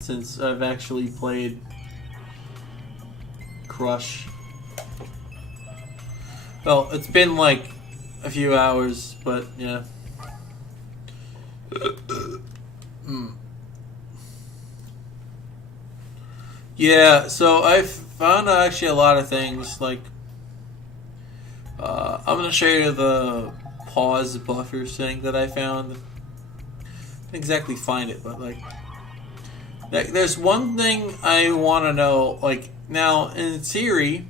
since I've actually played Crush. Well, it's been like a few hours, but yeah. Yeah, so I've found actually a lot of things, like I'm going to show you the pause buffer thing that I found. I didn't exactly find it, but like there's one thing I want to know, like, now in theory,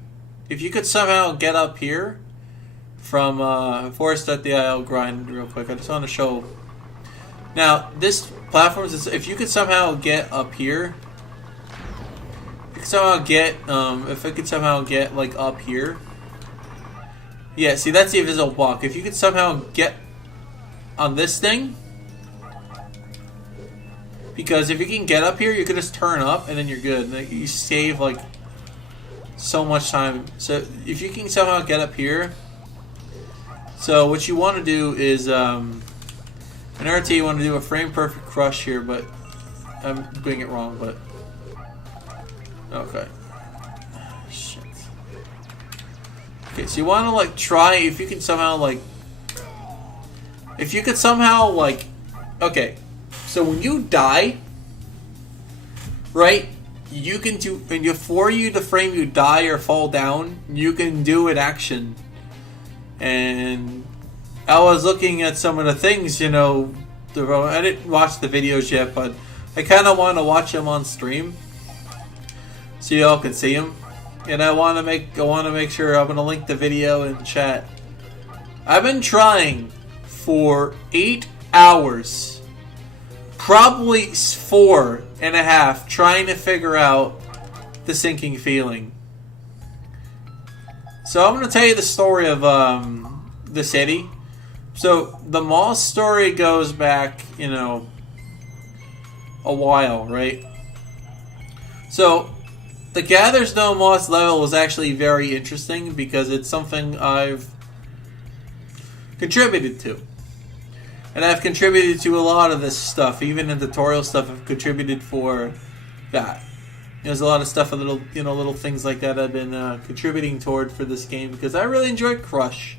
if you could somehow get up here from Forest at the Isle grind real quick, I just want to show. Now, this platform is, if you could somehow get up here, if you could somehow get, if I could somehow get, like, up here. Yeah, see, that's the invisible block. If you could somehow get on this thing, because if you can get up here, you can just turn up and then you're good. Like, you save, like, so much time. So, if you can somehow get up here, so what you want to do is, in RT, you want to do a frame perfect crush here, but I'm doing it wrong, but okay. Shit. Okay, so you want to, like, try, if you can somehow, like, if you could somehow, like, okay, so when you die, right, you can do, and before you, the frame you die or fall down, you can do an action. And I was looking at some of the things, you know, I didn't watch the videos yet, but I kind of want to watch them on stream so y'all can see them. And I want to make sure I'm going to link the video in chat. I've been trying for 8 hours, probably 4.5, trying to figure out the sinking feeling. So I'm going to tell you the story of the city. So the Moss story goes back, you know, a while, right? So the Gather's No Moss level was actually very interesting because it's something I've contributed to. And I've contributed to a lot of this stuff, even in tutorial stuff I've contributed for that. There's a lot of stuff, little things like that I've been contributing toward for this game because I really enjoyed Crush.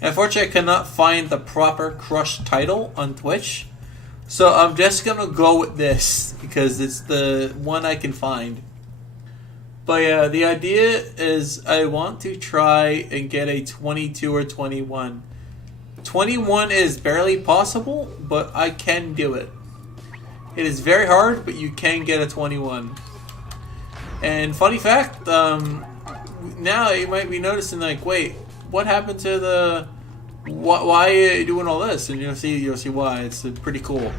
Unfortunately, I cannot find the proper Crush title on Twitch, so I'm just gonna go with this because it's the one I can find. But yeah, the idea is I want to try and get a 22 or 21. 21 is barely possible, but I can do it. It is very hard, but you can get a 21. And funny fact, now you might be noticing, like, wait, what happened to the, why are you doing all this? And you'll see why. It's pretty cool.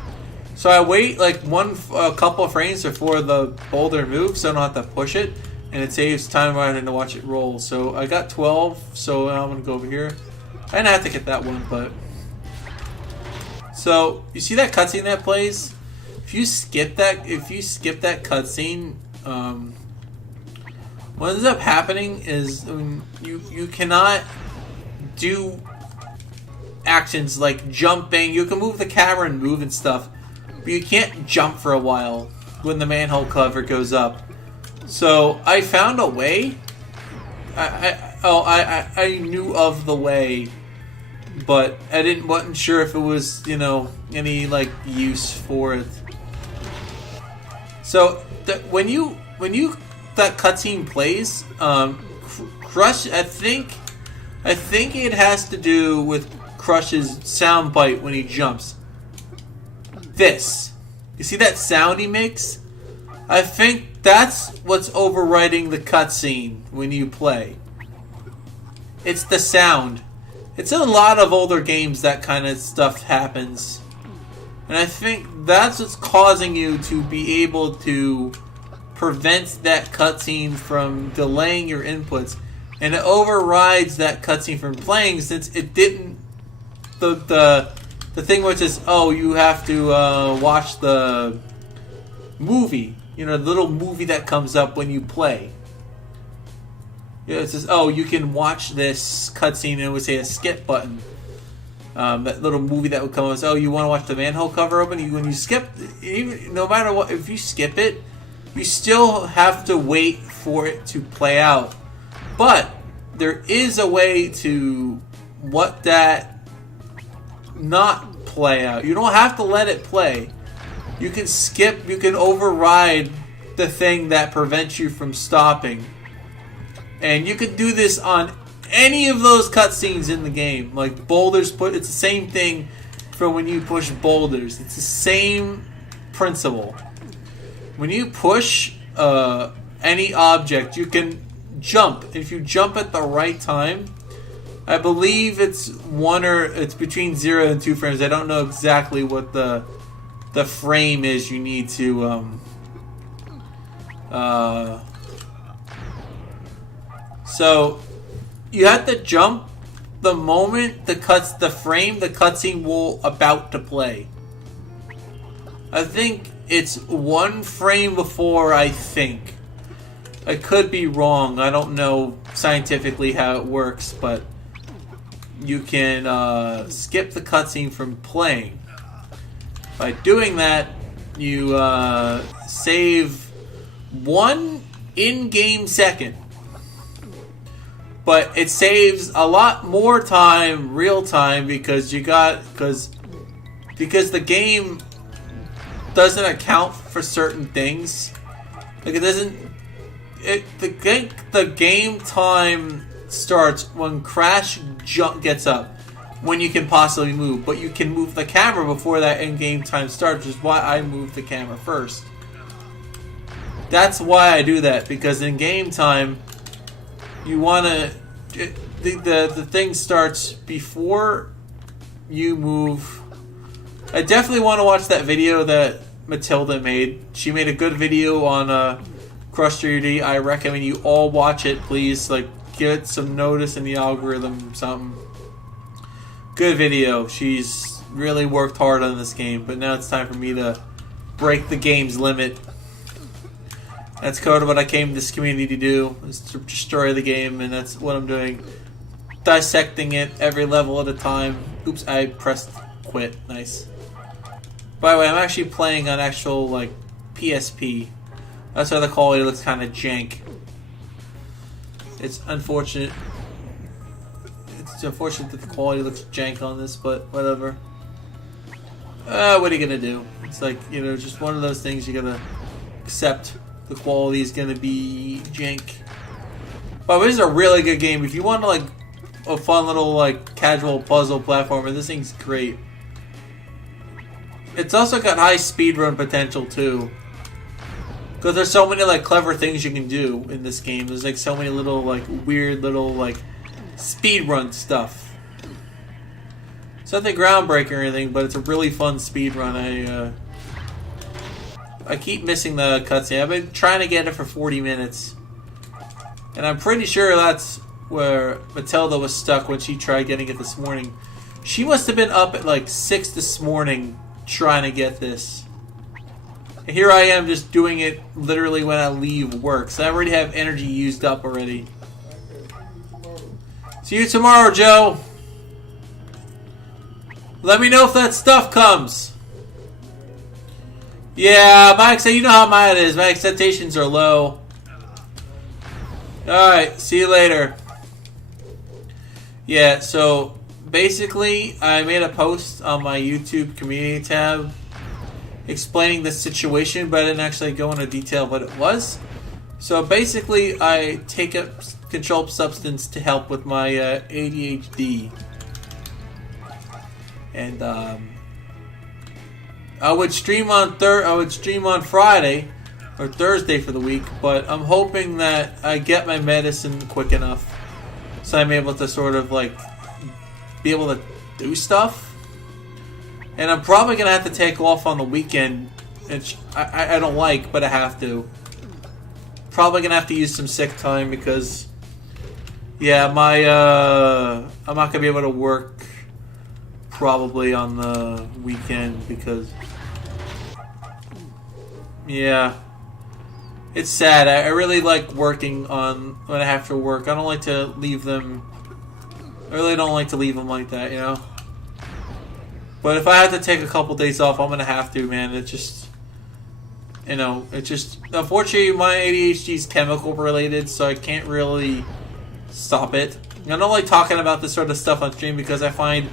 So I wait like a couple of frames before the boulder moves, so I don't have to push it, and it saves time rather than to watch it roll. So I got 12, so now I'm gonna go over here. I didn't have to get that one, but so you see that cutscene that plays? If you skip that cutscene, what ends up happening is you cannot do actions like jumping. You can move the camera and move and stuff, but you can't jump for a while when the manhole cover goes up. So I found a way. I knew of the way, but I wasn't sure if it was, you know, any like use for it. So when that cutscene plays, Crush, I think it has to do with Crush's sound bite when he jumps. This, you see that sound he makes? I think that's what's overriding the cutscene when you play. It's the sound. It's in a lot of older games that kind of stuff happens, and I think that's what's causing you to be able to prevent that cutscene from delaying your inputs, and it overrides that cutscene from playing since it didn't. The thing which is, oh, you have to watch the movie, you know, the little movie that comes up when you play. Yeah, it says, oh, you can watch this cutscene, and it would say a skip button. That little movie that would come up. Oh, you want to watch the manhole cover open? When you skip, even no matter what, if you skip it, you still have to wait for it to play out. But there is a way to let that not play out. You don't have to let it play. You can skip, you can override the thing that prevents you from stopping. And you can do this on any of those cutscenes in the game. Like boulders, it's the same thing for when you push boulders. It's the same principle. When you push any object, you can jump. If you jump at the right time, I believe it's between 0 and 2 frames. I don't know exactly what the frame is you need to so you have to jump the moment the cutscene will about to play. I think it's 1 frame before, I think. I could be wrong. I don't know scientifically how it works, but you can skip the cutscene from playing. By doing that, you save 1 in-game second. But it saves a lot more time, real time, because because the game doesn't account for certain things. Like the game time starts when Crash gets up, when you can possibly move, but you can move the camera before that in-game time starts, which is why I moved the camera first. That's why I do that, because in game time, you want to... The thing starts before you move. I definitely want to watch that video that Matilda made. She made a good video on Crush 3D. I recommend you all watch it, please. Like, get some notice in the algorithm, something. Good video. She's really worked hard on this game, but now it's time for me to break the game's limit. That's kind of what I came to this community to do, is to destroy the game, and that's what I'm doing. Dissecting it every level at a time. Oops, I pressed quit. Nice. By the way, I'm actually playing on actual, like, PSP. That's why the quality looks kind of jank. It's unfortunate. It's unfortunate that the quality looks jank on this, but whatever. What are you gonna do? It's like, you know, just one of those things you gotta accept. The quality is gonna be jank. But this is a really good game. If you want to, like, a fun little, like, casual puzzle platformer, this thing's great. It's also got high speedrun potential too, because there's so many, like, clever things you can do in this game. There's, like, so many little, like, weird little, like, speedrun stuff. It's nothing groundbreaking or anything, but it's a really fun speedrun. I keep missing the cutscene. I've been trying to get it for 40 minutes. And I'm pretty sure that's where Matilda was stuck when she tried getting it this morning. She must have been up at like 6 this morning trying to get this. And here I am just doing it literally when I leave work. So I already have energy used up already. See you tomorrow, Joe. Let me know if that stuff comes. Yeah, you know how mine is. My expectations are low. Alright, see you later. Yeah, so basically I made a post on my YouTube community tab explaining the situation, but I didn't actually go into detail what it was. So basically I take a controlled substance to help with my ADHD. And I would stream on Friday or Thursday for the week, but I'm hoping that I get my medicine quick enough so I'm able to sort of, like, be able to do stuff. And I'm probably gonna have to take off on the weekend, which I don't like, but I have to. Probably gonna have to use some sick time because, yeah, I'm not gonna be able to work probably on the weekend because, yeah, it's sad. I really like working on when I have to work. I don't like to leave them. I really don't like to leave them like that, you know. But if I had to take a couple days off, I'm gonna have to, man. It just, you know, it just, unfortunately, my ADHD is chemical related, so I can't really stop it. I don't like talking about this sort of stuff on stream because I find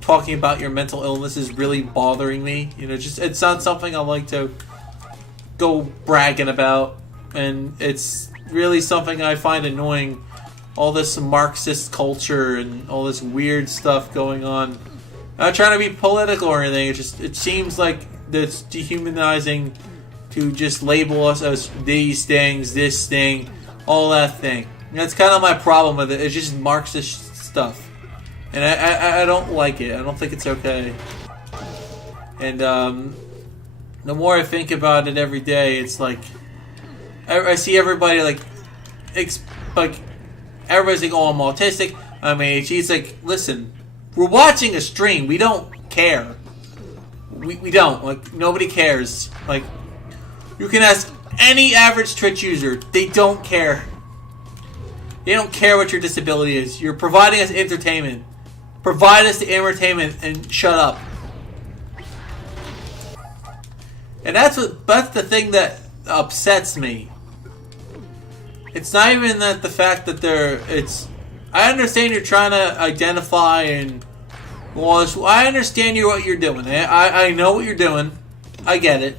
talking about your mental illness is really bothering me. You know, just it's not something I like to go bragging about, and it's really something I find annoying. All this Marxist culture and all this weird stuff going on. I'm not trying to be political or anything. It seems like it's dehumanizing to just label us as these things, this thing, all that thing. And that's kind of my problem with it. It's just Marxist stuff. And I don't like it. I don't think it's okay. And the more I think about it every day, it's like I see everybody like everybody's like, oh, I'm autistic, I'm ADHD. It's like, listen, we're watching a stream. We don't care. We don't. Like, nobody cares. Like, you can ask any average Twitch user. They don't care. They don't care what your disability is. You're providing us entertainment. Provide us the entertainment and shut up. And that's the thing that upsets me. It's not even that the fact that I understand you're trying to identify and well, I understand what you're doing. I know what you're doing. I get it.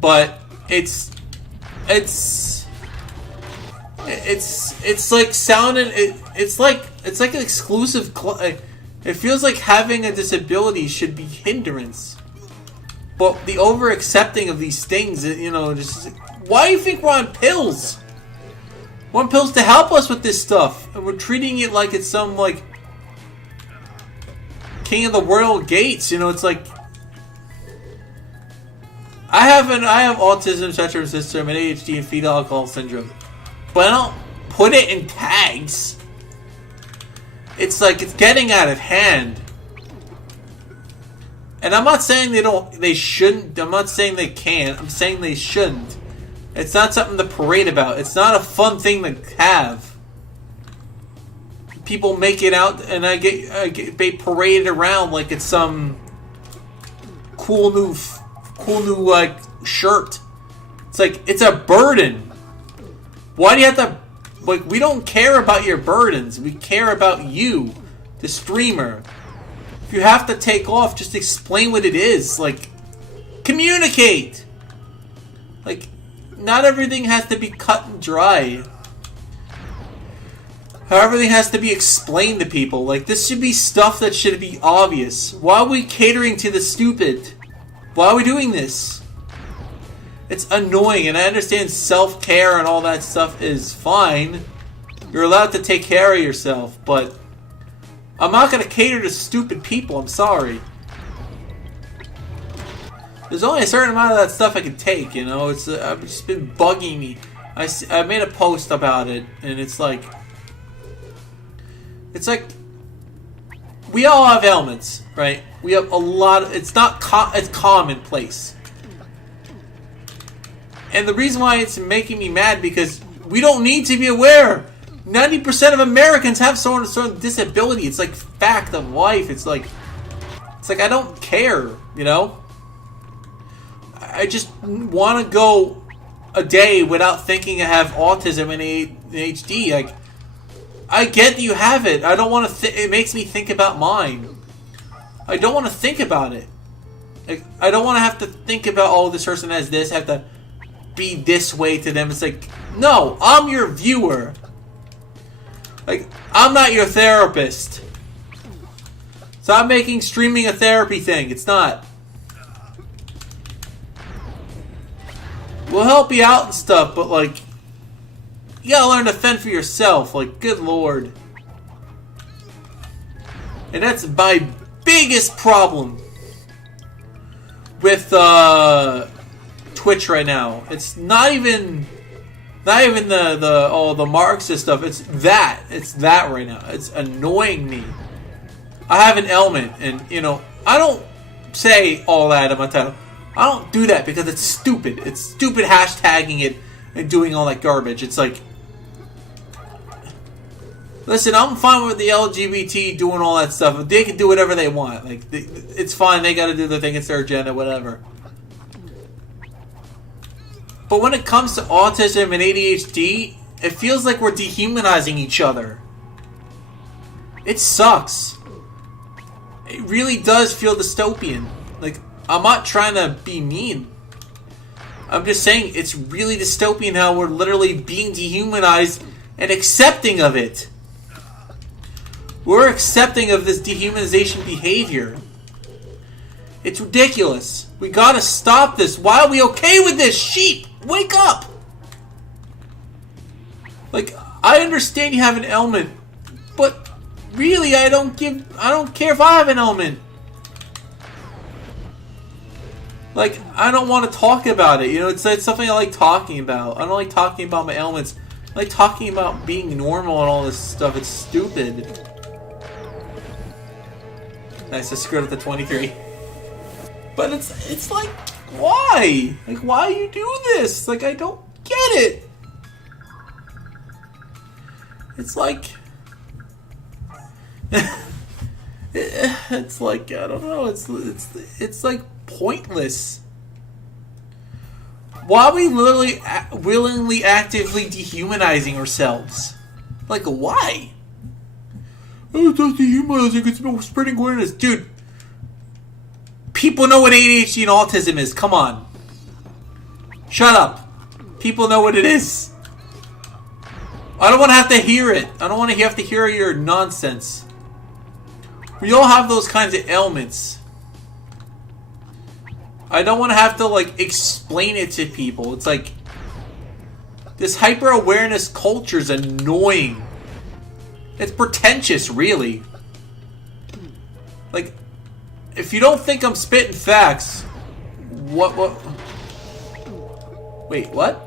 But it's like sounding. It's like an exclusive. It feels like having a disability should be hindrance. But the over accepting of these things, you know, just why do you think we're on pills? We're on pills to help us with this stuff, and we're treating it like it's some like king of the world gates. You know, it's like I have autism spectrum syndrome and ADHD and fetal alcohol syndrome, but I don't put it in tags. It's like it's getting out of hand. And I'm not saying they shouldn't. I'm not saying they can't. I'm saying they shouldn't. It's not something to parade about. It's not a fun thing to have. People make it out, and they parade it around like it's some cool new like shirt. It's like it's a burden. Why do you have to? Like, we don't care about your burdens. We care about you, the streamer. If you have to take off, just explain what it is. Like, communicate. Like, not everything has to be cut and dry. Everything has to be explained to people. Like, this should be stuff that should be obvious. Why are we catering to the stupid? Why are we doing this? It's annoying, and I understand self-care and all that stuff is fine. You're allowed to take care of yourself, but I'm not going to cater to stupid people. I'm sorry. There's only a certain amount of that stuff I can take, you know? It's just been bugging me. I made a post about it, and it's like we all have ailments, right? We have a lot of, it's commonplace. And the reason why it's making me mad because we don't need to be aware. 90% of Americans have some sort of disability. It's like fact of life. It's like I don't care, you know? I just want to go a day without thinking I have autism and ADHD. Like, I get that you have it. I don't want to. It makes me think about mine. I don't want to think about it. Like, I don't want to have to think about, oh, this person has this. Have to be this way to them. It's like, no, I'm your viewer. Like, I'm not your therapist. Stop making streaming a therapy thing. It's not. We'll help you out and stuff, but like, you gotta learn to fend for yourself. Like, good lord. And that's my biggest problem with Twitch right now. It's not even the Marxist stuff. It's that right now. It's annoying me. I have an ailment, and you know, I don't say all that in my title. I don't do that because it's stupid. It's stupid hashtagging it and doing all that garbage. It's like, Listen, I'm fine with the LGBT doing all that stuff. They can do whatever they want. Like, it's fine. They got to do their thing. It's their agenda, whatever. But when it comes to autism and ADHD, it feels like we're dehumanizing each other. It sucks. It really does feel dystopian. Like, I'm not trying to be mean. I'm just saying it's really dystopian how we're literally being dehumanized and accepting of it. We're accepting of this dehumanization behavior. It's ridiculous. We gotta stop this. Why are we okay with this? Sheep, wake up! Like, I understand you have an ailment, but really, I don't care if I have an ailment. Like, I don't want to talk about it. You know, it's something I like talking about. I don't like talking about my ailments. I like talking about being normal and all this stuff. It's stupid. Nice, I screwed up the 23. But it's like, why? Like, why you do this? Like, I don't get it. It's like... it's like, I don't know, it's like pointless. Why are we literally willingly, actively dehumanizing ourselves? Like, why? Oh, it's not dehumanizing, it's spreading awareness. Dude, people know what ADHD and autism is. Come on. Shut up. People know what it is. I don't want to have to hear it. I don't want to have to hear your nonsense. We all have those kinds of ailments. I don't want to have to, like, explain it to people. It's like, this hyper-awareness culture is annoying. It's pretentious, really. Like, if you don't think I'm spitting facts, what? Wait, what?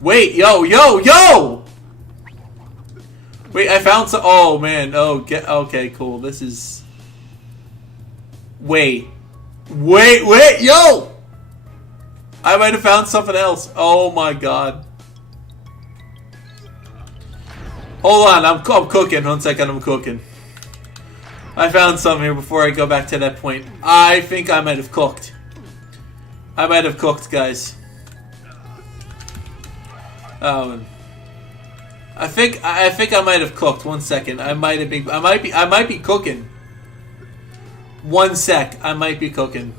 Wait, yo! Wait, I found some. Oh man, okay, cool. This is. Wait, yo! I might have found something else. Oh my god. Hold on, I'm cooking. 1 second, I'm cooking. I found something here before I go back to that point. I think I might have cooked. Guys. I think I might have cooked. 1 second. I might be cooking. 1 sec. I might be cooking.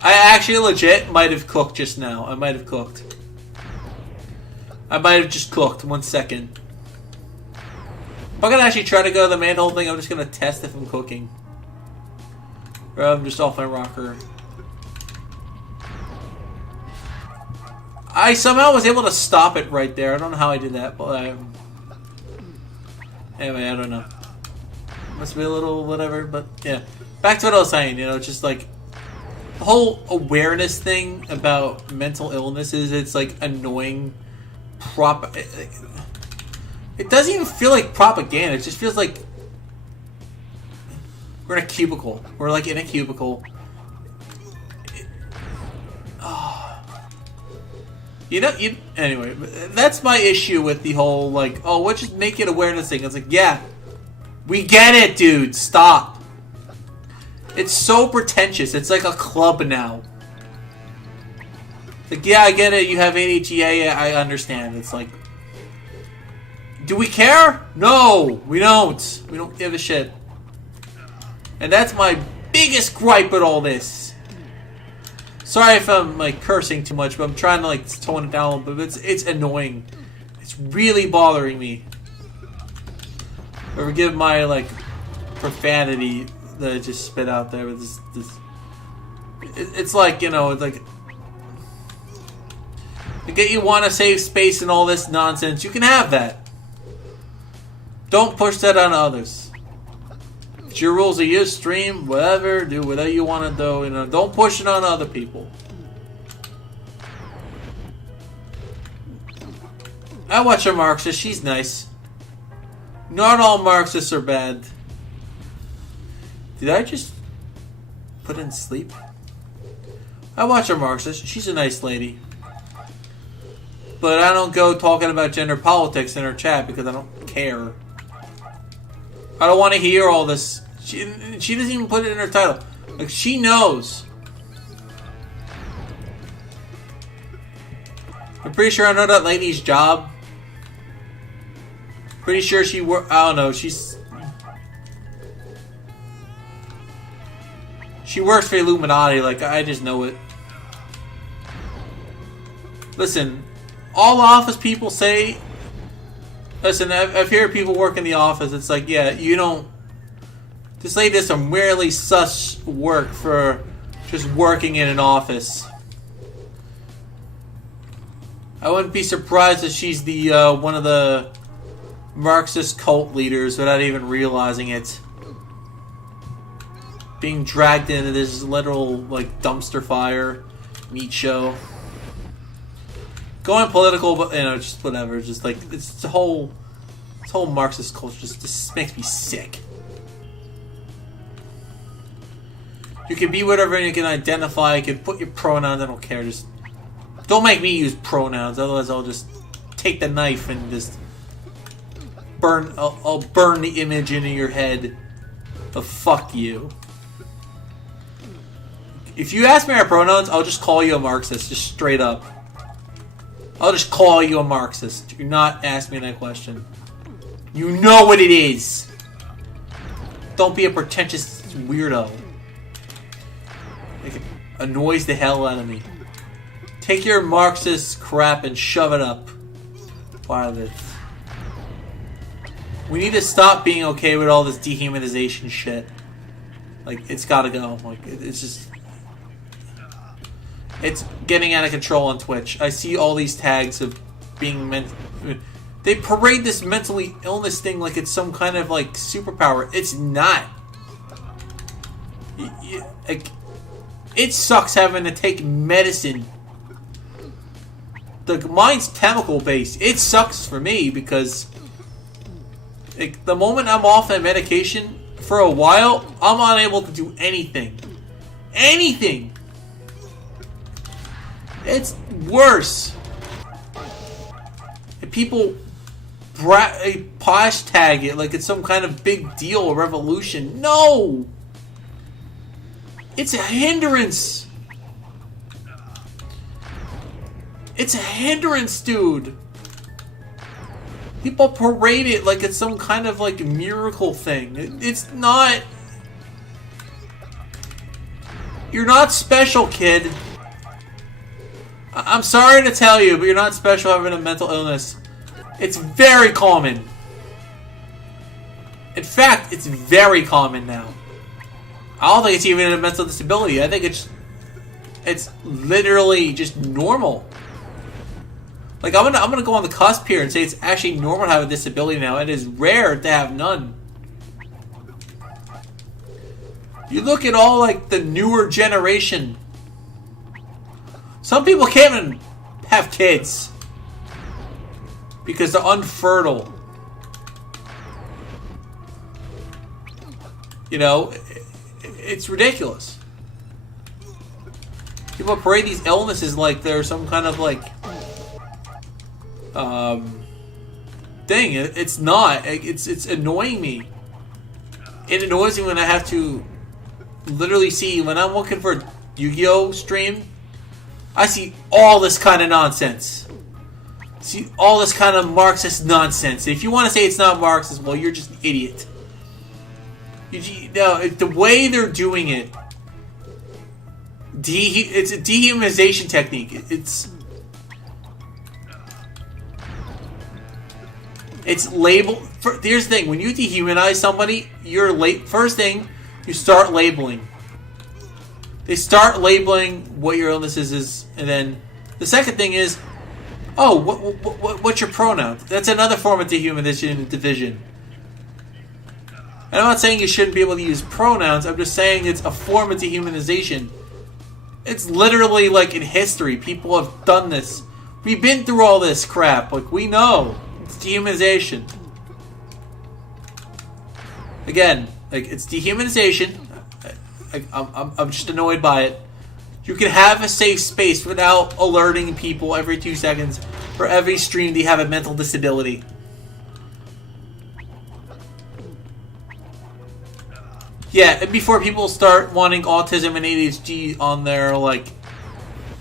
I actually legit might have cooked just now. I might have cooked. I might have just cooked. 1 second. If I'm gonna actually try to go to the manhole thing, I'm just gonna test if I'm cooking. Or I'm just off my rocker. I somehow was able to stop it right there. I don't know how I did that, but anyway, I don't know. Must be a little whatever, but yeah. Back to what I was saying, you know, just like the whole awareness thing about mental illnesses, it's like annoying. It doesn't even feel like propaganda. It just feels like we're in a cubicle. We're like in a cubicle. Anyway, that's my issue with the whole, like, oh, let's just make it awareness thing. It's like, yeah, we get it, dude. Stop. It's so pretentious. It's like a club now. Like, yeah, I get it. You have ADHD. Yeah, I understand. It's like, do we care? No, we don't. We don't give a shit. And that's my biggest gripe with all this. Sorry if I'm, like, cursing too much, but I'm trying to, like, tone it down a little bit. It's annoying. It's really bothering me. Forgive my, like, profanity that I just spit out there. But it's like, you know, it's like, you want to save space and all this nonsense. You can have that. Don't push that on others. It's your rules of your stream, whatever, do whatever you want to do, you know, don't push it on other people. I watch a Marxist, she's nice. Not all Marxists are bad. Did I just put in sleep? I watch a Marxist, she's a nice lady. But I don't go talking about gender politics in her chat because I don't care. I don't want to hear all this. She doesn't even put it in her title. Like, she knows. I'm pretty sure I know that lady's job. Pretty sure she I don't know. She works for Illuminati. Like, I just know it. Listen, all office people say... Listen, I've heard people work in the office. It's like, yeah, you don't... This lady does some really sus work for just working in an office. I wouldn't be surprised if she's the one of the Marxist cult leaders without even realizing it. Being dragged into this literal, like, dumpster fire meat show. Going political, but, you know, just whatever. Just, like, it's the whole Marxist culture just makes me sick. You can be whatever and you can identify, you can put your pronouns, I don't care, just... Don't make me use pronouns, otherwise I'll just take the knife and just burn... I'll burn the image into your head of fuck you. If you ask me our pronouns, I'll just call you a Marxist, just straight up. I'll just call you a Marxist. Do not ask me that question. You know what it is. Don't be a pretentious weirdo. It annoys the hell out of me. Take your Marxist crap and shove it up. Part of it. We need to stop being okay with all this dehumanization shit. Like, it's gotta go. Like, it's just... It's getting out of control on Twitch. I see all these tags of being they parade this mentally illness thing like it's some kind of, like, superpower. It's not. Like, it sucks having to take medicine. Mine's chemical based. It sucks for me because, like, the moment I'm off that medication for a while, I'm unable to do anything. Anything. It's worse. And people hashtag it like it's some kind of big deal or revolution. No! It's a hindrance. It's a hindrance, dude. People parade it like it's some kind of, like, miracle thing. It's not. You're not special, kid. I'm sorry to tell you, but you're not special having a mental illness. It's very common. In fact, it's very common now. I don't think it's even a mental disability. I think it's literally just normal. Like, I'm gonna go on the cusp here and say it's actually normal to have a disability now. It is rare to have none. You look at all, like, the newer generation. Some people can't even have kids because they're unfertile. You know, it's ridiculous. People parade these illnesses like they're some kind of, like, thing. It's not. It's annoying me. It annoys me when I have to literally see, when I'm looking for a Yu-Gi-Oh stream, I see all this kind of nonsense. See all this kind of Marxist nonsense. If you want to say it's not Marxist, well, you're just an idiot. No, the way they're doing it, it's a dehumanization technique. It's labeled. Here's the thing: when you dehumanize somebody, first thing you start labeling. They start labeling what your illness is, and then the second thing is, oh, what's your pronoun? That's another form of dehumanization and division. And I'm not saying you shouldn't be able to use pronouns. I'm just saying it's a form of dehumanization. It's literally, like, in history, people have done this. We've been through all this crap. Like, we know it's dehumanization. Again, like, it's dehumanization. I'm just annoyed by it. You can have a safe space without alerting people every 2 seconds. for every stream they have a mental disability. Yeah, and before people start wanting autism and ADHD on their, like,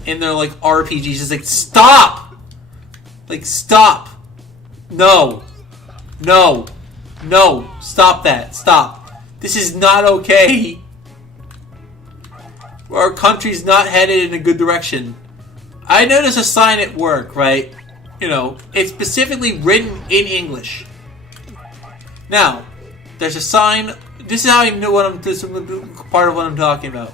in their, like, RPGs, it's like, stop! Like, stop! No. No. No. Stop that. Stop. This is not okay. Our country's not headed in a good direction. I noticed a sign at work, right? You know, it's specifically written in English. Now, there's a sign. This is how I know what this is part of what I'm talking about.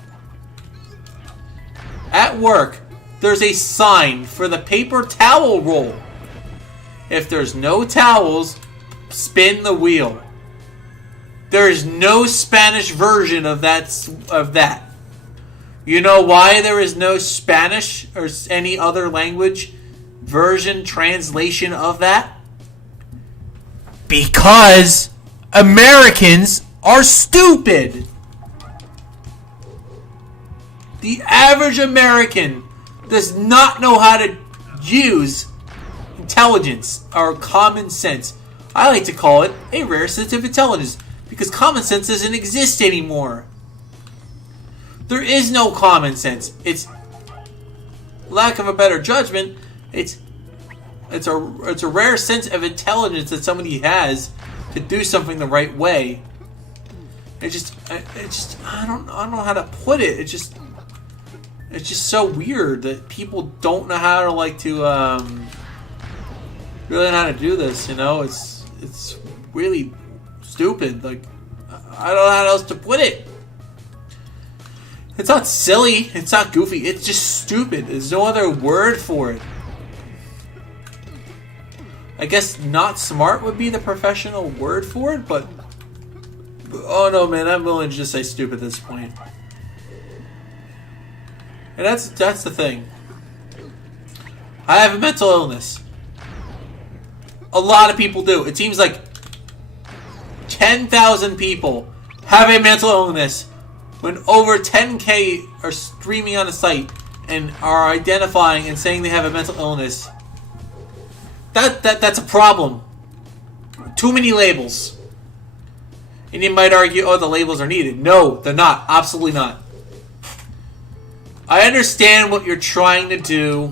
At work, there's a sign for the paper towel roll. If there's no towels, spin the wheel. There is no Spanish version of that. You know why there is no Spanish or any other language version translation of that? Because Americans are stupid. The average American does not know how to use intelligence or common sense. I like to call it a rare sense of intelligence because common sense doesn't exist anymore. There is no common sense. It's lack of a better judgment. It's a rare sense of intelligence that somebody has to do something the right way. I don't know how to put it. It's just so weird that people don't know how to really know how to do this. You know, it's really stupid. Like, I don't know how else to put it. It's not silly. It's not goofy. It's just stupid. There's no other word for it. I guess not smart would be the professional word for it, but oh no, man, I'm willing to just say stupid at this point. And that's the thing. I have a mental illness. A lot of people do. It seems like 10,000 people have a mental illness when over 10K are streaming on the site and are identifying and saying they have a mental illness. That's a problem. Too many labels. And you might argue, oh, the labels are needed. No, they're not. Absolutely not. I understand what you're trying to do,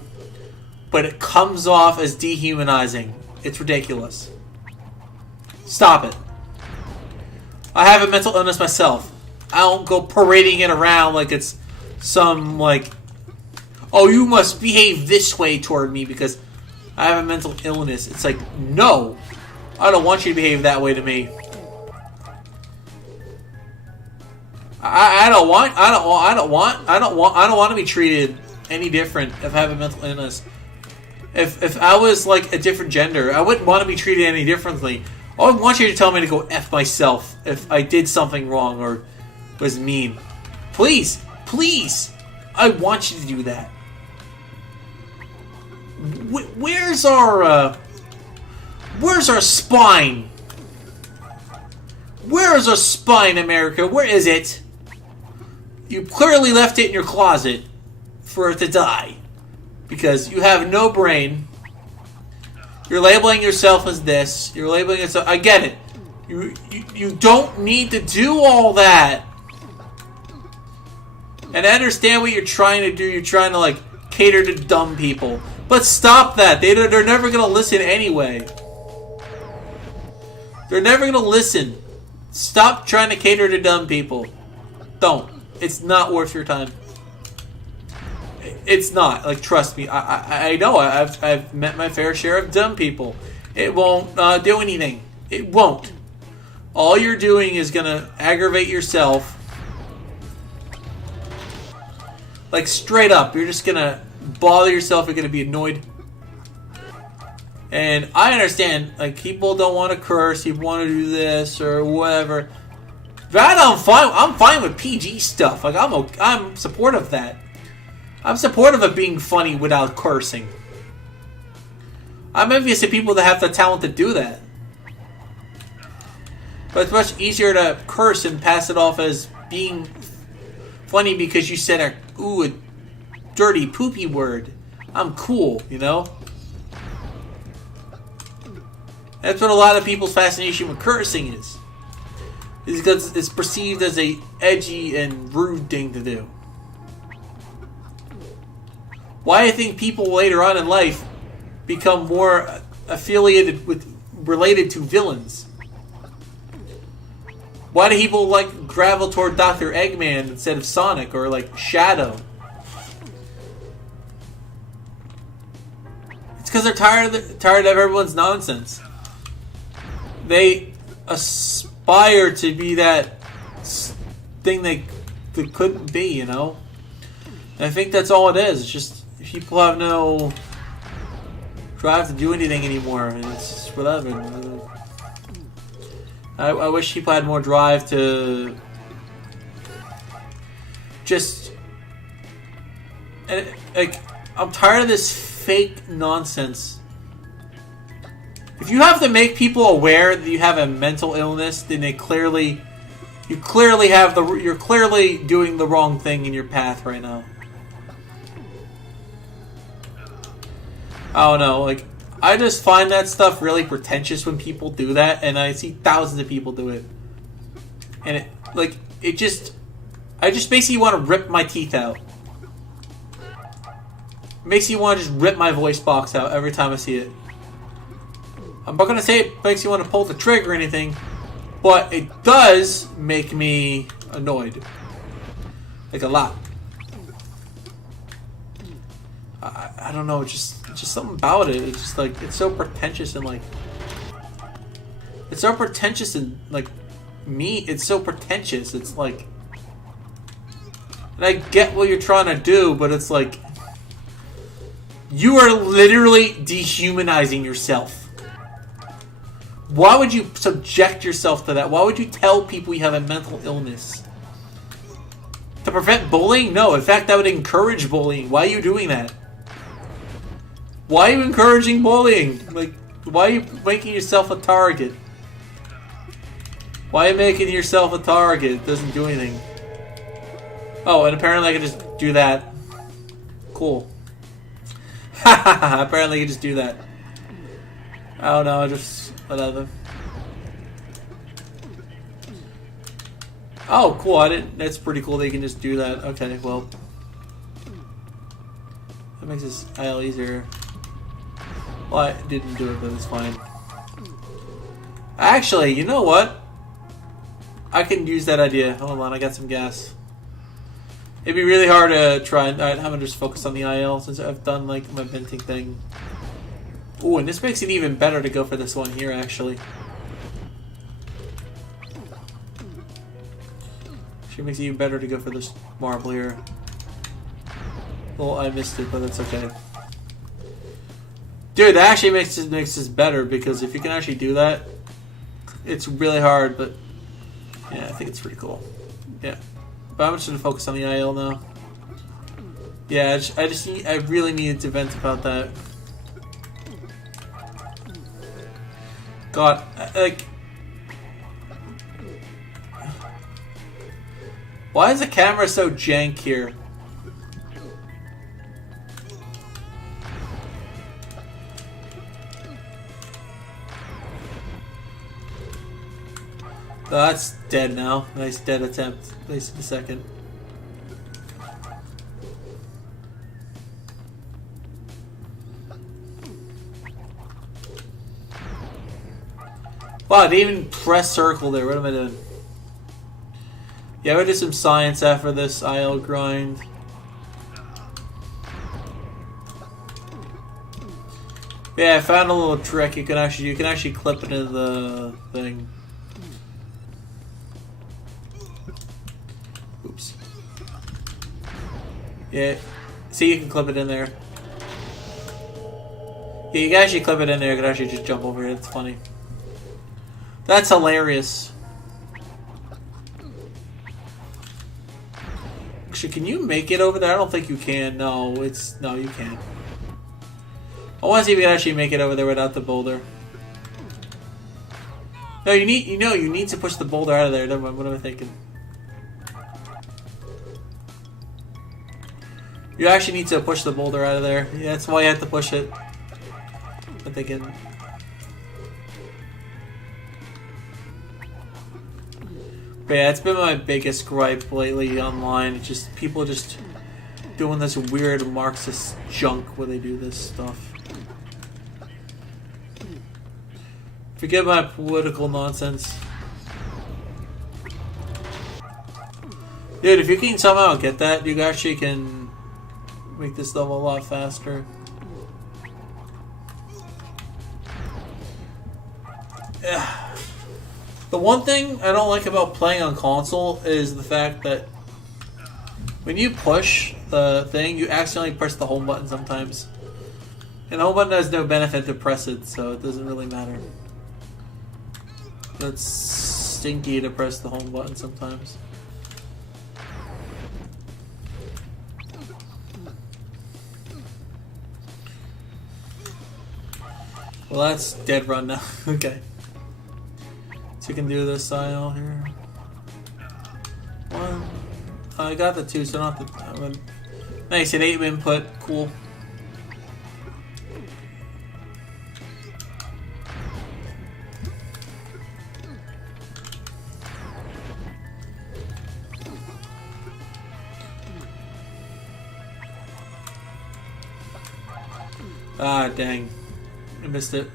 but it comes off as dehumanizing. It's ridiculous. Stop it. I have a mental illness myself. I don't go parading it around like it's some, like, oh, you must behave this way toward me because I have a mental illness. It's like, no, I don't want you to behave that way to me. I don't want to be treated any different if I have a mental illness. If I was like a different gender, I wouldn't want to be treated any differently. I would want you to tell me to go F myself if I did something wrong or was mean. Please, I want you to do that. Where's our spine? Where is our spine, America? Where is it? You clearly left it in your closet for it to die. Because you have no brain. You're labeling yourself as this. You're labeling yourself... I get it. You don't need to do all that. And I understand what you're trying to do. You're trying to, like, cater to dumb people. But stop that. They're never going to listen anyway. They're never going to listen. Stop trying to cater to dumb people. Don't. It's not worth your time. It's not. Like, trust me. I know. I've met my fair share of dumb people. It won't do anything. It won't. All you're doing is going to aggravate yourself. Like, straight up. You're just going to bother yourself. You're going to be annoyed. And I understand, like, people don't want to curse. People want to do this or whatever. That I'm fine with PG stuff. Like, I'm supportive of that. I'm supportive of being funny without cursing. I'm envious of people that have the talent to do that. But it's much easier to curse and pass it off as being funny because you said a dirty, poopy word. I'm cool, you know? That's what a lot of people's fascination with cursing is because it's perceived as a edgy and rude thing to do. Why I think people later on in life become more related to villains. Why do people like gravel toward Dr. Eggman instead of Sonic or like Shadow? It's because they're tired of everyone's nonsense. They aspire to be that thing they couldn't be, you know? And I think that's all it is. It's just people have no drive to do anything anymore. And it's just whatever. I wish people had more drive to just... Like, I'm tired of this fake nonsense. If you have to make people aware that you have a mental illness, then you're clearly doing the wrong thing in your path right now. I don't know, like, I just find that stuff really pretentious when people do that, and I see thousands of people do it. And I just basically want to rip my teeth out. It makes me want to just rip my voice box out every time I see it. I'm not going to say it makes you want to pull the trigger or anything, but it does make me annoyed. Like, a lot. I don't know, just something about it. It's just like, it's so pretentious and like... It's so pretentious and like... It's so pretentious. It's like... And I get what you're trying to do, but it's like... You are literally dehumanizing yourself. Why would you subject yourself to that? Why would you tell people you have a mental illness? To prevent bullying? No, in fact, that would encourage bullying. Why are you doing that? Why are you encouraging bullying? Like, why are you making yourself a target? Why are you making yourself a target? It doesn't do anything. Oh, and apparently I can just do that. Cool. Apparently I can just do that. I don't know, just whatever. Oh, cool. That's pretty cool that you can just do that. Okay, well. That makes this IL easier. Well, I didn't do it, but it's fine. Actually, you know what? I can use that idea. Hold on, I got some gas. It'd be really hard to try and... Alright, I'm gonna just focus on the IL since I've done, like, my venting thing. Ooh, and this makes it even better to go for this one here, actually. Actually makes it even better to go for this marble here. Well, I missed it, but that's okay. Dude, that actually makes this better, because if you can actually do that, it's really hard, but yeah, I think it's pretty cool. Yeah. But I'm just going to focus on the IL now. Yeah, I really needed to vent about that. God, like... Why is the camera so jank here? Oh, that's dead now. Nice dead attempt. Wasted a second. Wow, I didn't even press circle there. What am I doing? Yeah, we'll do some science after this IL grind. Yeah, I found a little trick. You can actually clip it into the thing. Oops. Yeah, see, you can clip it in there. Yeah, you can actually clip it in there. You can actually just jump over it. It's funny. That's hilarious. Actually, can you make it over there? I don't think you can. No, you can't. I want to see if we can actually make it over there without the boulder. No, you need to push the boulder out of there. What am I thinking? You actually need to push the boulder out of there. Yeah, that's why you have to push it. I'm thinking. But yeah, it's been my biggest gripe lately online. It's just people just doing this weird Marxist junk where they do this stuff. Forget my political nonsense. Dude, if you can somehow get that, you actually can make this level a lot faster. Yeah. The one thing I don't like about playing on console is the fact that when you push the thing, you accidentally press the home button sometimes. And the home button has no benefit to press it, so it doesn't really matter. It's stinky to press the home button sometimes. Well, that's dead run now. Okay. So we can do this style here. One. I got the 2, so not the... nice, an 8 input. Cool. Ah, dang. I missed it.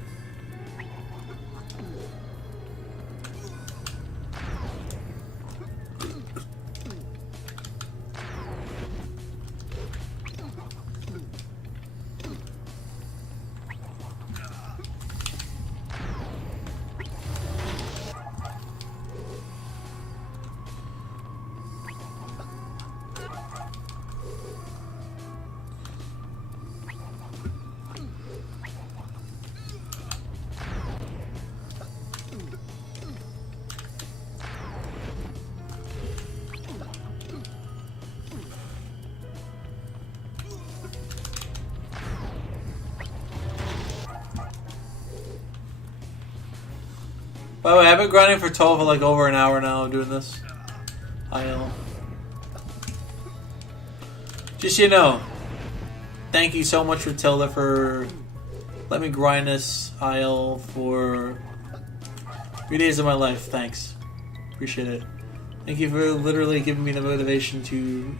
By the way, I've been grinding for 12 for like over an hour now doing this. IL. Just so you know, thank you so much for Tilda for letting me grind this IL for 3 days of my life. Thanks. Appreciate it. Thank you for literally giving me the motivation to...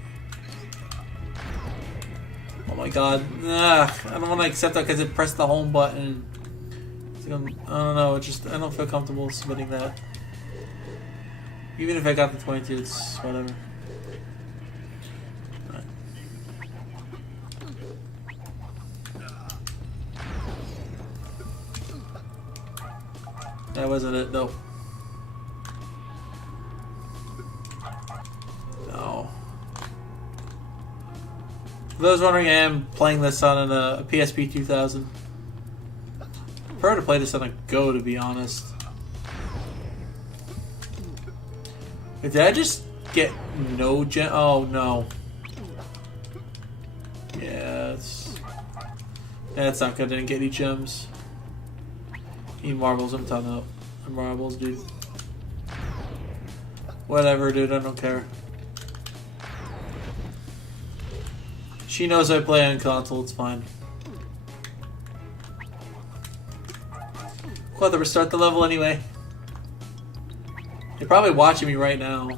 Oh my god. I don't want to accept that because it pressed the home button. I don't know, it just, I don't feel comfortable submitting that. Even if I got the 22, it's whatever. Right. That wasn't it, nope. No. For those wondering, I am playing this on a PSP 2000. I prefer to play this on a Go, to be honest. Wait, did I just get no gem? Oh, no. Yeah, that's not good. I didn't get any gems. Need marbles, I'm talking about. Marbles, dude. Whatever, dude, I don't care. She knows I play on console, it's fine. We'll have to restart the level anyway. They're probably watching me right now.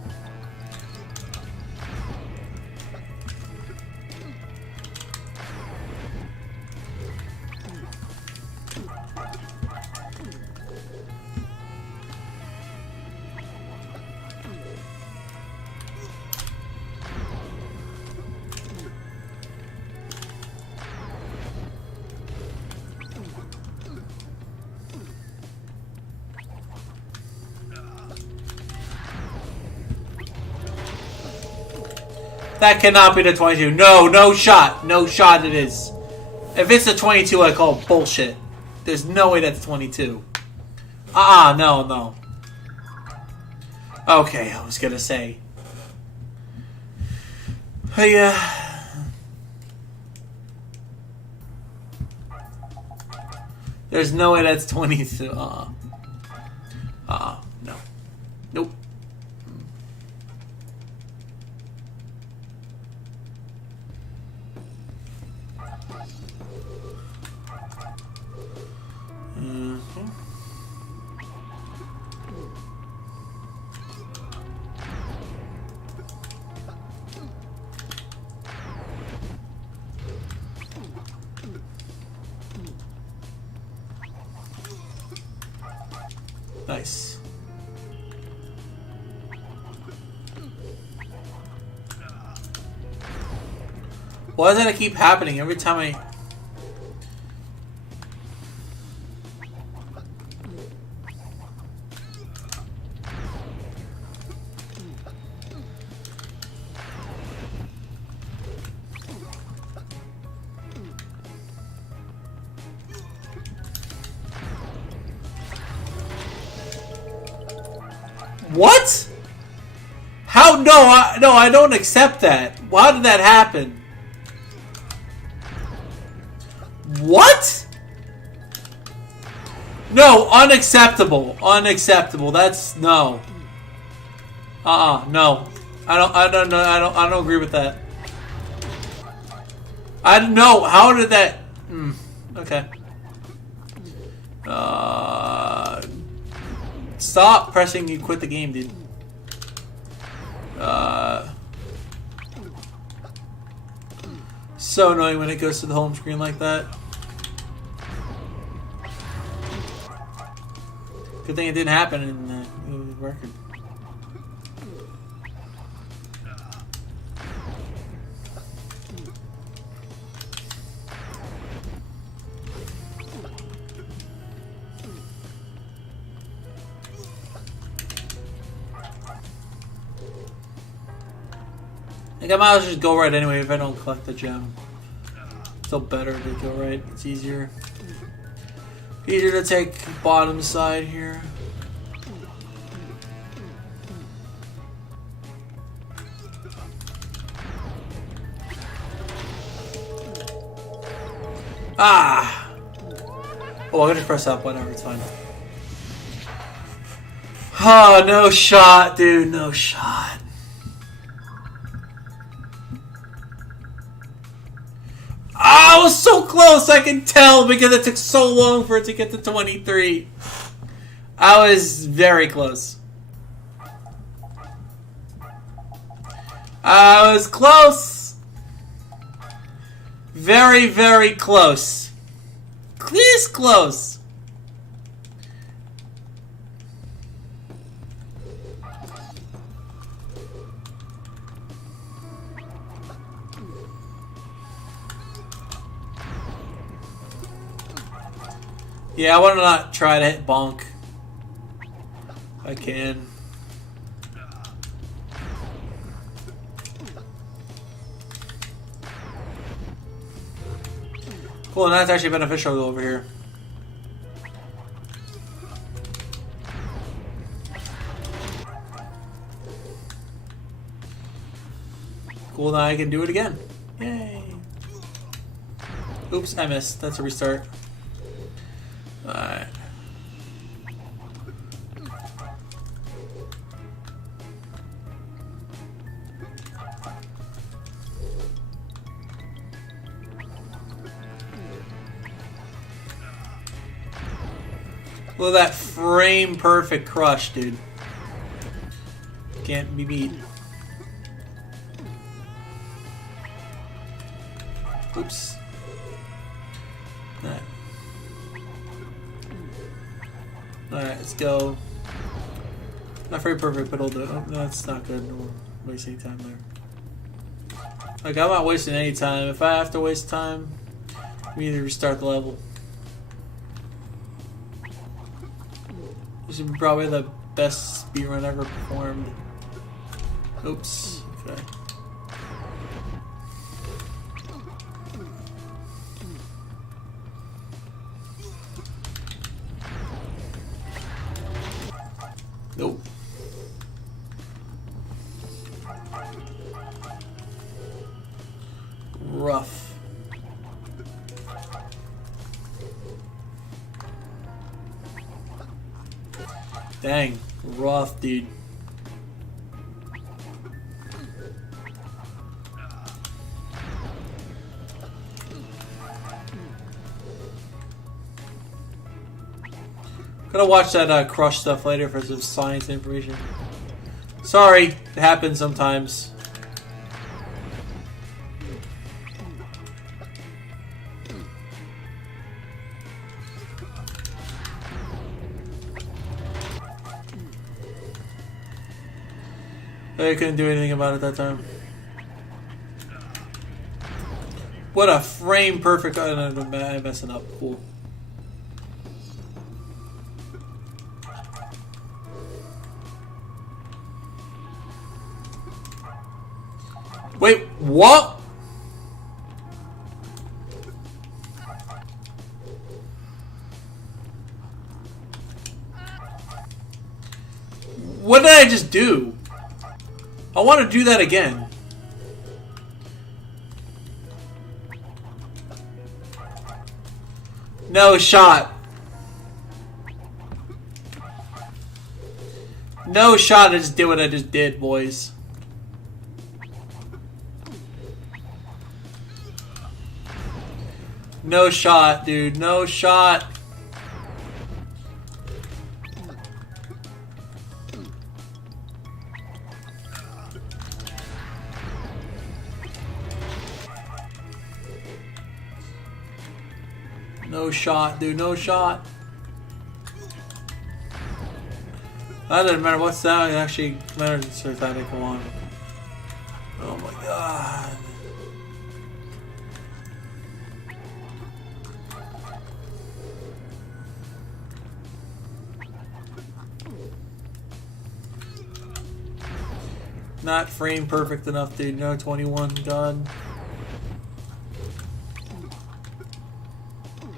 That cannot be the 22. No, no shot. No shot it is. If it's the 22, I call bullshit. There's no way that's 22. No, no. Okay, I was gonna say. Yeah. There's no way that's 22. No. Nope. Nice. Why does that keep happening every time I... What? How? No, I don't accept that. Why did that happen? What? No, unacceptable. Unacceptable. That's no. No. I don't agree with that. I don't know. How did that? Okay. Stop pressing you quit the game, dude. So annoying when it goes to the home screen like that. Good thing it didn't happen in the record. Like, I might as well just go right anyway if I don't collect the gem. Still better to go right. It's easier. Easier to take bottom side here. Ah! Oh, I gotta press up. Whatever, it's fine. Oh, no shot, dude. No shot. I was so close, I can tell, because it took so long for it to get to 23. I was very close. I was close. Very, very close. This close. Yeah, I want to not try to hit bonk. If I can. Cool, and that's actually beneficial over here. Cool, now I can do it again. Yay. Oops, I missed. That's a restart. Alright. Look at that frame perfect crush, dude. Can't be beat. Oops. Alright. Alright, let's go. Not very perfect, but I'll do it. Oh, no, that's not good. No wasting time there. Like, I'm not wasting any time. If I have to waste time, we need to restart the level. This is probably the best speedrun ever performed. Oops. Okay. Nope. Rough. Dang, rough, dude. Gonna watch that crush stuff later for some science information. Sorry, it happens sometimes. I couldn't do anything about it that time. What a frame perfect. I'm messing up. Cool. Wait, what? What did I just do? I want to do that again. No shot. No shot. I just did what I just did, boys. No shot, dude. No shot. No shot, dude. No shot. That doesn't matter what sound. It actually matters if I go on. Oh my god. Not frame perfect enough, dude. No 21, god.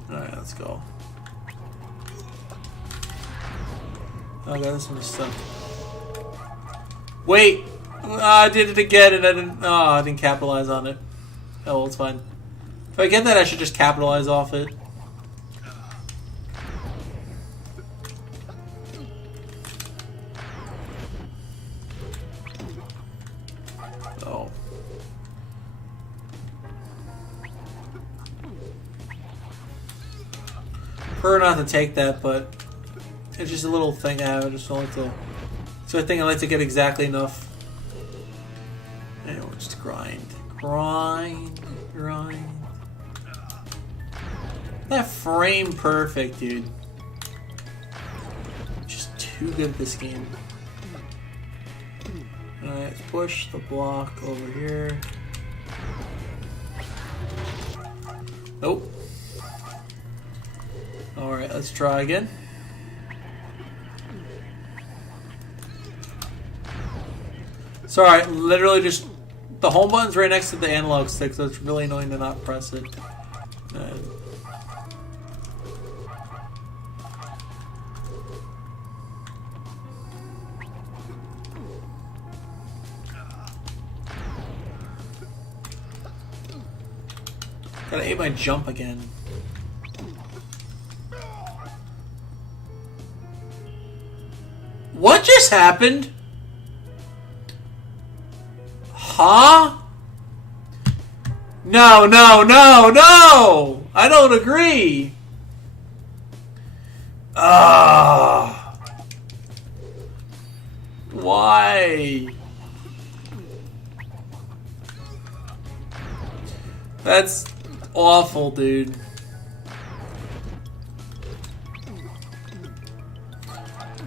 Alright, let's go. Oh god, this one's stuck. Wait! I did it again and I didn't. Oh, I didn't capitalize on it. Oh, well, it's fine. If I get that, I should just capitalize off it. Oh. Prefer not to take that, but it's just a little thing I have. I just don't like to. So I think I like to get exactly enough. And we'll just grind. Grind. Grind. That frame perfect, dude. Just too good at this game. Alright, let's push the block over here. Nope. Alright, let's try again. Sorry, literally just the home button's right next to the analog stick, so it's really annoying to not press it. Gotta aim my jump again. What just happened? Huh? No, no, no, no! I don't agree! Ah. Why? That's awful, dude.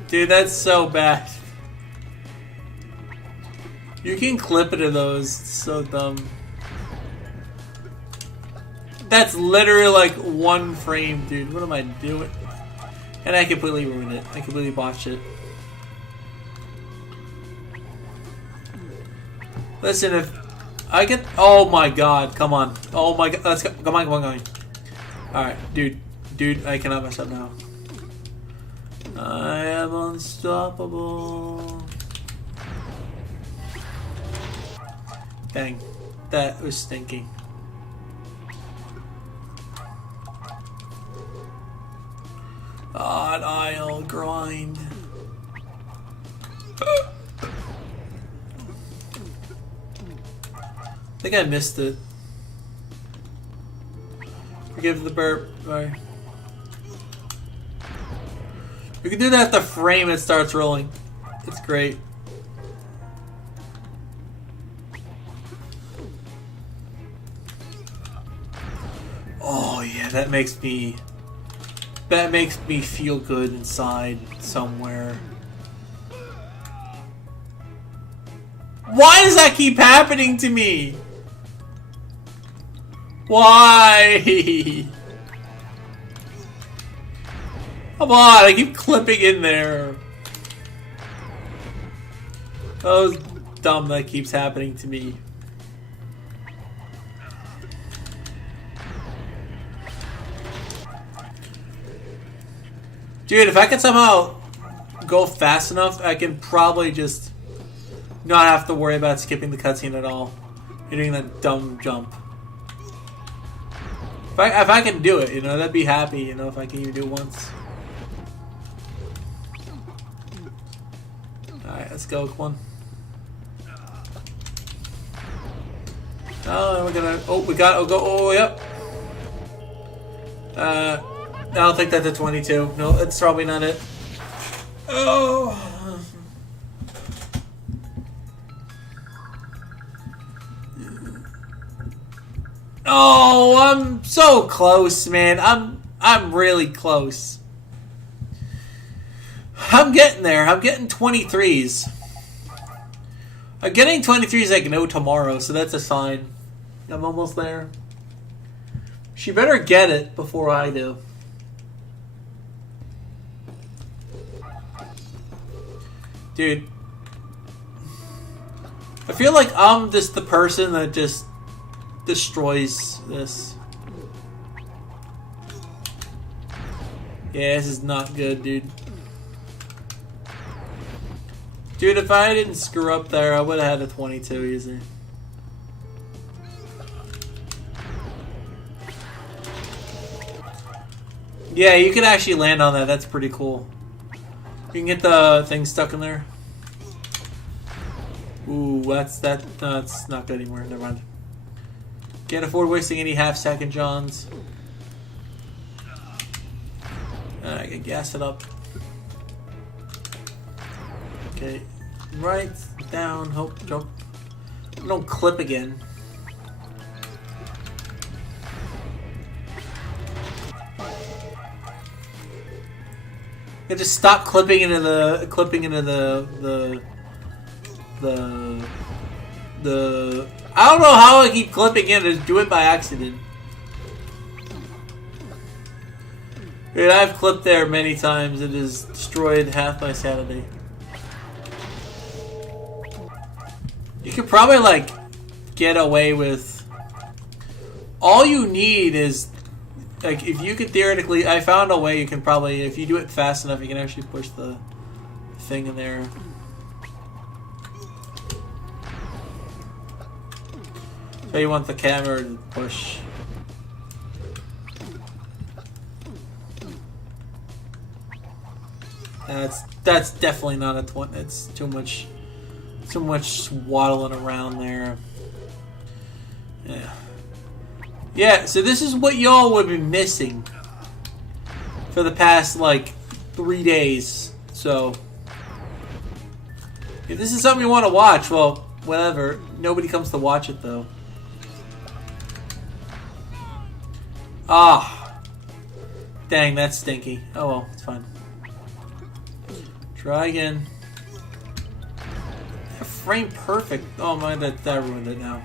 Dude, that's so bad. You can clip it to those. It's so dumb. That's literally like one frame, dude. What am I doing? And I completely ruined it. I completely botched it. Listen, if I get... Oh my god, come on. Oh my god, let's go. Come on, come on, come on. Alright, dude. Dude, I cannot mess up now. I am unstoppable. Dang. That was stinking. Odd aisle grind. I think I missed it. Forgive the burp. Sorry. We can do that at the frame it starts rolling. It's great. Oh yeah, that makes me feel good inside somewhere. Why does that keep happening to me? Why? Come on, I keep clipping in there. Oh, it's dumb that keeps happening to me. Dude, if I could somehow go fast enough, I can probably just not have to worry about skipping the cutscene at all. You're doing that dumb jump. If I can do it, you know, that'd be happy, you know, if I can even do it once. Alright, let's go, come on. Oh, we're gonna, oh, we got, oh, go, oh, yep. I don't think that's a 22. No, that's probably not it. Oh. Oh, I'm so close, man. I'm really close. I'm getting there. I'm getting 23s. I'm getting 23s like no tomorrow, so that's a sign. I'm almost there. She better get it before I do. Dude. I feel like I'm just the person that just destroys this. Yeah, this is not good, dude. Dude, if I didn't screw up there, I would have had a 22 easy. Yeah, you can actually land on that. That's pretty cool. You can get the thing stuck in there. Ooh, that's not good anymore. Never mind. Can't afford wasting any half-second Johns. I can gas it up. Okay, right, down, hope, jump. Don't clip again. Yeah, just stop clipping into the I don't know how I keep clipping in. Just do it by accident. Dude, I've clipped there many times. It has destroyed half my sanity. You could probably like get away with. All you need is. Like, if you could theoretically... I found a way you can probably... If you do it fast enough, you can actually push the thing in there. So you want the camera to push. That's definitely not a 20. It's too much swaddling around there. Yeah. Yeah, so this is what y'all would be missing for the past, like, 3 days. So, if this is something you want to watch, well, whatever. Nobody comes to watch it, though. Ah. Dang, that's stinky. Oh, well, it's fine. Try again. Frame perfect. Oh, my, that ruined it now.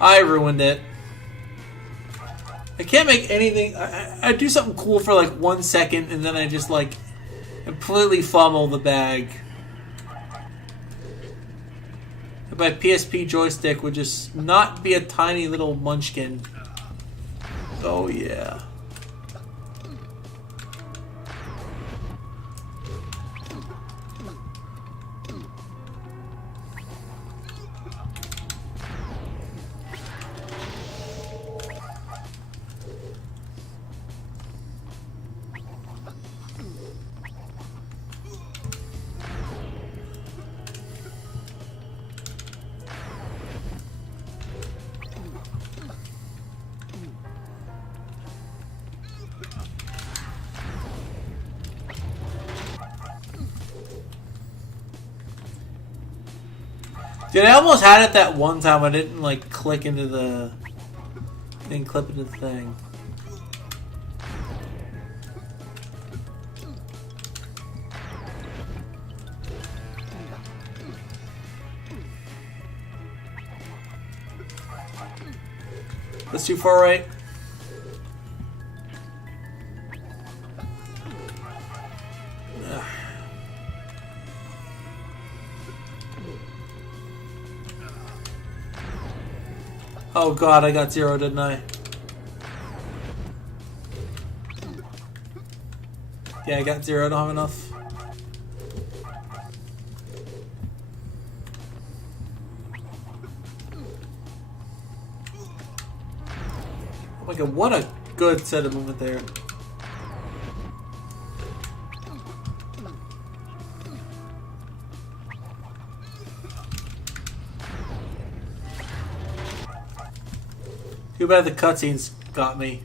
I ruined it. I can't make anything... I do something cool for like 1 second and then I just like completely fumble the bag. My PSP joystick would just not be a tiny little munchkin. Oh yeah. Dude, I almost had it that one time I didn't like click into the thing, clip into the thing. That's too far right. Ugh. Oh god, I got 0, didn't I? Yeah, I got 0, I don't have enough. Oh my god, what a good set of movement there. Too bad the cutscenes got me.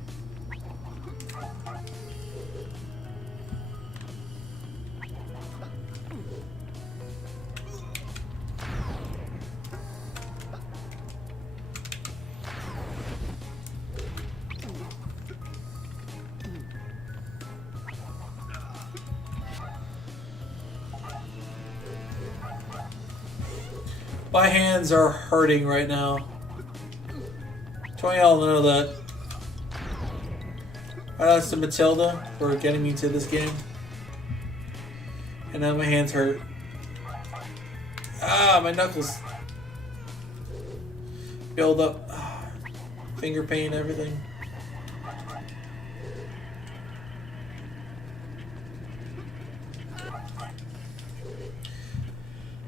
My hands are hurting right now. So y'all know that. That's to Matilda for getting me to this game. And now my hands hurt. Ah, my knuckles. Build up. Finger pain, everything.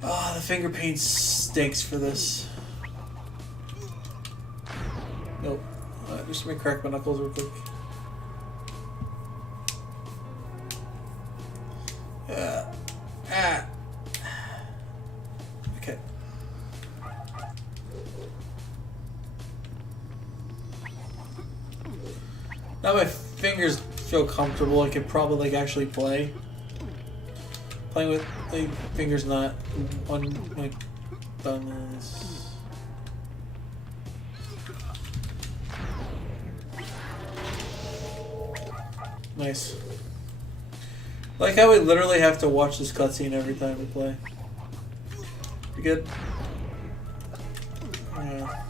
Ah, the finger pain stinks for this. Nope. Just let me crack my knuckles real quick. Okay. Now my fingers feel comfortable. I could probably like actually play. Playing with my fingers not one like thumbs. Nice. Like how we literally have to watch this cutscene every time we play. You good? Yeah.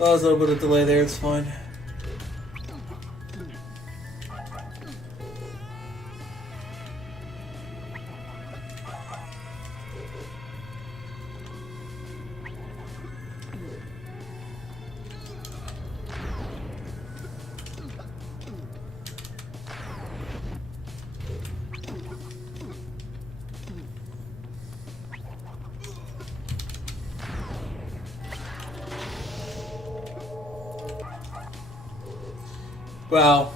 Oh, there's a little bit of delay there, it's fine. Wow.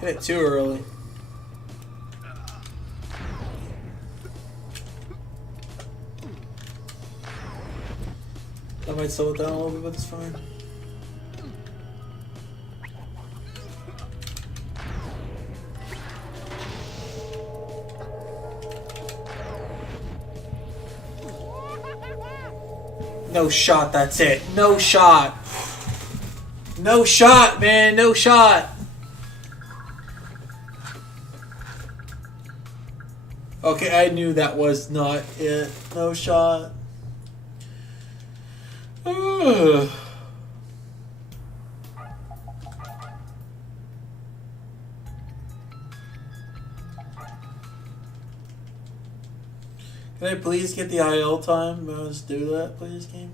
Hit it too early. I might slow it down a little bit, but it's fine. No shot, that's it. No shot. No shot, man. No shot. Okay, I knew that was not it. No shot. Ugh. Can I please get the IL time? Let's do that, please, game.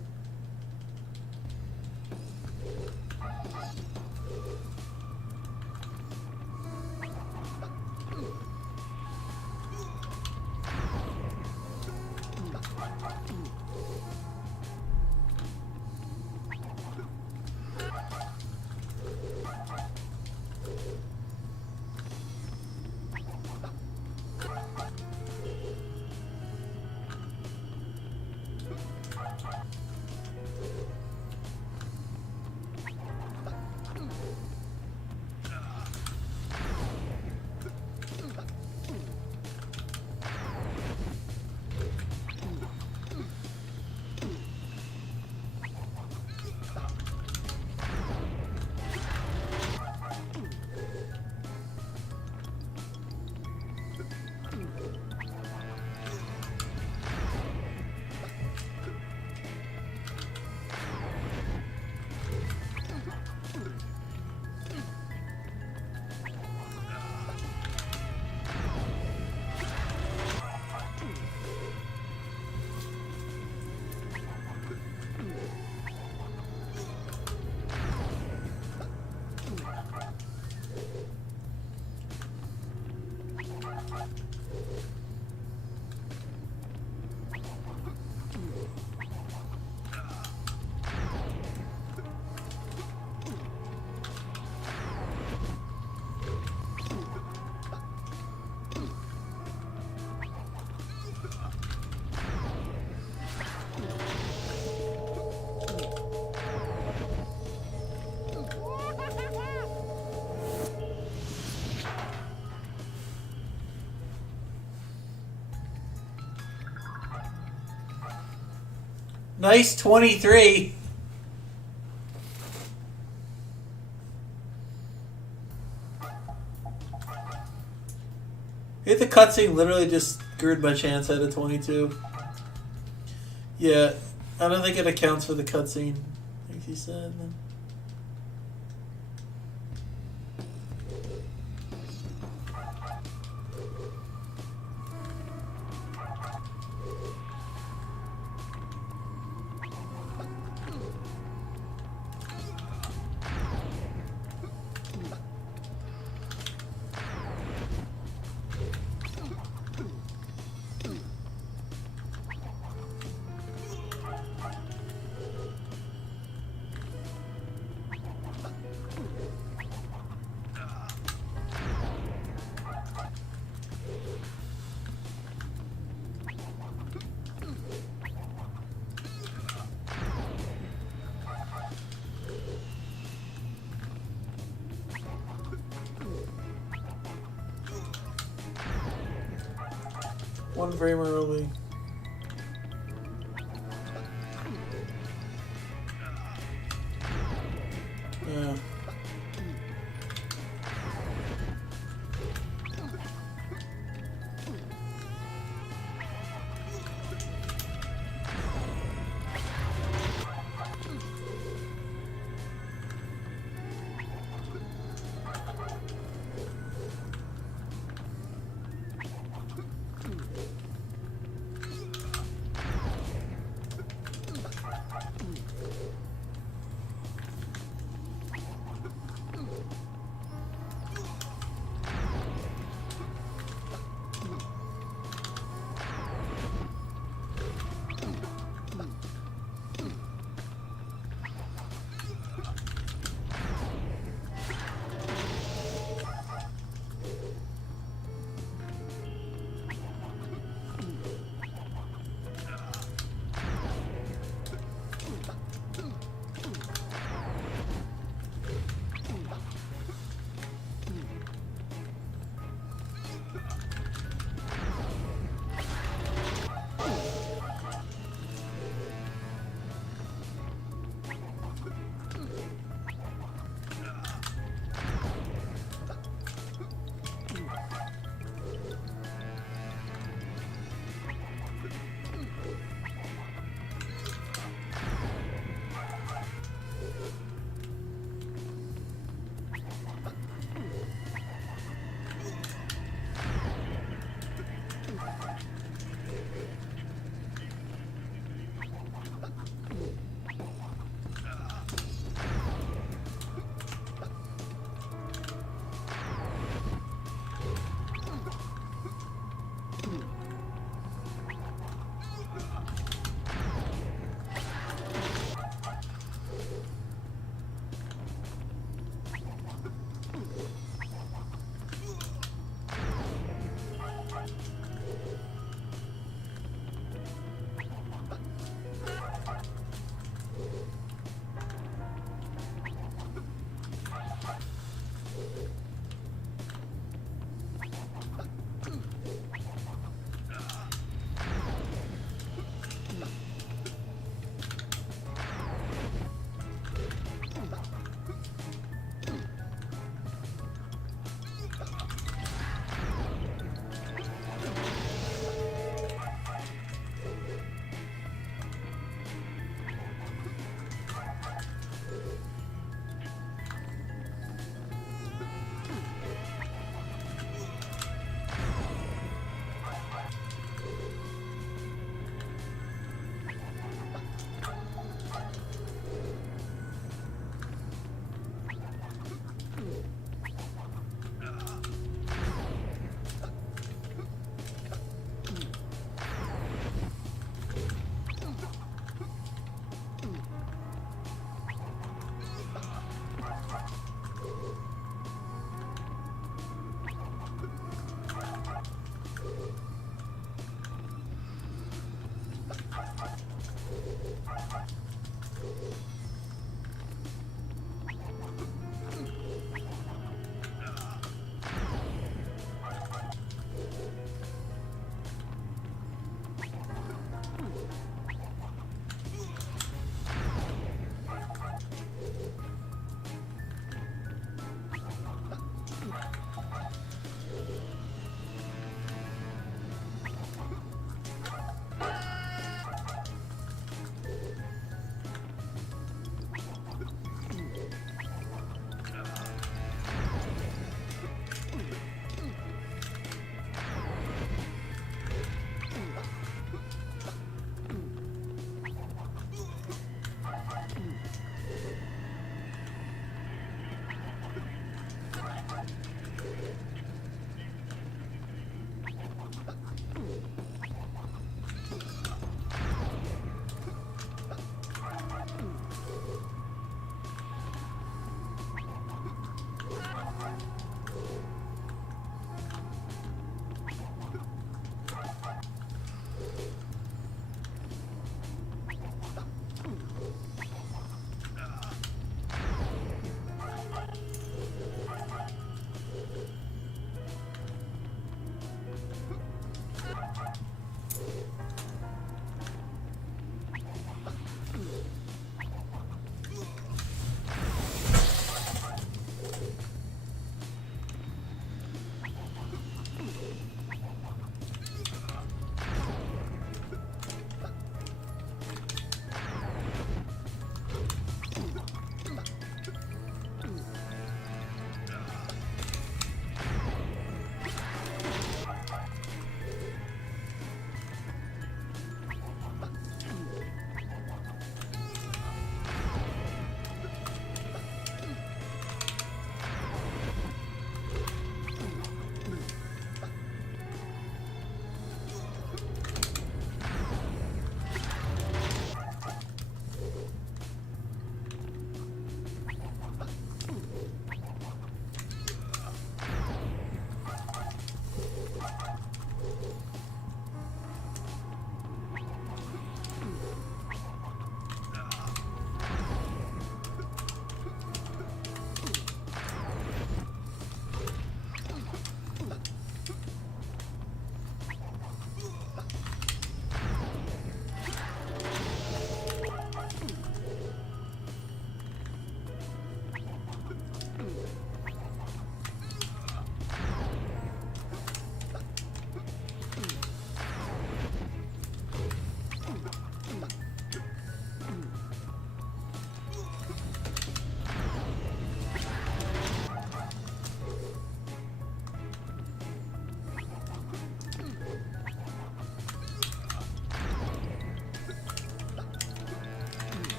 Nice 23. Hit the cutscene literally just screwed my chance at a 22. Yeah, I don't think it accounts for the cutscene. I think he said. One frame early. Yeah.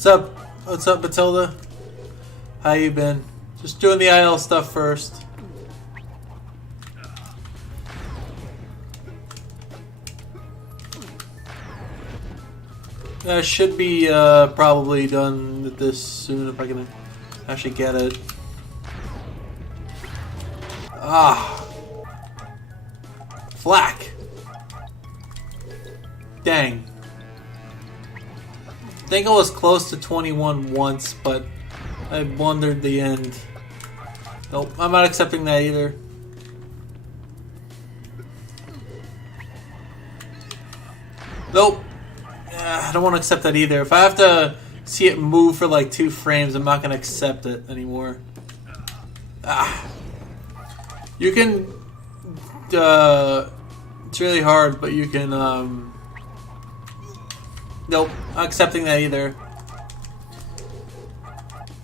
What's up? What's up, Matilda? How you been? Just doing the IL stuff first. I should be probably done with this soon if I can actually get it. Ah. Flack. Dang. I think I was close to 21 once, but I blundered the end. Nope, I'm not accepting that either. Nope. I don't want to accept that either. If I have to see it move for like 2 frames, I'm not going to accept it anymore. Ah. You can... it's really hard, but you can... Nope, not accepting that either.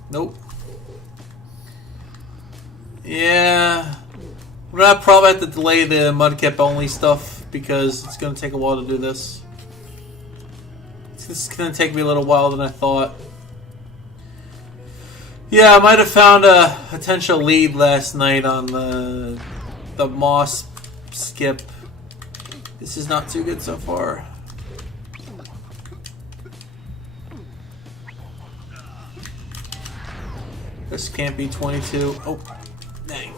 Nope. Yeah. I'm gonna probably have to delay the mudkip only stuff because it's gonna take a while to do this. It's gonna take me a little while than I thought. Yeah, I might have found a potential lead last night on the moss skip. This is not too good so far. This can't be 22. Oh, dang.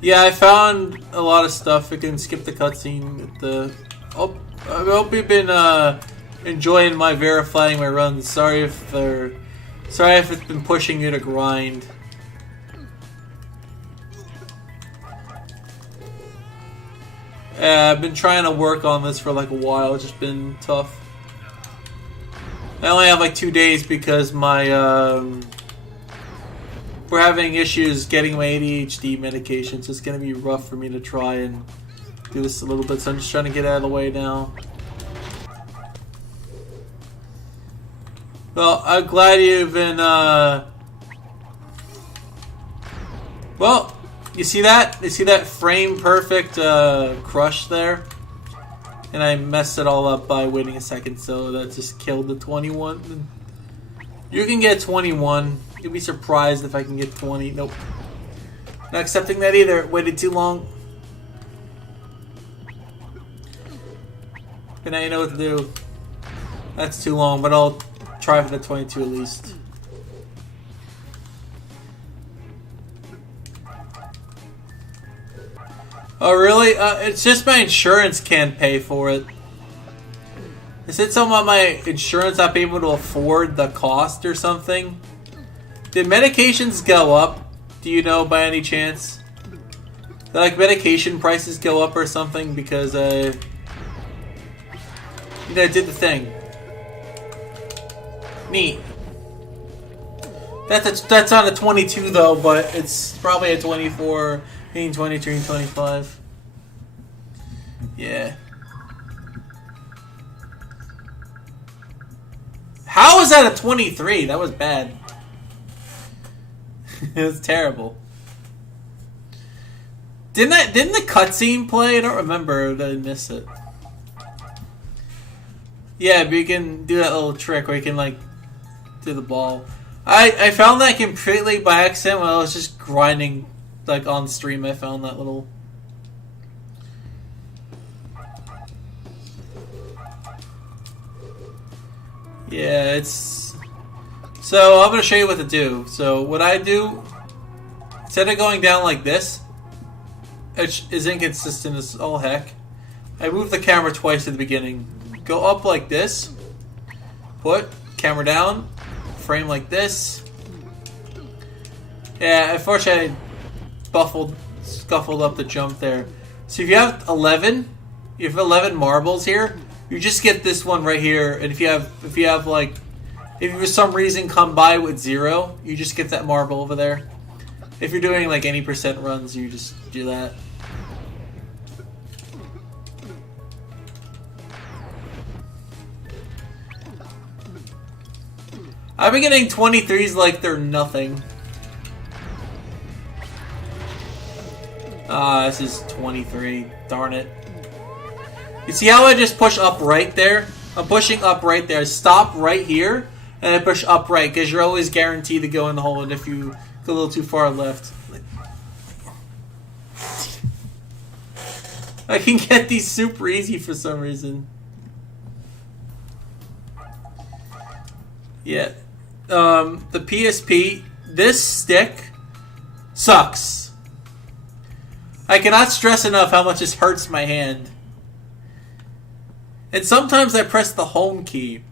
Yeah, I found a lot of stuff. I can skip the cutscene. Oh, I hope you've been enjoying my verifying my runs. Sorry if it's been pushing you to grind. Yeah, I've been trying to work on this for like a while. It's just been tough. I only have like 2 days because my we're having issues getting my ADHD medications. It's gonna be rough for me to try and do this a little bit, so I'm just trying to get out of the way now. Well, I'm glad you've been, well, you see that? You see that frame perfect crush there? And I messed it all up by waiting a second, so that just killed the 21. You can get 21. You'll be surprised if I can get 20. Nope. Not accepting that either. Waited too long. And now you know what to do. That's too long, but I'll try for the 22 at least. Oh, really? It's just my insurance can't pay for it. Is it something about my insurance not being able to afford the cost or something? Did medications go up? Do you know by any chance? Did, like, medication prices go up or something because you know, I did the thing. Neat. That's on a 22 though, but it's probably a 24, 23, and 25. Yeah. How was that a 23? That was bad. It was terrible. Didn't the cutscene play? I don't remember. Did I miss it? Yeah, but you can do that little trick where you can like do the ball. I found that completely by accident when I was just grinding like on stream. I found that little. Yeah, it's... So, I'm going to show you what to do. So, what I do, instead of going down like this, which is inconsistent as all heck, I move the camera twice at the beginning. Go up like this, put camera down, frame like this. Yeah, unfortunately I scuffled up the jump there. So if you have 11 marbles here, you just get this one right here, and if you for some reason come by with 0, you just get that marble over there. If you're doing like any percent runs, you just do that. I've been getting 23s like they're nothing. This is 23. Darn it. You see how I just push up right there? I'm pushing up right there. Stop right here. And I push upright because you're always guaranteed to go in the hole, and if you go a little too far left. I can get these super easy for some reason. Yeah. The PSP, this stick sucks. I cannot stress enough how much this hurts my hand. And sometimes I press the home key.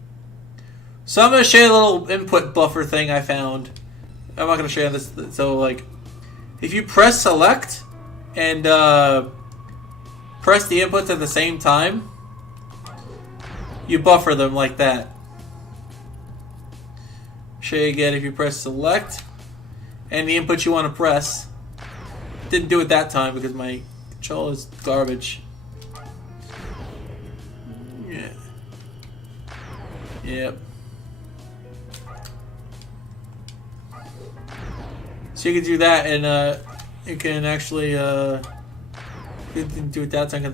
So I'm going to show you a little input buffer thing I found. I'm not going to show you this. So, like, if you press select and press the inputs at the same time, you buffer them like that. Show you again, if you press select and the input you want to press. Didn't do it that time because my controller is garbage. Yeah. Yep. So you can do that, and you can actually you didn't do it that time.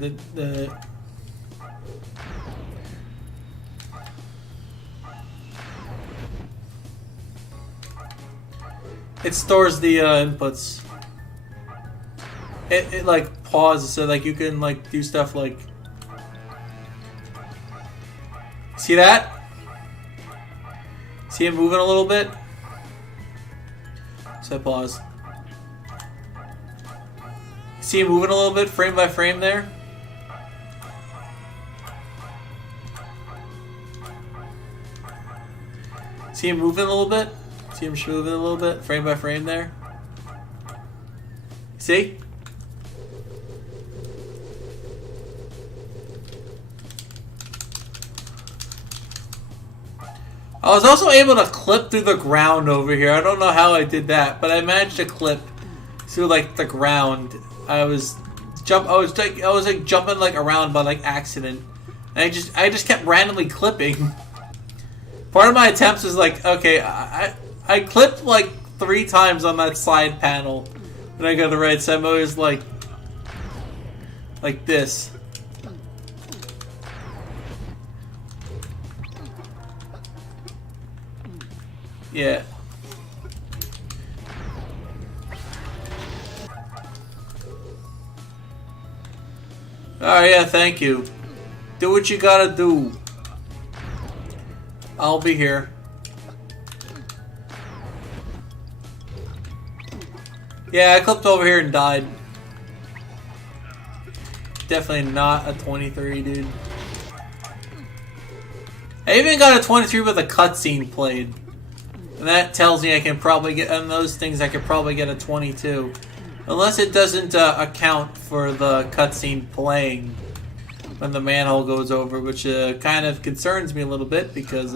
It stores the inputs. It like pauses, so like you can like do stuff like, see that? See it moving a little bit? So I pause. See it moving a little bit, frame by frame there? See him moving a little bit? See him moving a little bit, frame by frame there? See? I was also able to clip through the ground over here. I don't know how I did that, but I managed to clip through like the ground. I was like jumping like around by like accident. And I just kept randomly clipping. Part of my attempts was like, okay, I clipped like 3 times on that side panel when I got the right side. I'm always like this. Yeah. Alright, yeah, thank you. Do what you gotta do. I'll be here. Yeah, I clipped over here and died. Definitely not a 23, dude. I even got a 23 with a cutscene played. And that tells me I can probably get, on those things I could probably get a 22. Unless it doesn't account for the cutscene playing when the manhole goes over, which kind of concerns me a little bit because...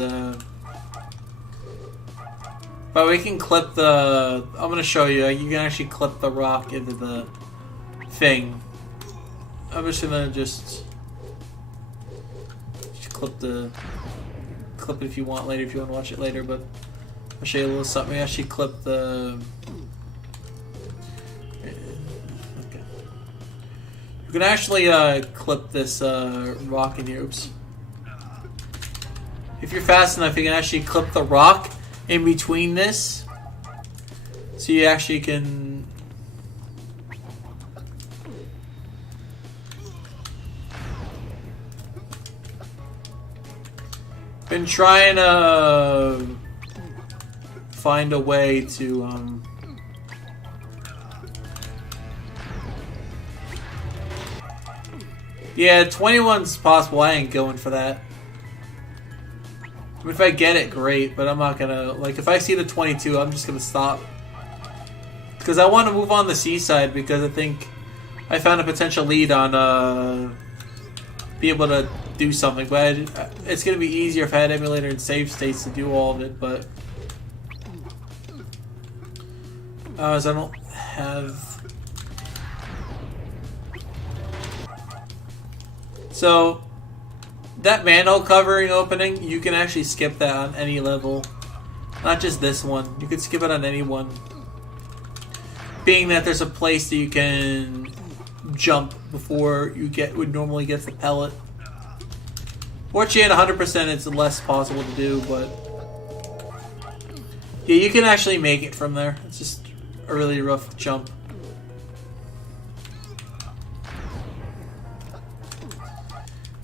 but we can clip the... I'm going to show you. You can actually clip the rock into the thing. I'm just going to just clip it if you want later, if you want to watch it later, but... I'll show you a little something. We actually clip the... Okay. You can actually clip this rock in here. Oops. If you're fast enough, you can actually clip the rock in between this. So you actually can... Been trying to... find a way to yeah, 21's possible. I ain't going for that. I mean, if I get it, great, but I'm not gonna, like, if I see the 22, I'm just gonna stop because I want to move on the seaside because I think I found a potential lead on be able to do something, but it's gonna be easier if I had emulator and save states to do all of it, but as I don't have... So, that manhole covering opening, you can actually skip that on any level. Not just this one. You can skip it on any one. Being that there's a place that you can jump before you would normally get the pellet. Fortunately, at 100% it's less possible to do, but... Yeah, you can actually make it from there. It's just a really rough jump.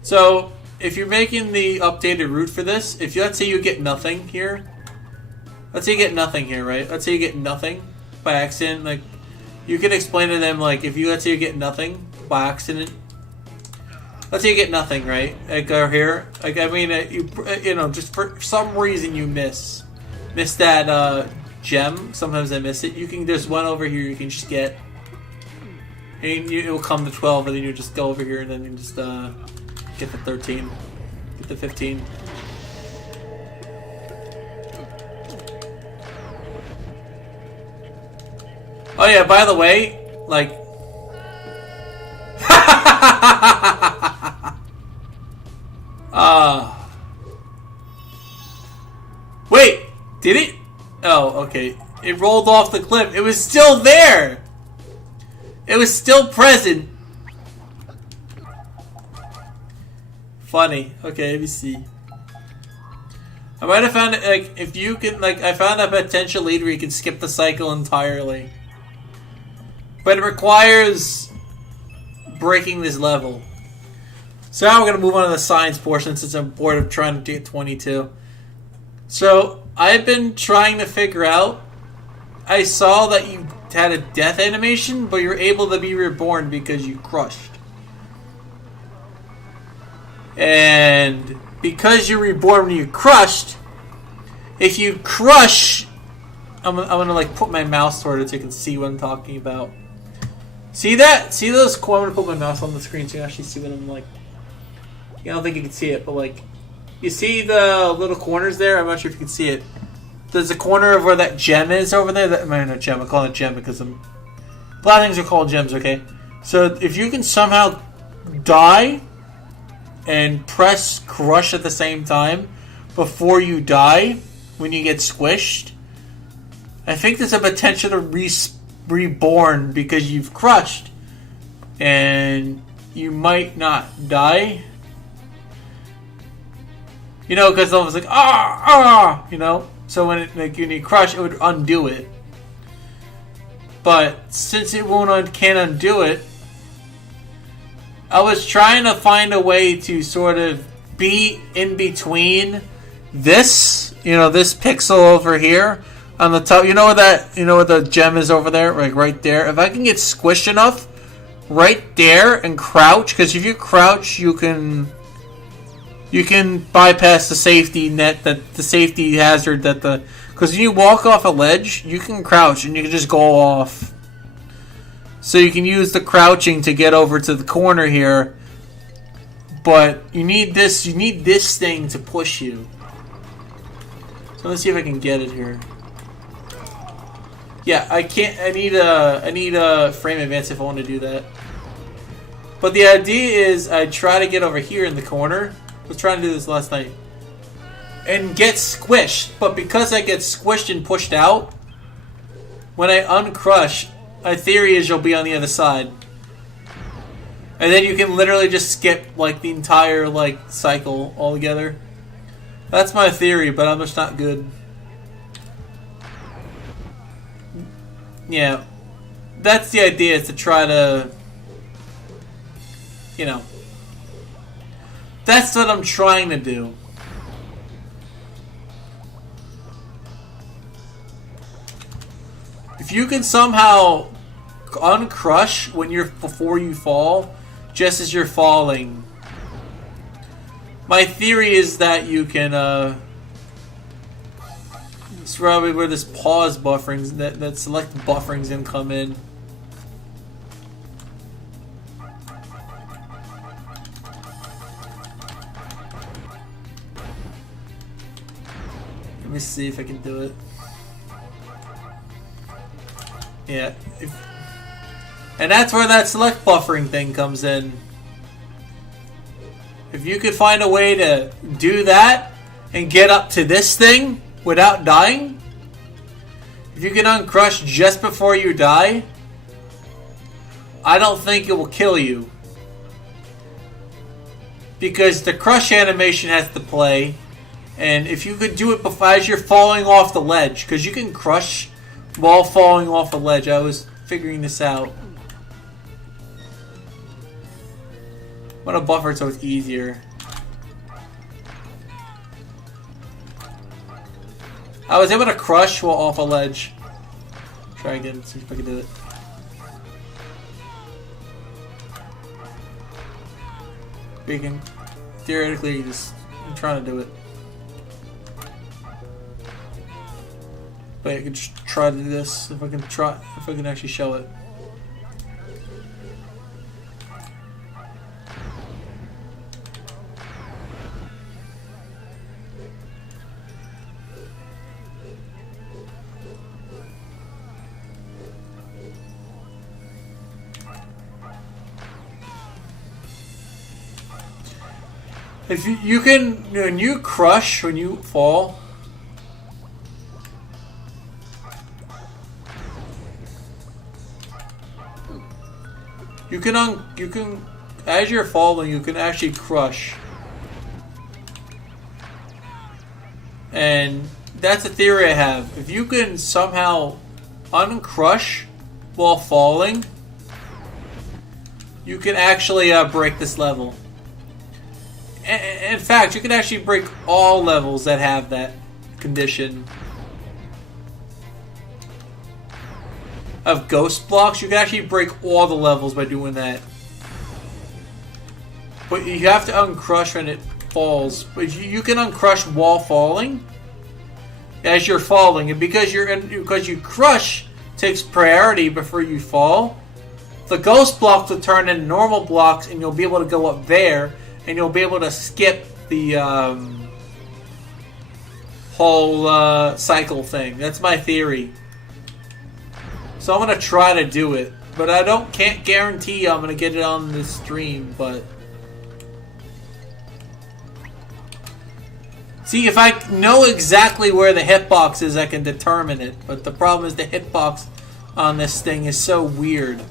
So, if you're making the updated route for this, if you, let's say you get nothing here. Let's say you get nothing here, right? Let's say you get nothing by accident. Like, you can explain to them, like, if you, let's say you get nothing by accident. Let's say you get nothing, right? Like, here. Like, I mean, you know, just for some reason you miss that, gem. Sometimes I miss it. You can, there's one over here you can just get. And it will come to 12, and then you just go over here, and then you just, get the 13. Get the 15. Oh yeah, by the way, like... Wait! Did it? Oh, okay. It rolled off the cliff. It was still there! It was still present. Funny. Okay, let me see. I might have found it, like, if you can, like, I found a potential lead where you can skip the cycle entirely. But it requires breaking this level. So now we're going to move on to the science portion since I'm bored of trying to get 22. So, I've been trying to figure out, I saw that you had a death animation, but you're able to be reborn because you crushed. And because you're reborn when you crushed, if you crush, I'm gonna like put my mouse toward it so you can see what I'm talking about. See that? See those? I'm gonna put my mouse on the screen so you can actually see what I'm like. I don't think you can see it, but like, you see the little corners there? I'm not sure if you can see it. There's a corner of where that gem is over there. That, I mean, not gem. I call it gem because a lot of things are called gems. Okay, so if you can somehow die and press crush at the same time before you die when you get squished, I think there's a potential to reborn because you've crushed and you might not die. You know, because I was like, you know, so when you crush, it would undo it. But since it can't undo it, I was trying to find a way to sort of be in between this, you know, this pixel over here on the top. You know where the gem is over there, like right there. If I can get squished enough right there and crouch, because if you crouch, you can bypass the safety net, the safety hazard because when you walk off a ledge, you can crouch and you can just go off. So you can use the crouching to get over to the corner here, but you need this thing to push you. So let's see if I can get it here. Yeah, I can't. I need a frame advance if I want to do that. But the idea is I try to get over here in the corner. I was trying to do this last night. And get squished. But because I get squished and pushed out, when I uncrush, my theory is you'll be on the other side. And then you can literally just skip like the entire like cycle altogether. That's my theory, but I'm just not good. Yeah. That's the idea, is to try to, you know, that's what I'm trying to do. If you can somehow uncrush before you fall, just as you're falling, my theory is that you can, it's probably where this pause bufferings, that select buffering's gonna come in. Let me see if I can do it. Yeah. And that's where that select buffering thing comes in. If you could find a way to do that and get up to this thing without dying, if you can uncrush just before you die, I don't think it will kill you. Because the crush animation has to play, And if you could do it as you're falling off the ledge, because you can crush while falling off the ledge. I was figuring this out. I'm gonna buffer it so it's easier. I was able to crush while off a ledge. Try again, see if I can do it. You can theoretically just I'm trying to do it. But I can try to do this if I can actually show it. If you can, when you crush, when you fall, you can, as you're falling, you can actually crush. And that's a theory I have. If you can somehow uncrush while falling, you can actually break this level. In fact, you can actually break all levels that have that condition of ghost blocks. You can actually break all the levels by doing that. But you have to uncrush when it falls. But you can uncrush while falling, as you're falling, and because you crush takes priority before you fall. The ghost blocks will turn into normal blocks, and you'll be able to go up there. And you'll be able to skip the whole cycle thing. That's my theory. So I'm gonna try to do it, but I can't guarantee I'm gonna get it on this stream. But see, if I know exactly where the hitbox is, I can determine it. But the problem is the hitbox on this thing is so weird.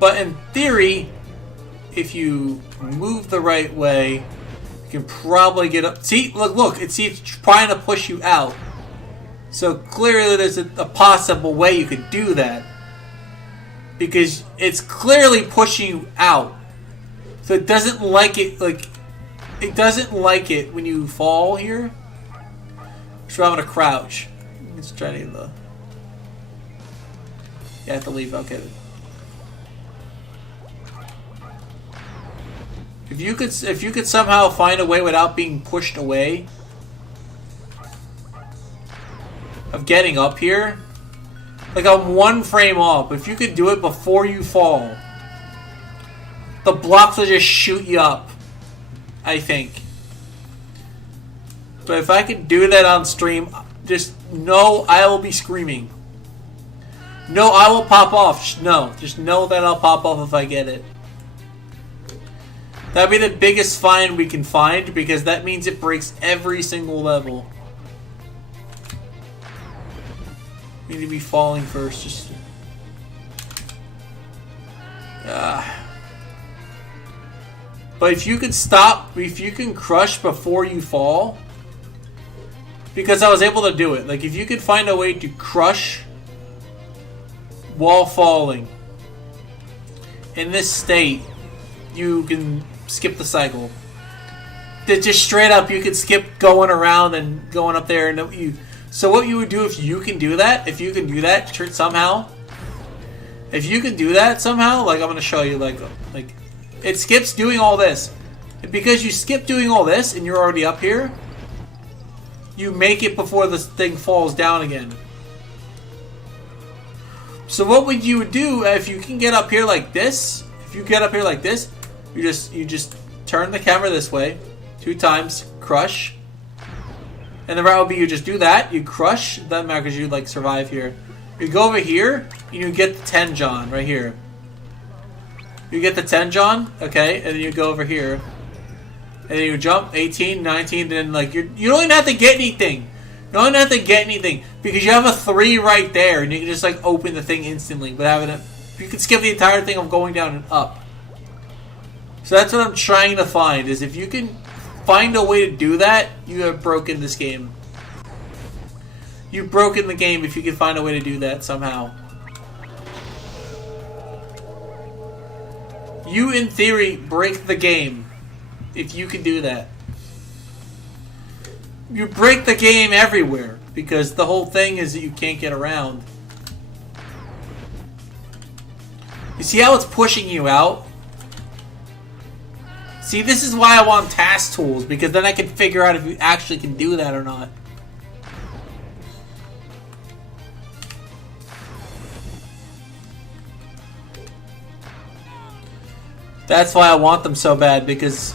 But in theory, if you move the right way, you can probably get up. See, look, it's trying to push you out. So clearly there's a possible way you could do that. Because it's clearly pushing you out. So it doesn't like it, it doesn't like it when you fall here. So I'm going to crouch. Let's try to get the... You have to leave, okay. If you could somehow find a way without being pushed away of getting up here, like I'm one frame off. If you could do it before you fall, the blocks will just shoot you up, I think. But if I could do that on stream, just know I will be screaming. No, I will pop off. No, just know that I'll pop off if I get it. That'd be the biggest find we can find, because that means it breaks every single level. We need to be falling first, just... But if you could stop, if you can crush before you fall, because I was able to do it. Like, if you could find a way to crush while falling in this state, you can skip the cycle. Just straight up, you could skip going around and going up there. And so what you would do if you can do that, somehow, if you can do that somehow, like I'm going to show you, like it skips doing all this. And because you skip doing all this and you're already up here, you make it before this thing falls down again. So what would you do if you can get up here like this? If you get up here like this, you just turn the camera this way 2 times, crush, and the route would be you just do that, you crush, doesn't matter because you like survive here. You go over here and you get the 10 John right here. You get the 10 John, okay, and then you go over here, and then you jump 18, 19, and then like you don't even have to get anything. You don't even have to get anything because you have a 3 right there, and you can just like open the thing instantly. But having it, you can skip the entire thing of going down and up. So that's what I'm trying to find, is if you can find a way to do that, you have broken this game. You've broken the game if you can find a way to do that somehow. You, in theory, break the game if you can do that. You break the game everywhere because the whole thing is that you can't get around. You see how it's pushing you out? See, this is why I want task tools, because then I can figure out if you actually can do that or not. That's why I want them so bad, because...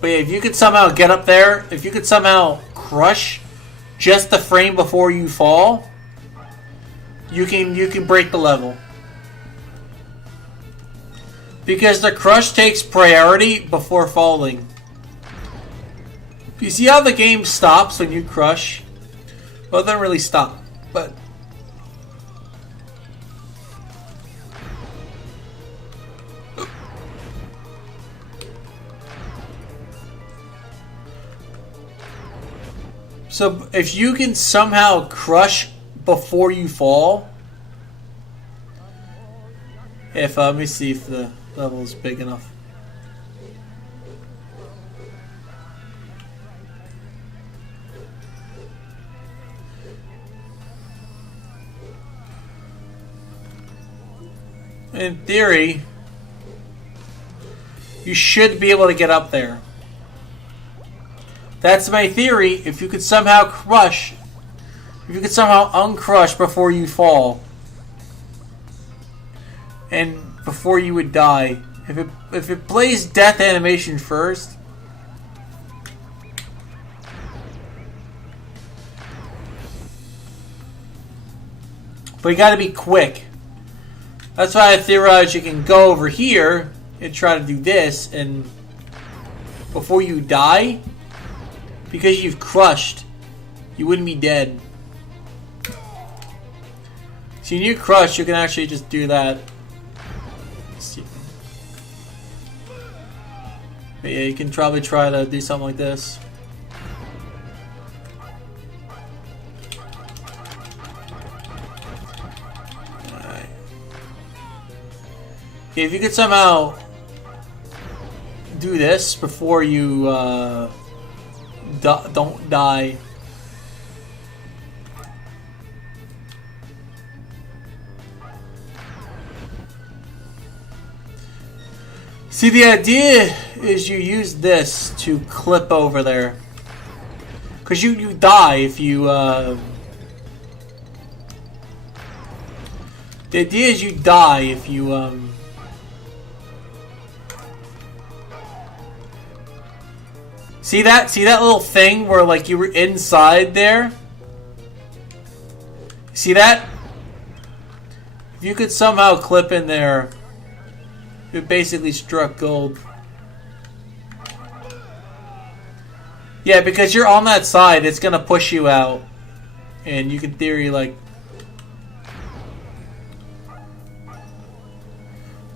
But yeah, if you could somehow get up there, if you could somehow crush just the frame before you fall, you can break the level. Because the crush takes priority before falling. You see how the game stops when you crush? Well, it doesn't really stop, but... So, if you can somehow crush before you fall... let me see if the level is big enough. In theory, you should be able to get up there. That's my theory. If you could somehow crush, if you could somehow uncrush before you fall, and before you would die, if it plays death animation first, but you got to be quick. That's why I theorize you can go over here and try to do this, and before you die, because you've crushed, you wouldn't be dead. So when you crush, you can actually just do that. But yeah, you can probably try to do something like this. If you could somehow do this before you don't die. See, the idea is you use this to clip over there. Because you die if you... The idea is you die if you... See that little thing where like you were inside there? See that? If you could somehow clip in there, it basically struck gold. Yeah, because you're on that side, it's gonna push you out. And you can theory like...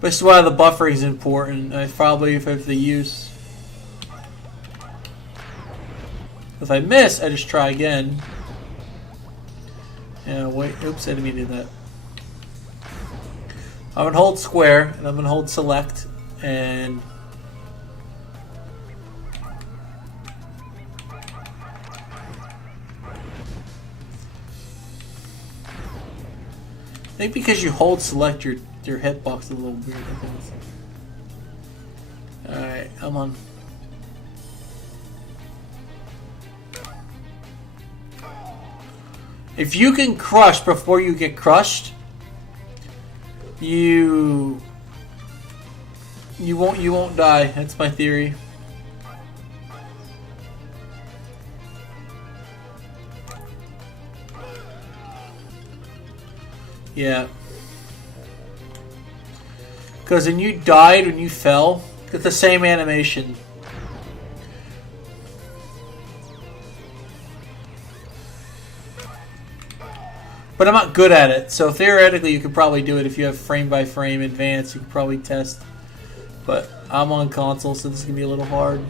This is why the buffering is important. Probably if the use. If I miss, I just try again. Yeah, wait, oops, I didn't mean to do that. I'm gonna hold square, and I'm gonna hold select, and... I think because you hold select, your hitbox is a little weird. Alright, come on. If you can crush before you get crushed, you won't die. That's my theory. Yeah. Because when you died, when you fell, it's the same animation. But I'm not good at it, so theoretically you could probably do it if you have frame by frame advanced. You could probably test. But I'm on console, so this is gonna be a little hard.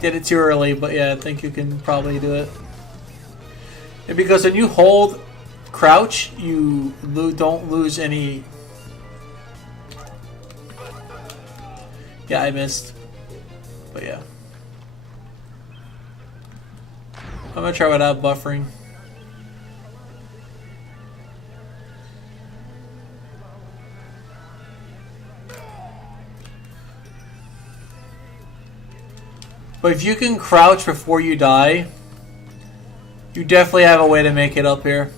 Did it too early, but yeah, I think you can probably do it. And because when you hold crouch, you don't lose any. Yeah, I missed. But yeah. I'm gonna try without buffering. But if you can crouch before you die, you definitely have a way to make it up here.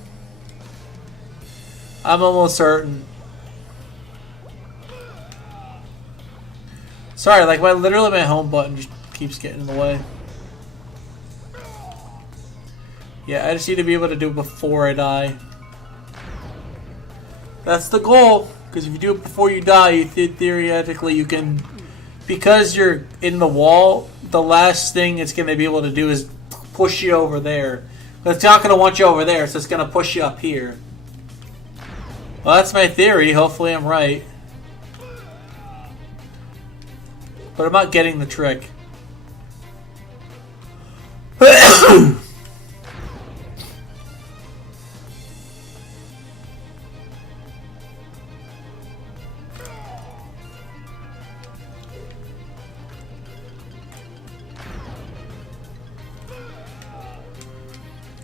I'm almost certain. Sorry, like literally my home button just keeps getting in the way. Yeah, I just need to be able to do it before I die. That's the goal, because if you do it before you die, theoretically you can, because you're in the wall, the last thing it's going to be able to do is push you over there. But it's not going to want you over there, so it's going to push you up here. Well, that's my theory. Hopefully I'm right. But I'm not getting the trick.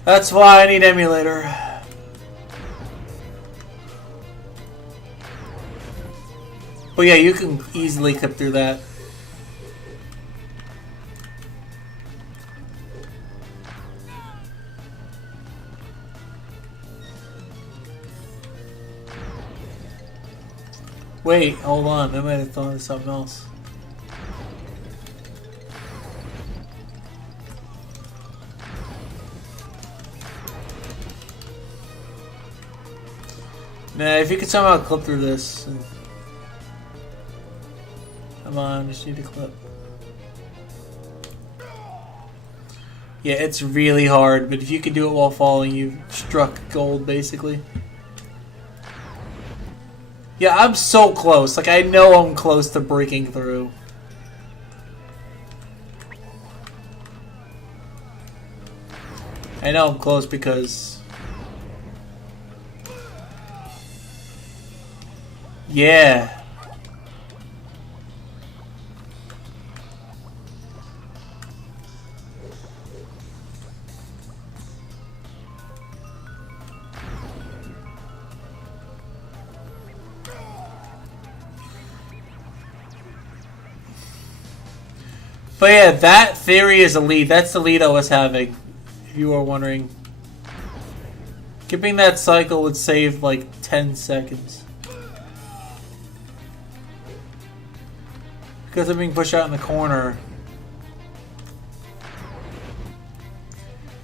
That's why I need emulator. But yeah, you can easily clip through that. Wait, hold on. I might have thought of something else. Nah, if you could somehow clip through this. Come on, just need to clip. Yeah, it's really hard, but if you can do it while falling, you've struck gold, basically. Yeah, I'm so close. Like, I know I'm close to breaking through. I know I'm close because... Yeah. But yeah, that theory is a lead. That's the lead I was having, if you were wondering. Skipping that cycle would save like 10 seconds. Because I'm being pushed out in the corner.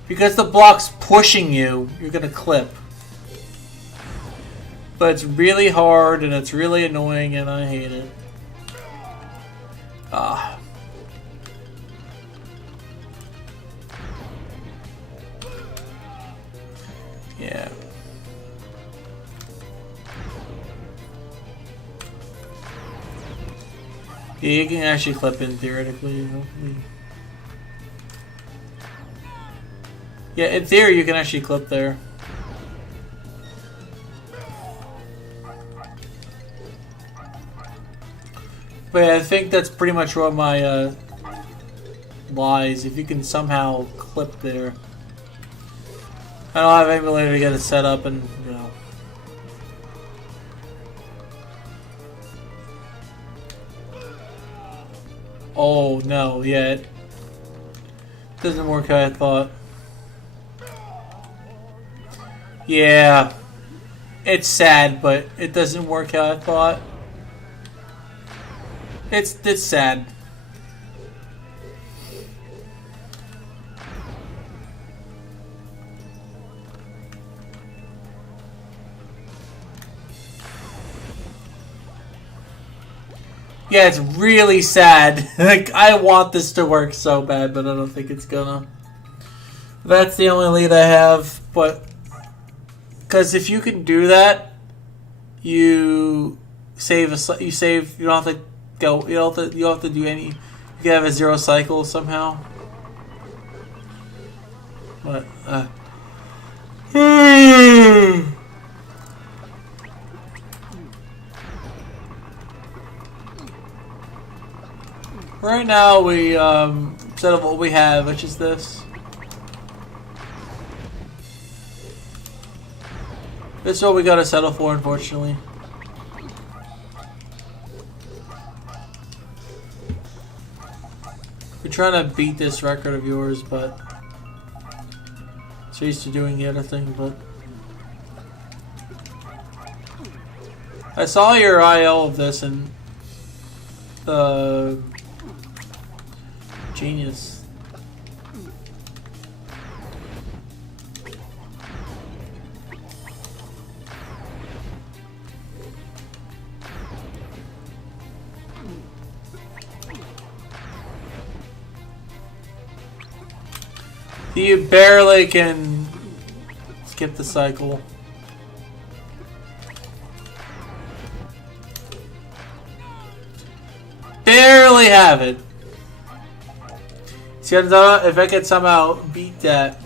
Because the block's pushing you, you're gonna clip. But it's really hard and it's really annoying and I hate it. Ah. Yeah. Yeah, you can actually clip in theoretically, hopefully. Yeah, in theory you can actually clip there. But yeah, I think that's pretty much what my lies. If you can somehow clip there. I don't have emulator to get it set up and, you know. Oh, no, yeah. It doesn't work how I thought. Yeah. It's sad, but it doesn't work how I thought. It's sad. Yeah, it's really sad. Like, I want this to work so bad, but I don't think it's gonna. That's the only lead I have, but because if you can do that, you save you save. You don't have to go. You don't have to do any. You can have a 0 cycle somehow. But right now we set up what we have, which is this. This is what we gotta settle for, unfortunately. We're trying to beat this record of yours, but so used to doing the other thing, but I saw your IL of this and genius. You barely can skip the cycle. Barely have it. See, if I could somehow beat that.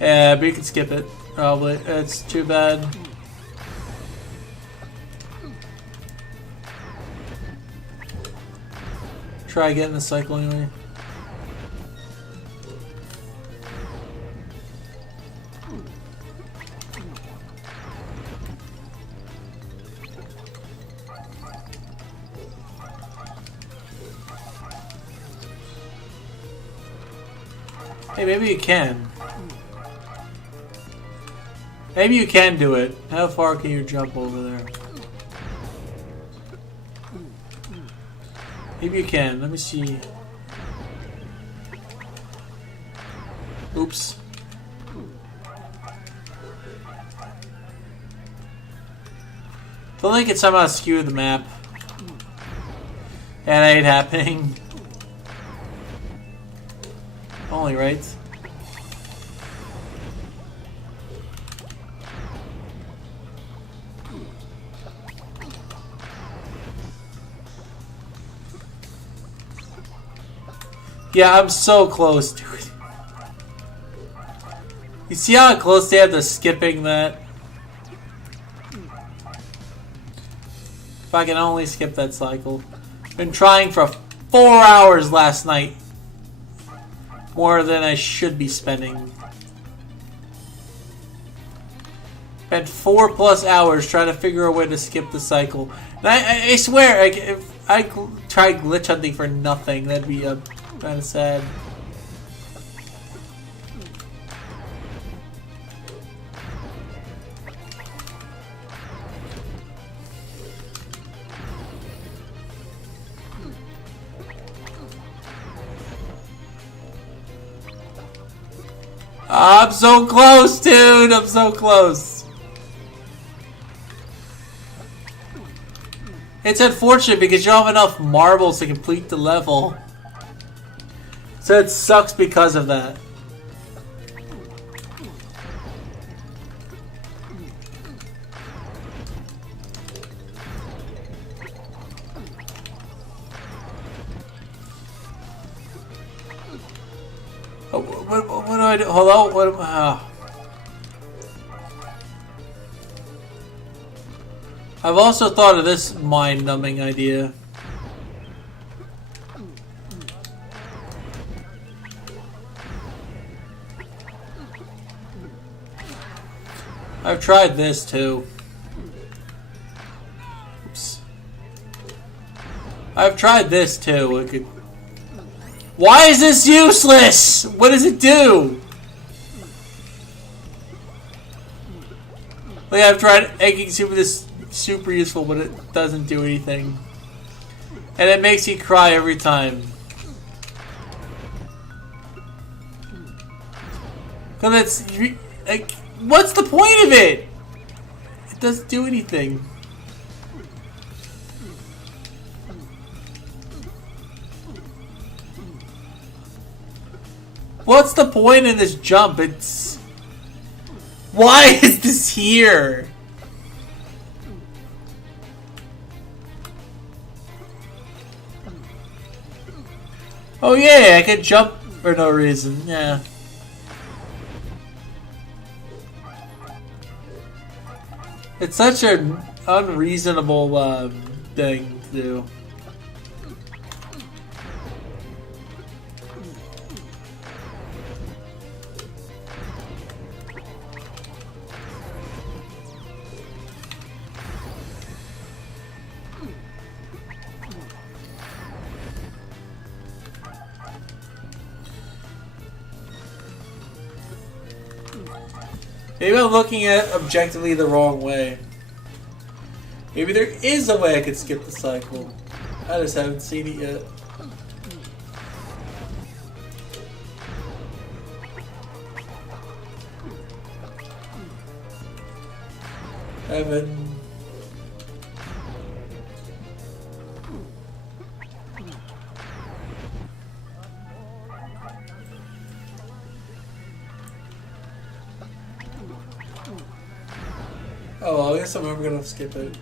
Yeah, but you can skip it. Probably. It's too bad. Try getting the cycle anyway. Hey, maybe you can. Maybe you can do it. How far can you jump over there? Maybe you can. Let me see. Oops. Don't think it somehow skewed the map. That ain't happening. Only right. Yeah, I'm so close, dude. You see how close they have to skipping that? If I can only skip that cycle. Been trying for 4 hours last night. More than I should be spending. Spent 4+ hours trying to figure a way to skip the cycle. And I swear, like, if I tried glitch hunting for nothing, that'd be kind of sad. I'm so close, dude! I'm so close. It's unfortunate because you don't have enough marbles to complete the level. So it sucks because of that. What do I do? Hold on. I've also thought of this mind-numbing idea. I've tried this too. Oops. I've tried this too. Why is this useless? What does it do? Like, I've tried making this super useful, but it doesn't do anything. And it makes you cry every time. Cause it's like, what's the point of it? It doesn't do anything. What's the point in this jump? It's... Why is this here? Oh yeah, I can jump for no reason, yeah. It's such an unreasonable thing to do. Maybe I'm looking at it objectively the wrong way. Maybe there is a way I could skip the cycle. I just haven't seen it yet. Heaven. Oh, well, I guess I'm never gonna skip it.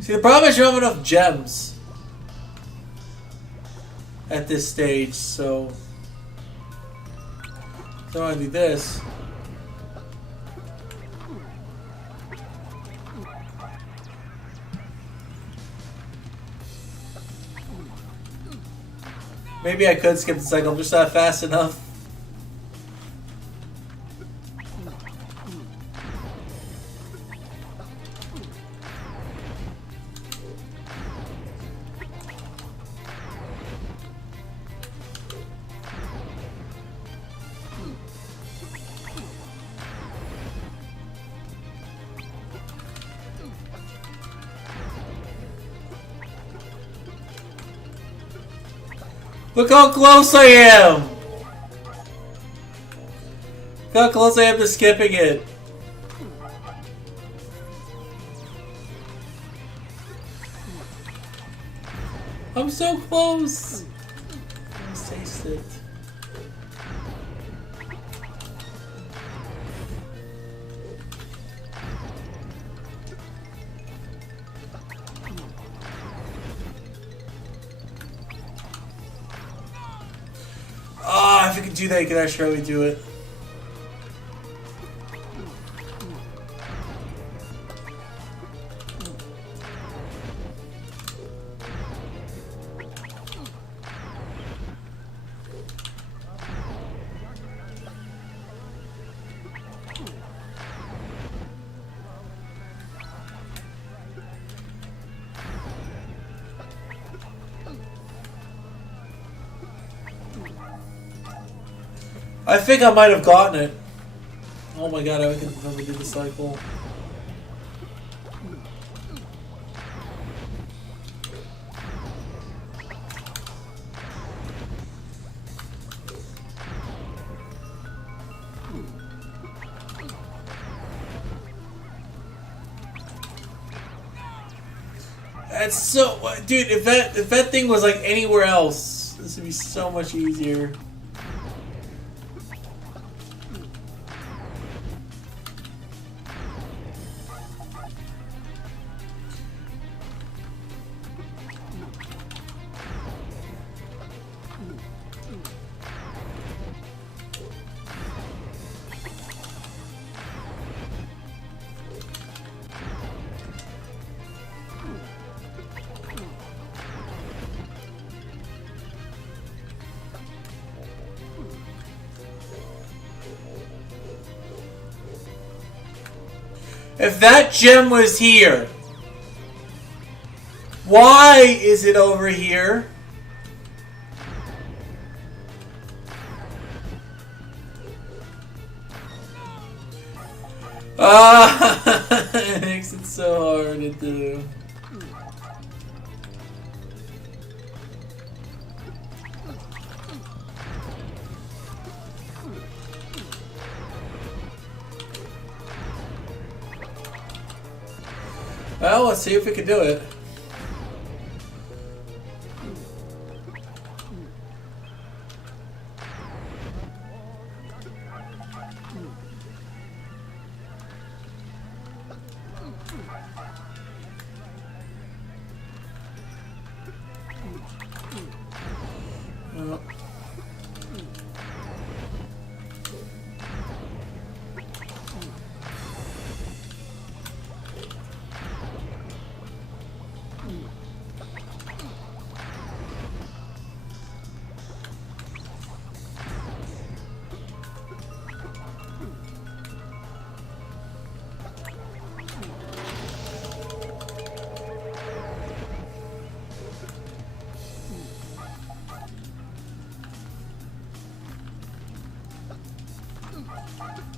See, the problem is you don't have enough gems at this stage, so I want to do this. Maybe I could skip the cycle, I'm just not fast enough. Look how close I am! Look how close I am to skipping it. I'm so close! Let's taste it. If you can do that, you can actually really do it. I think I might have gotten it. Oh my god, I can never do the cycle. That's so... Dude, if that thing was like anywhere else, this would be so much easier. If that gem was here, why is it over here? It makes it so hard to do. Well, let's see if we can do it.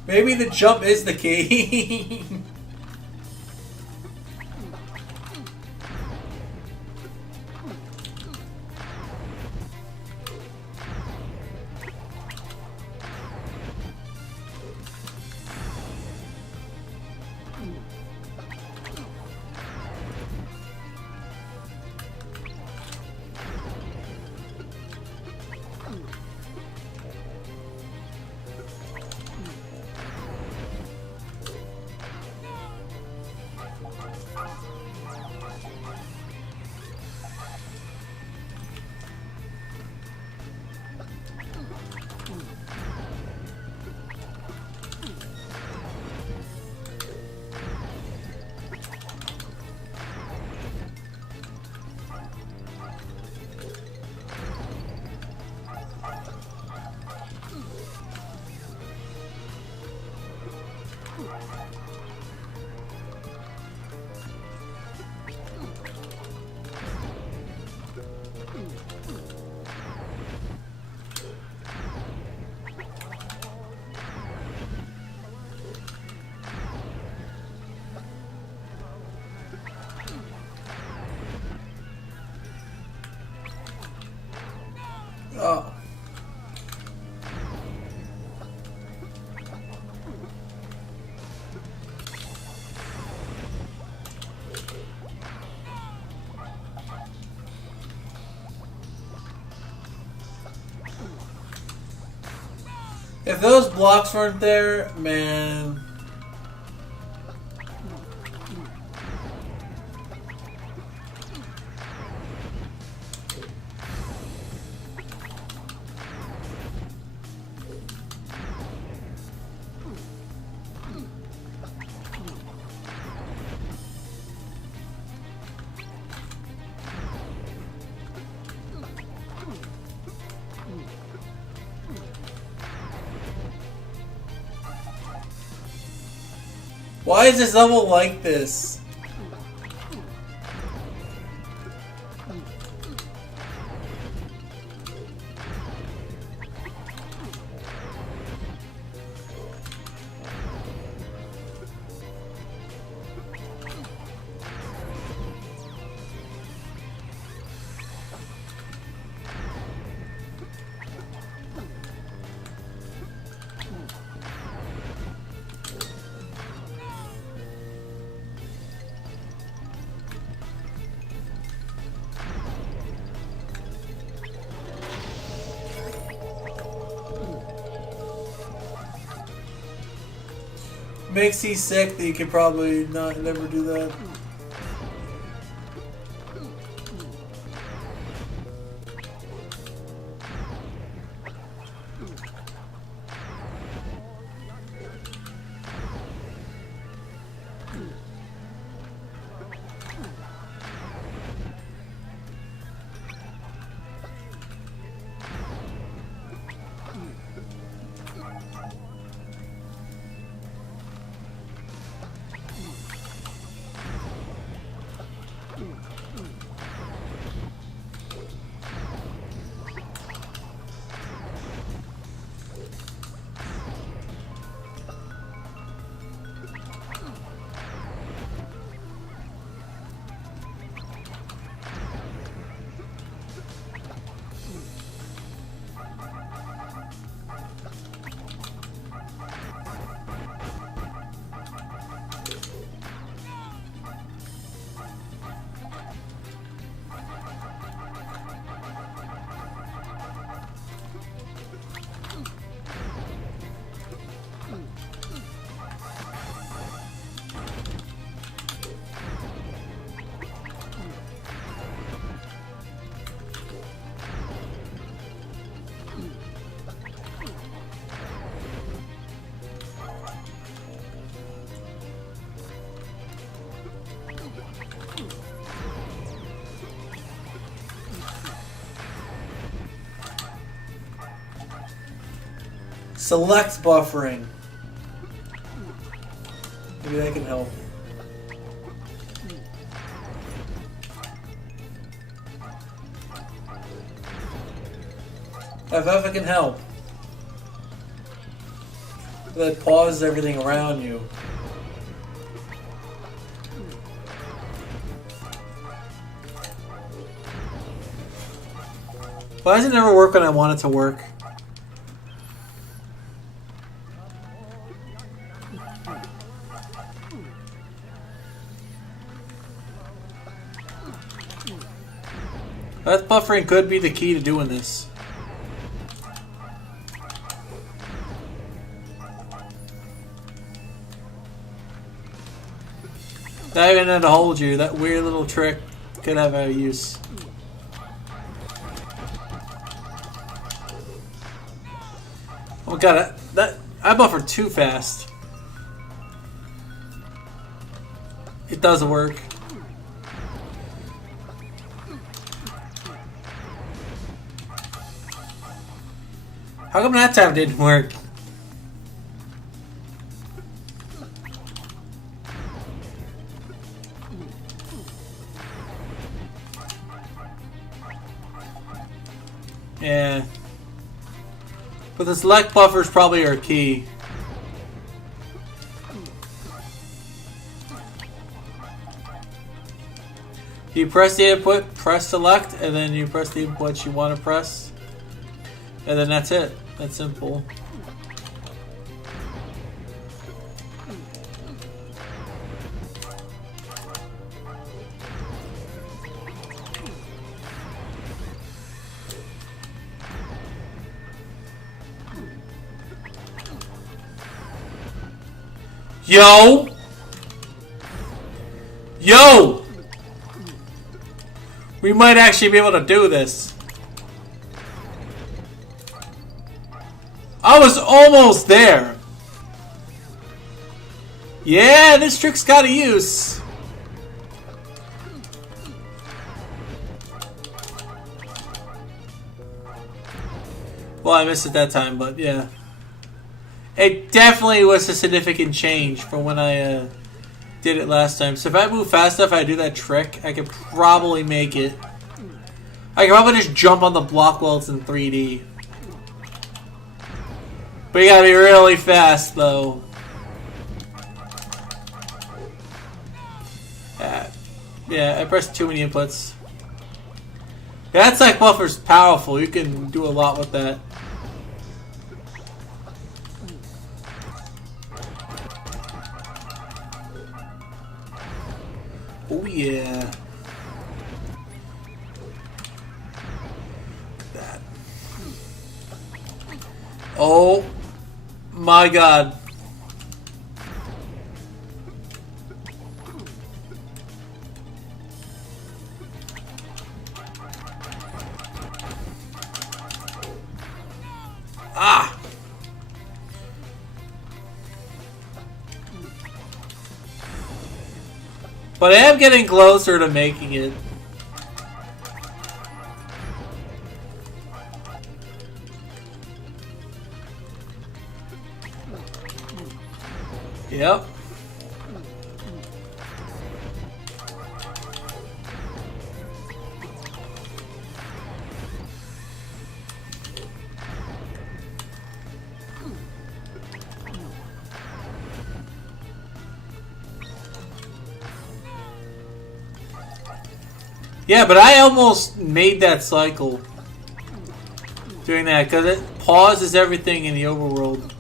Maybe the jump is the key. Oh. If those blocks weren't there, man. Why is this level like this? Makes you sick that you could probably never do that. Select buffering. Maybe that can help. If it can help. That pauses everything around you. Why does it never work when I want it to work? That buffering could be the key to doing this. Not even there to hold you. That weird little trick could have a use. Oh god, I buffered too fast. It doesn't work. How come that time didn't work? Yeah. But the select buffer is probably our key. You press the input, press select, and then you press the input you want to press. And then that's it. That's simple. Yo! Yo! We might actually be able to do this. I was almost there. Yeah, this trick's got a use. Well, I missed it that time, but yeah. It definitely was a significant change from when I did it last time. So if I move fast enough, I do that trick, I could probably make it. I could probably just jump on the block while it's in 3D. But you gotta be really fast, though. Yeah, I pressed too many inputs. Yeah, that select buffer's powerful. You can do a lot with that. Oh yeah. That. Oh my god. Ah. But I am getting closer to making it. Yep. Yeah, but I almost made that cycle doing that because it pauses everything in the overworld.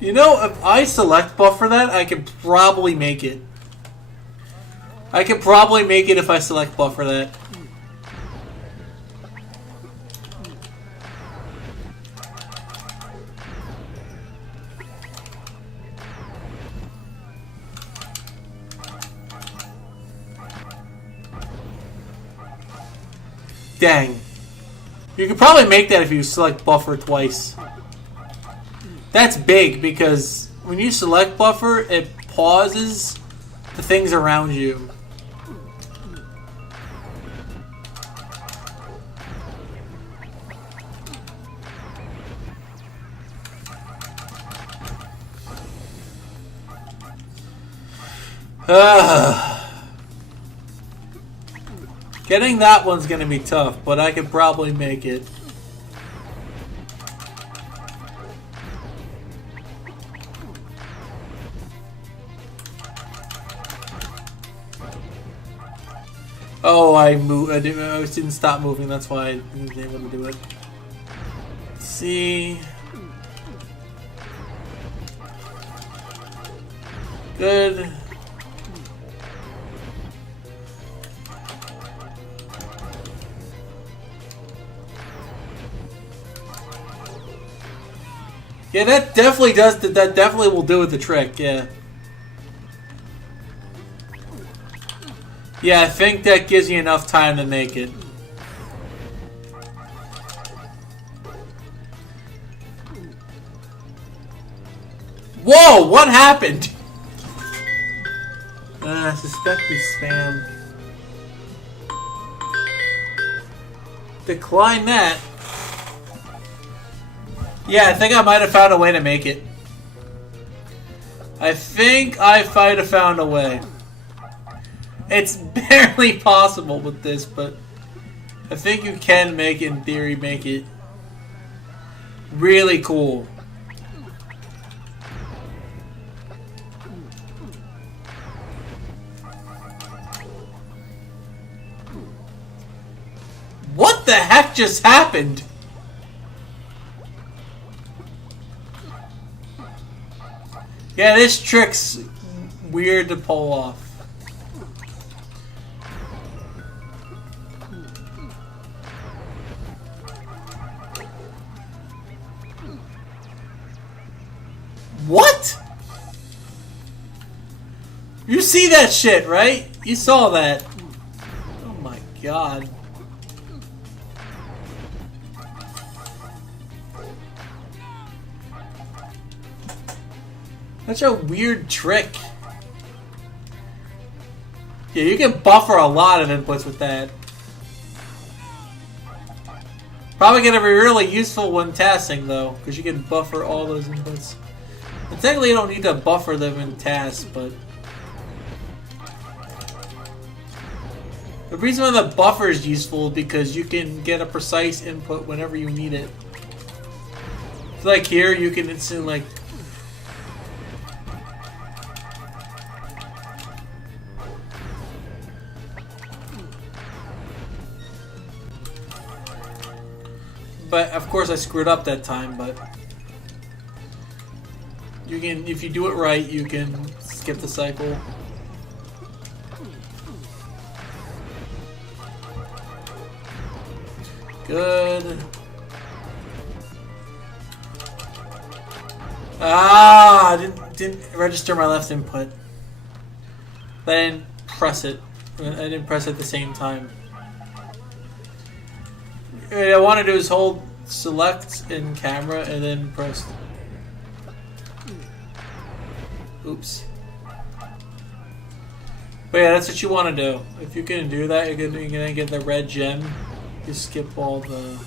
You know, if I select buffer that, I can probably make it. I can probably make it if I select buffer that. Dang. You could probably make that if you select buffer twice. That's big because when you select buffer, it pauses the things around you. Getting that one's gonna be tough, but I could probably make it. Oh, I didn't stop moving. That's why I wasn't able to do it. Let's see. Good. Yeah, that definitely does. That definitely will do it the trick. Yeah. Yeah, I think that gives you enough time to make it. Whoa! What happened? Suspected spam. Decline that. Yeah, I think I might have found a way to make it. I think I might have found a way. It's barely possible with this, but I think you can make it, in theory, make it really cool. What the heck just happened? Yeah, this trick's weird to pull off. What? You see that shit, right? You saw that. Oh my god. Such a weird trick. Yeah, you can buffer a lot of inputs with that. Probably gonna be really useful when tasking though, because you can buffer all those inputs. And technically you don't need to buffer them in tasks, but the reason why the buffer is useful is because you can get a precise input whenever you need it. So like here, you can instantly like but of course I screwed up that time, but you can, if you do it right, you can skip the cycle. Good. Ah, I didn't register my left input. I didn't press it. I didn't press it at the same time. What I want to do is hold select in camera and then press. Oops. But yeah, that's what you want to do. If you can do that, you're gonna get the red gem. You skip all the.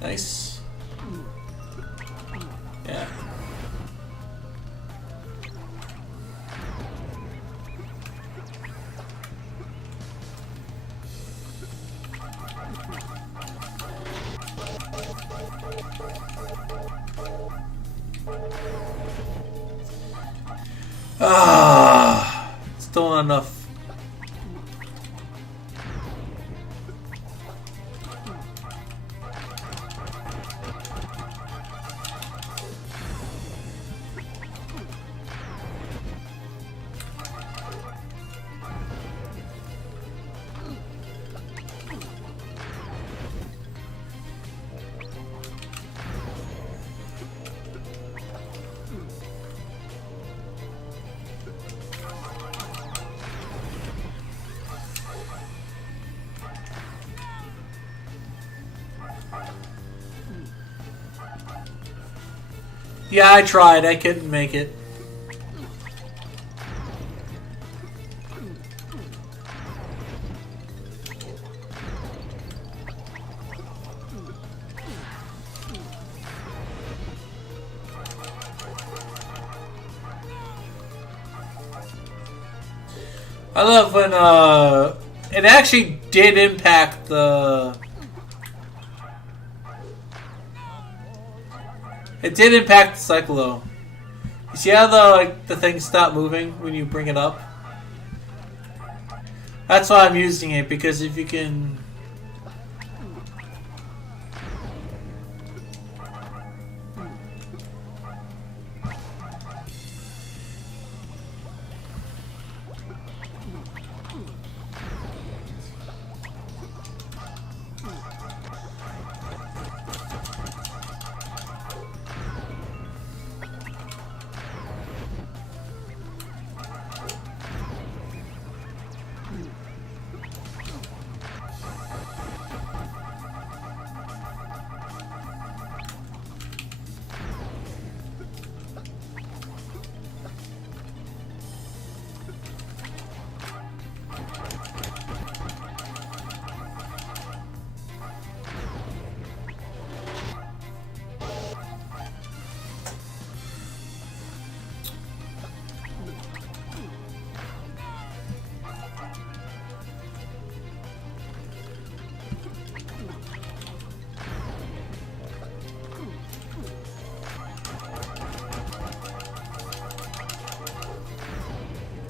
Nice. Yeah. Still not enough. Yeah, I tried. I couldn't make it. I love when it actually did impact the. It did impact the cycle though. You see how the things stop moving when you bring it up? That's why I'm using it, because if you can.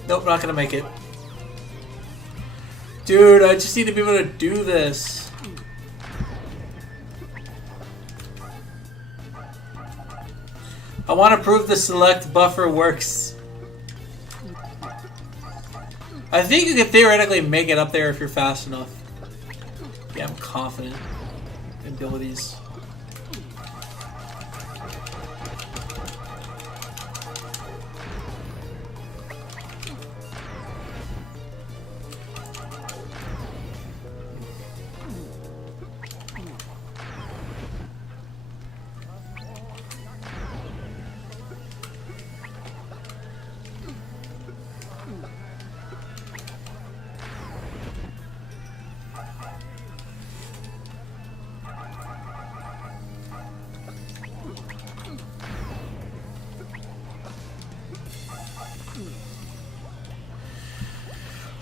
Nope, not gonna make it. Dude, I just need to be able to do this. I want to prove the select buffer works. I think you can theoretically make it up there if you're fast enough. Yeah, I'm confident in abilities.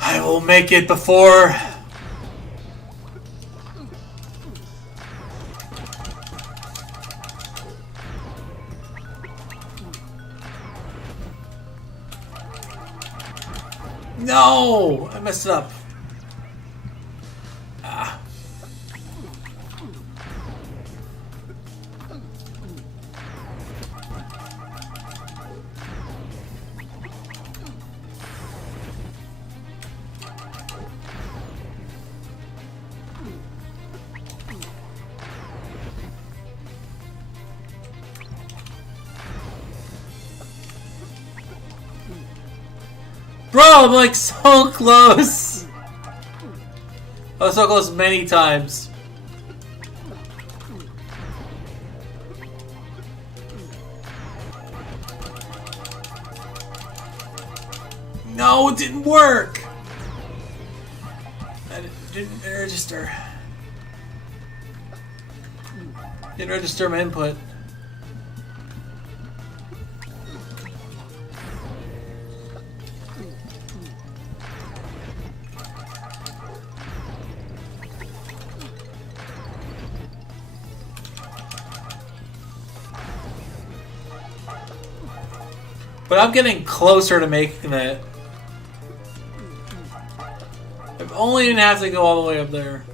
I will make it before. No! I messed it up. Ah. Bro, I'm like so close. I was so close many times. No, it didn't work. I didn't register. Didn't register my input. But I'm getting closer to making it. I only didn't have to go all the way up there.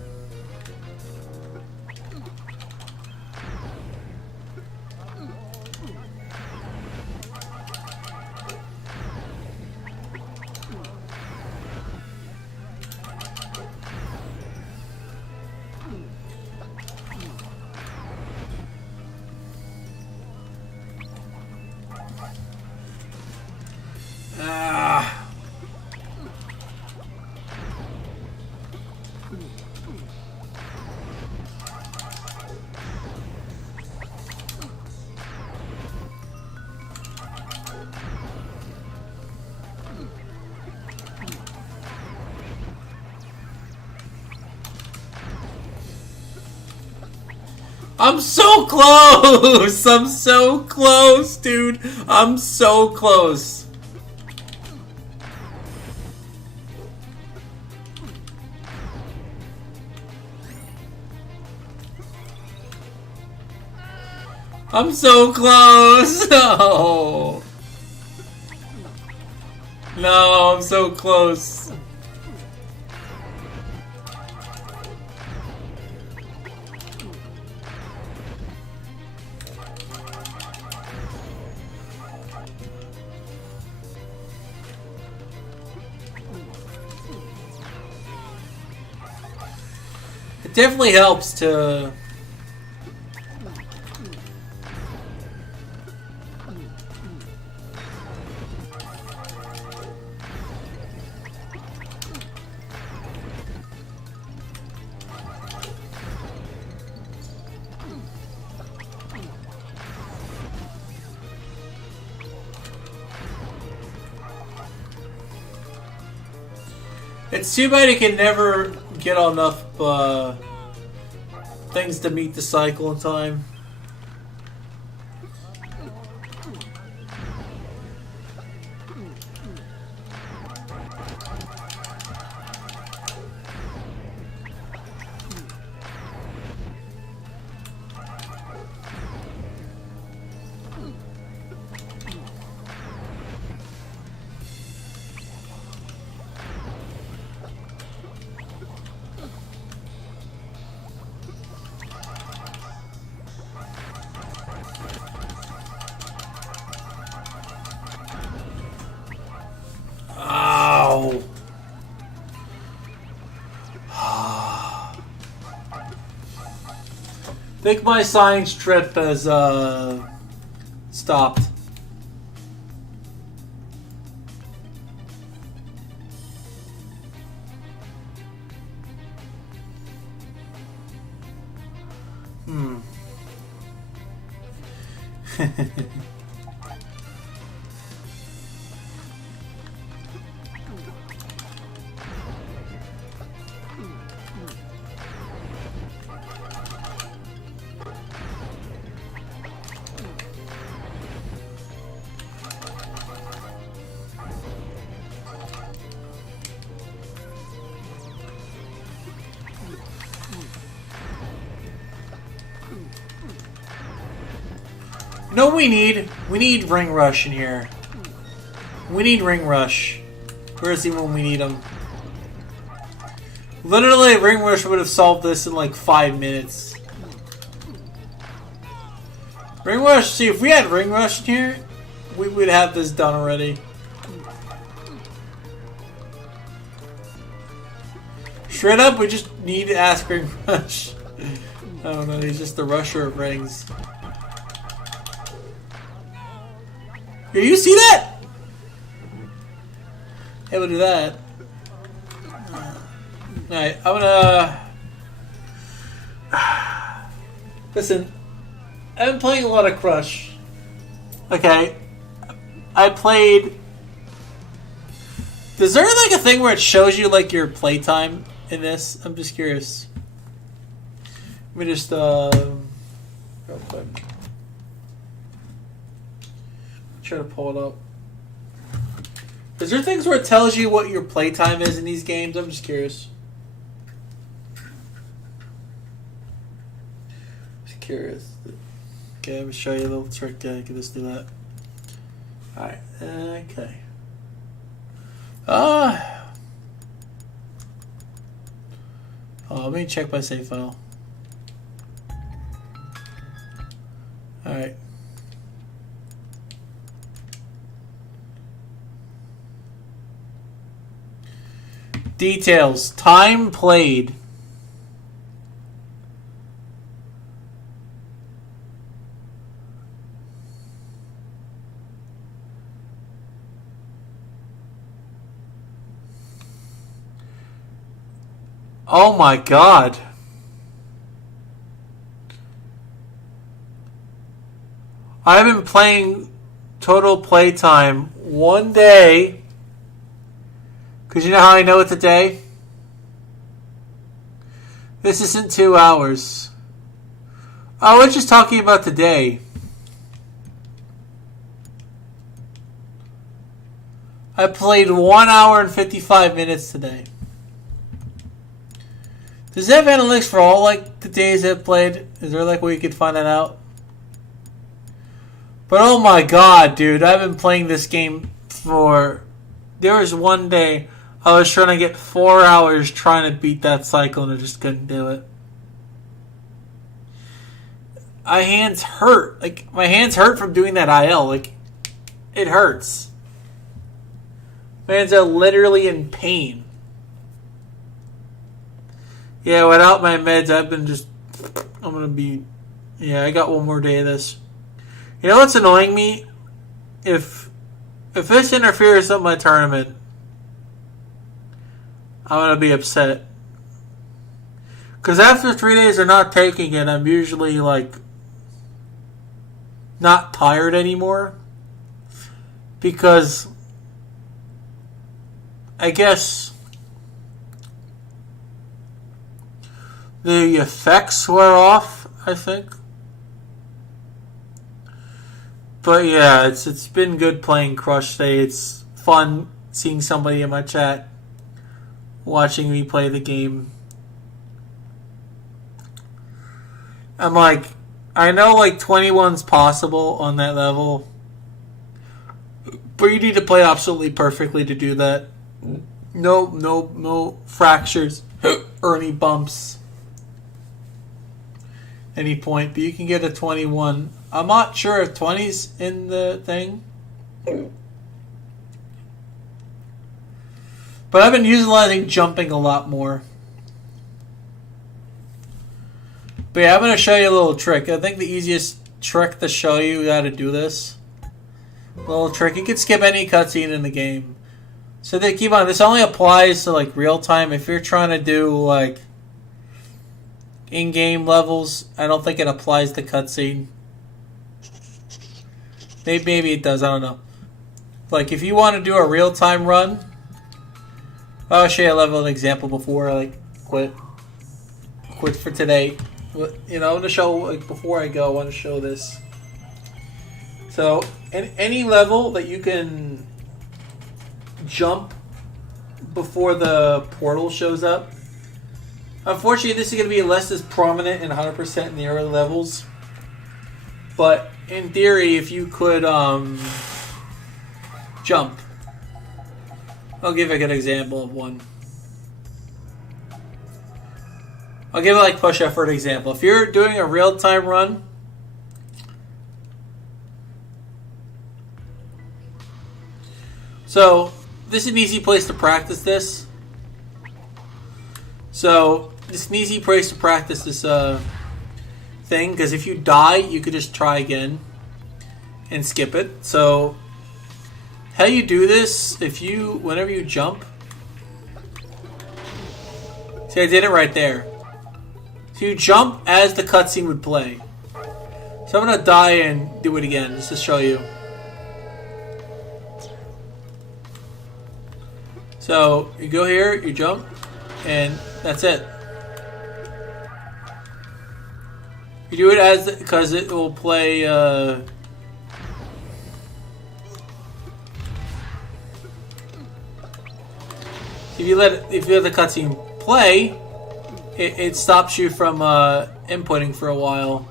I'm so close! I'm so close, dude! I'm so close! I'm so close! No! No, I'm so close. It definitely helps to... It's too bad you can never get enough things to meet the cycle in time. Ow. I think my science trip has stopped. You know what we need? We need Ring Rush in here. We need Ring Rush. Where is he when we need him? Literally, Ring Rush would have solved this in like 5 minutes. Ring Rush, see, if we had Ring Rush in here, we would have this done already. Straight up, we just need to ask Ring Rush. I don't know, he's just the rusher of rings. Here, you see that? Hey, we'll do that. Alright, I'm gonna... Listen, I've been playing a lot of Crush. Okay. I played... Is there like a thing where it shows you like your playtime in this? I'm just curious. Let me just, real quick. Try to pull it up. Is there things where it tells you what your playtime is in these games? I'm just curious. Just curious. Okay, let me show you a little trick. I can just do that. Alright, okay. Let me check my save file. Alright. Details. Time played. Oh my god. I've been playing total playtime 1 day. Because you know how I know it's a day? This isn't 2 hours. I was just talking about today. I played 1 hour and 55 minutes today. Does it have analytics for all like the days I've played? Is there like a way you could find that out? But oh my god, dude, I've been playing this game for... There was one day I was trying to get 4 hours trying to beat that cycle and I just couldn't do it. My hands hurt. Like, my hands hurt from doing that IL. Like, it hurts. My hands are literally in pain. Yeah, without my meds, I've been just... I'm gonna be... Yeah, I got one more day of this. You know what's annoying me? If this interferes with my tournament, I'm gonna be upset. Because after 3 days of not taking it, I'm usually like not tired anymore. Because I guess the effects wear off, I think. But yeah, it's been good playing Crush today. It's fun seeing somebody in my chat watching me play the game. I'm like, I know like 21's possible on that level, but you need to play absolutely perfectly to do that. No fractures or any bumps any point, but you can get a 21. I'm not sure if 20's in the thing. But I've been utilizing jumping a lot more. But yeah, I'm going to show you a little trick. I think the easiest trick to show you how to do this. Little trick. You can skip any cutscene in the game. So they keep on. This only applies to like real time. If you're trying to do like in-game levels, I don't think it applies to cutscene. Maybe it does. I don't know. Like if you want to do a real-time run, I'll show you a level example before I like quit for today. You know, I want to show like before I go. I want to show this. So, in any level that you can jump before the portal shows up. Unfortunately, this is going to be less as prominent and 100% in the early levels. But in theory, if you could jump. I'll give like an example of one. I'll give it like push effort example. If you're doing a real-time run, so this is an easy place to practice this. So this is an easy place to practice this thing, because if you die, you could just try again and skip it. So how you do this, whenever you jump, see I did it right there. So you jump as the cutscene would play. So I'm going to die and do it again, just to show you. So you go here, you jump, and that's it. You do it because it will play. If you let the cutscene play, it stops you from inputting for a while.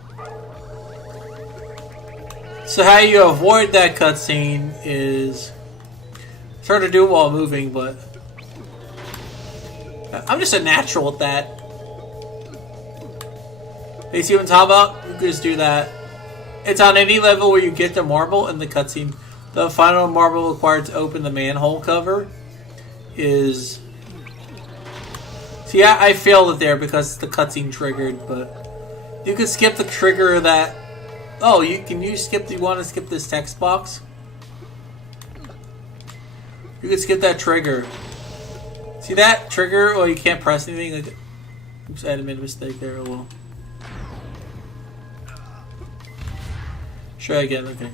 So how you avoid that cutscene is it's hard to do it while moving, but I'm just a natural at that. You see what I'm talking about? You can just do that. It's on any level where you get the marble in the cutscene. The final marble required to open the manhole cover is... See, I failed it there because the cutscene triggered, but you could skip the trigger that... Oh, you want to skip this text box? You could skip that trigger. See that trigger? Oh, you can't press anything. Like, oops, I made a mistake there. Well, try again. Okay.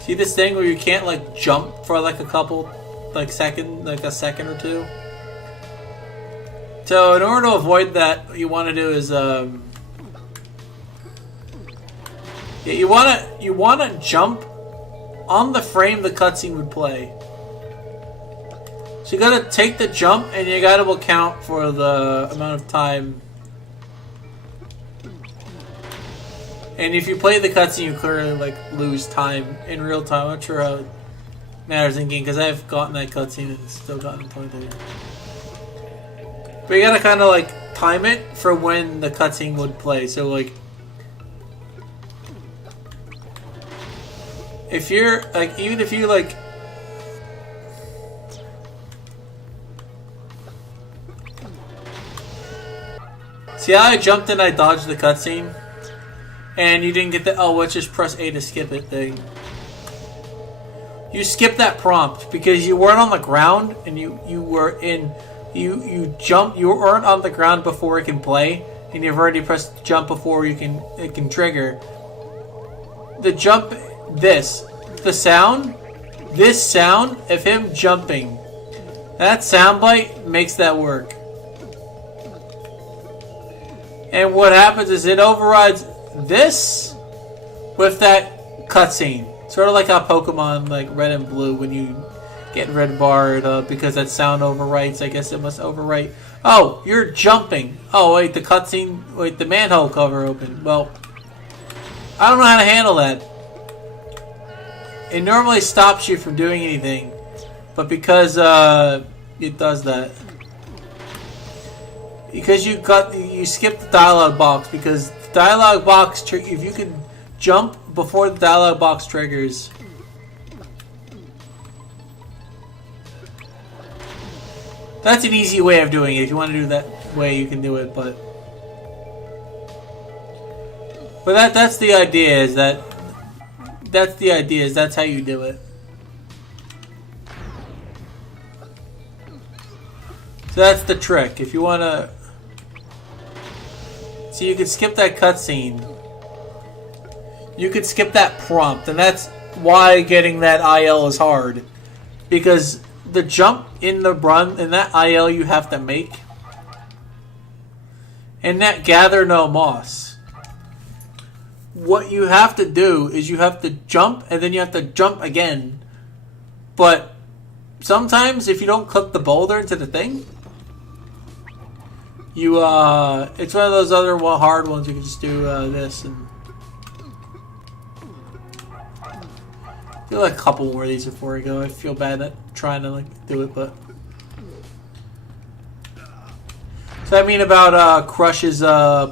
See this thing where you can't like jump for like a couple, like a second or two. So in order to avoid that, what you want to do is Yeah, you wanna jump on the frame the cutscene would play. So you gotta take the jump and you gotta account for the amount of time. And if you play the cutscene, you clearly like lose time in real time. I'm not sure how it matters in game because I've gotten that cutscene and still gotten 23. But you gotta kind of like time it for when the cutscene would play. So like, if you're like, even if you like. See how I jumped and I dodged the cutscene? And you didn't get the, oh, let's just press A to skip it thing. You skipped that prompt because you weren't on the ground and you jumped, you weren't on the ground before it can play, and you've already pressed jump before it can trigger. The jump, this sound of him jumping, that soundbite makes that work. And what happens is it overrides this with that cutscene. Sort of like how Pokemon, like Red and Blue, when you get red barred because that sound overwrites. I guess it must overwrite. Oh, you're jumping. Oh, wait, the cutscene. Wait, the manhole cover opened. Well, I don't know how to handle that. It normally stops you from doing anything, but because it does that. Because you skipped the dialogue box, because the dialogue box, if you could jump before the dialogue box triggers. That's an easy way of doing it. If you want to do it that way, you can do it, but that's the idea, is that's how you do it. So that's the trick. If you want to, so you could skip that cutscene. You could skip that prompt, and that's why getting that IL is hard, because the jump in the run in that IL you have to make, and that gather no moss. What you have to do is you have to jump, and then you have to jump again. But sometimes if you don't clip the boulder into the thing, you it's one of those other hard ones. You can just do this and do like a couple more of these before I go. I feel bad at trying to like do it, but so I mean about Crush's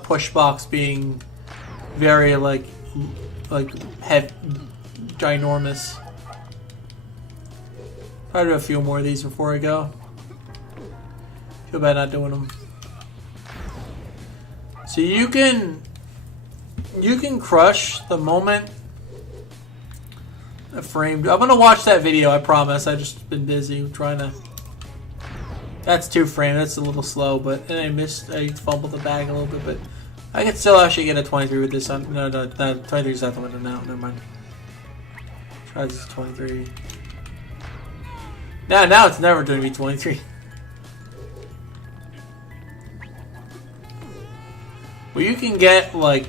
push box being very like heavy, ginormous. Probably do a few more of these before I go. Feel bad not doing them. So you can crush the moment a frame. I'm gonna watch that video, I promise. I've just been busy trying to. That's 2 frames. That's a little slow, but and I fumbled the bag a little bit, but I could still actually get a 23 with this. No, 23 is out the window now. Never mind. Try this 23. Now it's never going to be 23. Well, you can get like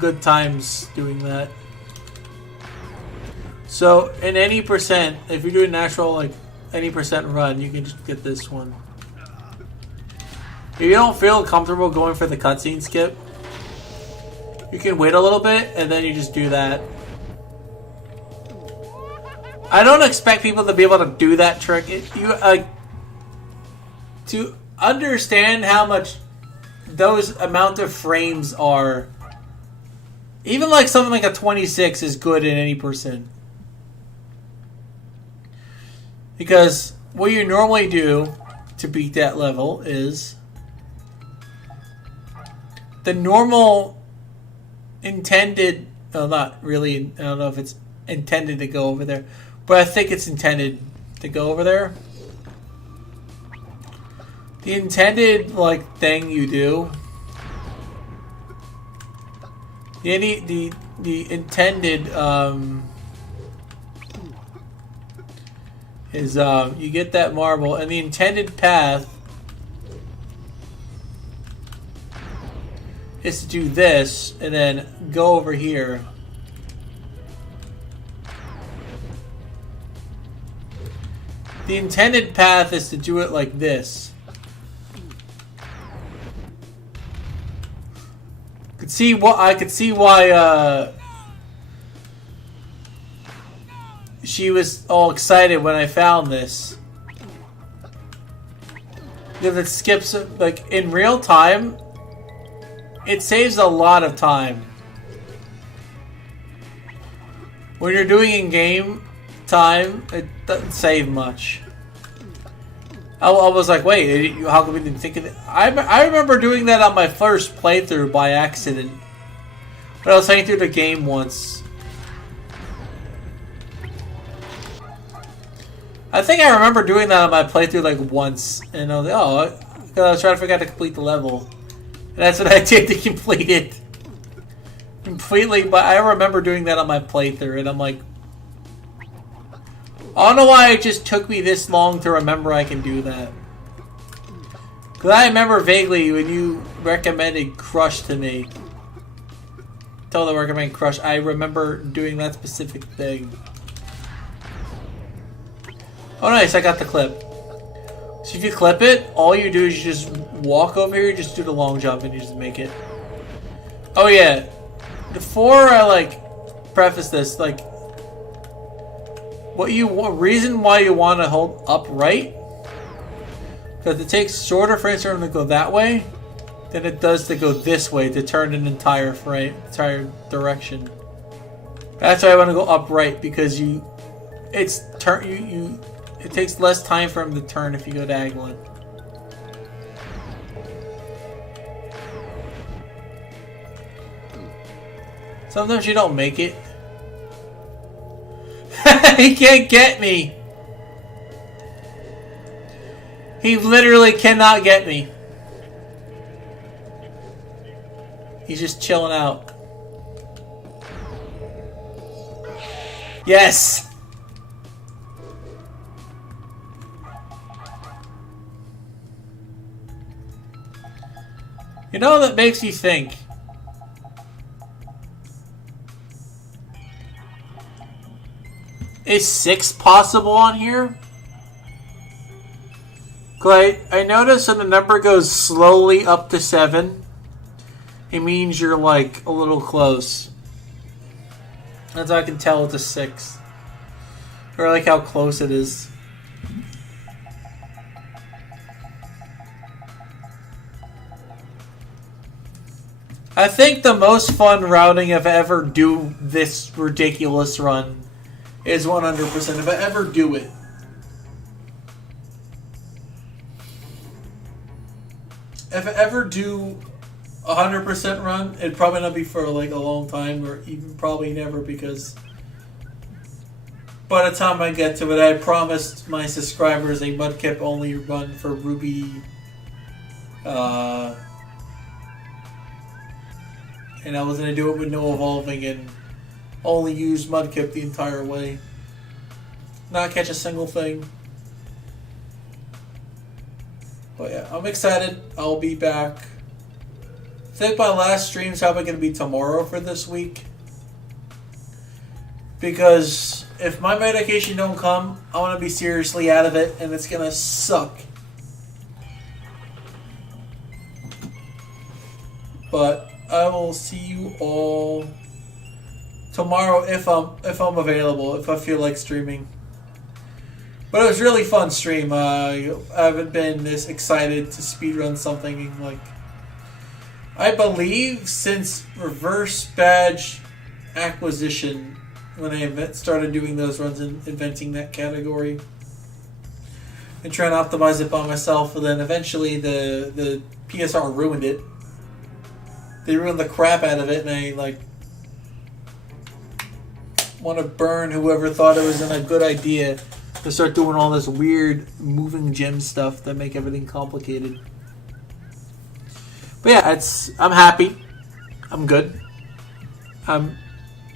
good times doing that. So in any percent, if you're doing natural like any percent run, you can just get this one. If you don't feel comfortable going for the cutscene skip, you can wait a little bit and then you just do that. I don't expect people to be able to do that trick. To understand how much those amount of frames are, even like something like a 26 is good in any percent. Because what you normally do to beat that level is the normal intended, well, not really, I don't know if it's intended to go over there, but I think it's intended to go over there. The intended like thing you do, the intended is you get that marble, and the intended path is to do this and then go over here. The intended path is to do it like this. I could see why she was all excited when I found this. Because it skips, like, in real time, it saves a lot of time. When you're doing in-game time, it doesn't save much. I was like, wait, how come we didn't think of it? I remember doing that on my first playthrough by accident. When I was playing through the game once. I think I remember doing that on my playthrough like once. And I was like, oh, I was trying to figure out to complete the level. And that's what I did to complete it. Completely, but I remember doing that on my playthrough. And I'm like, I don't know why it just took me this long to remember I can do that. Because I remember vaguely when you recommended Crush to me. Totally recommend Crush. I remember doing that specific thing. Oh nice, I got the clip. So if you clip it, all you do is you just walk over here, you just do the long jump and you just make it. Oh yeah. Before I like preface this, like reason why you want to hold upright, because it takes shorter frames for them to go that way than it does to go this way to turn an entire direction. That's why I want to go upright, because it takes less time for him to turn if you go diagonally. Sometimes you don't make it. He can't get me. He literally cannot get me. He's just chilling out. Yes! You know, that makes you think. Is 6 possible on here? I notice when the number goes slowly up to 7, it means you're like a little close. That's how I can tell it's a 6. Or like how close it is. I think the most fun routing if I ever do this ridiculous run is 100% if I ever do it. If I ever do 100% run, it'd probably not be for like a long time, or even probably never, because by the time I get to it, I promised my subscribers a Mudkip only run for Ruby, and I was going to do it with no evolving and only use Mudkip the entire way. Not catch a single thing. But yeah, I'm excited. I'll be back. I think my last stream's probably going to be tomorrow for this week. Because if my medication don't come, I want to be seriously out of it, and it's going to suck. But I will see you all tomorrow if I'm available, if I feel like streaming. But it was really fun stream. I haven't been this excited to speedrun something in, like, I believe since Reverse Badge Acquisition, when I started doing those runs and inventing that category and trying to optimize it by myself, and then eventually the PSR ruined it. They ruined the crap out of it, and I like want to burn whoever thought it was a good idea to start doing all this weird moving gem stuff that make everything complicated. But yeah, I'm happy. I'm good.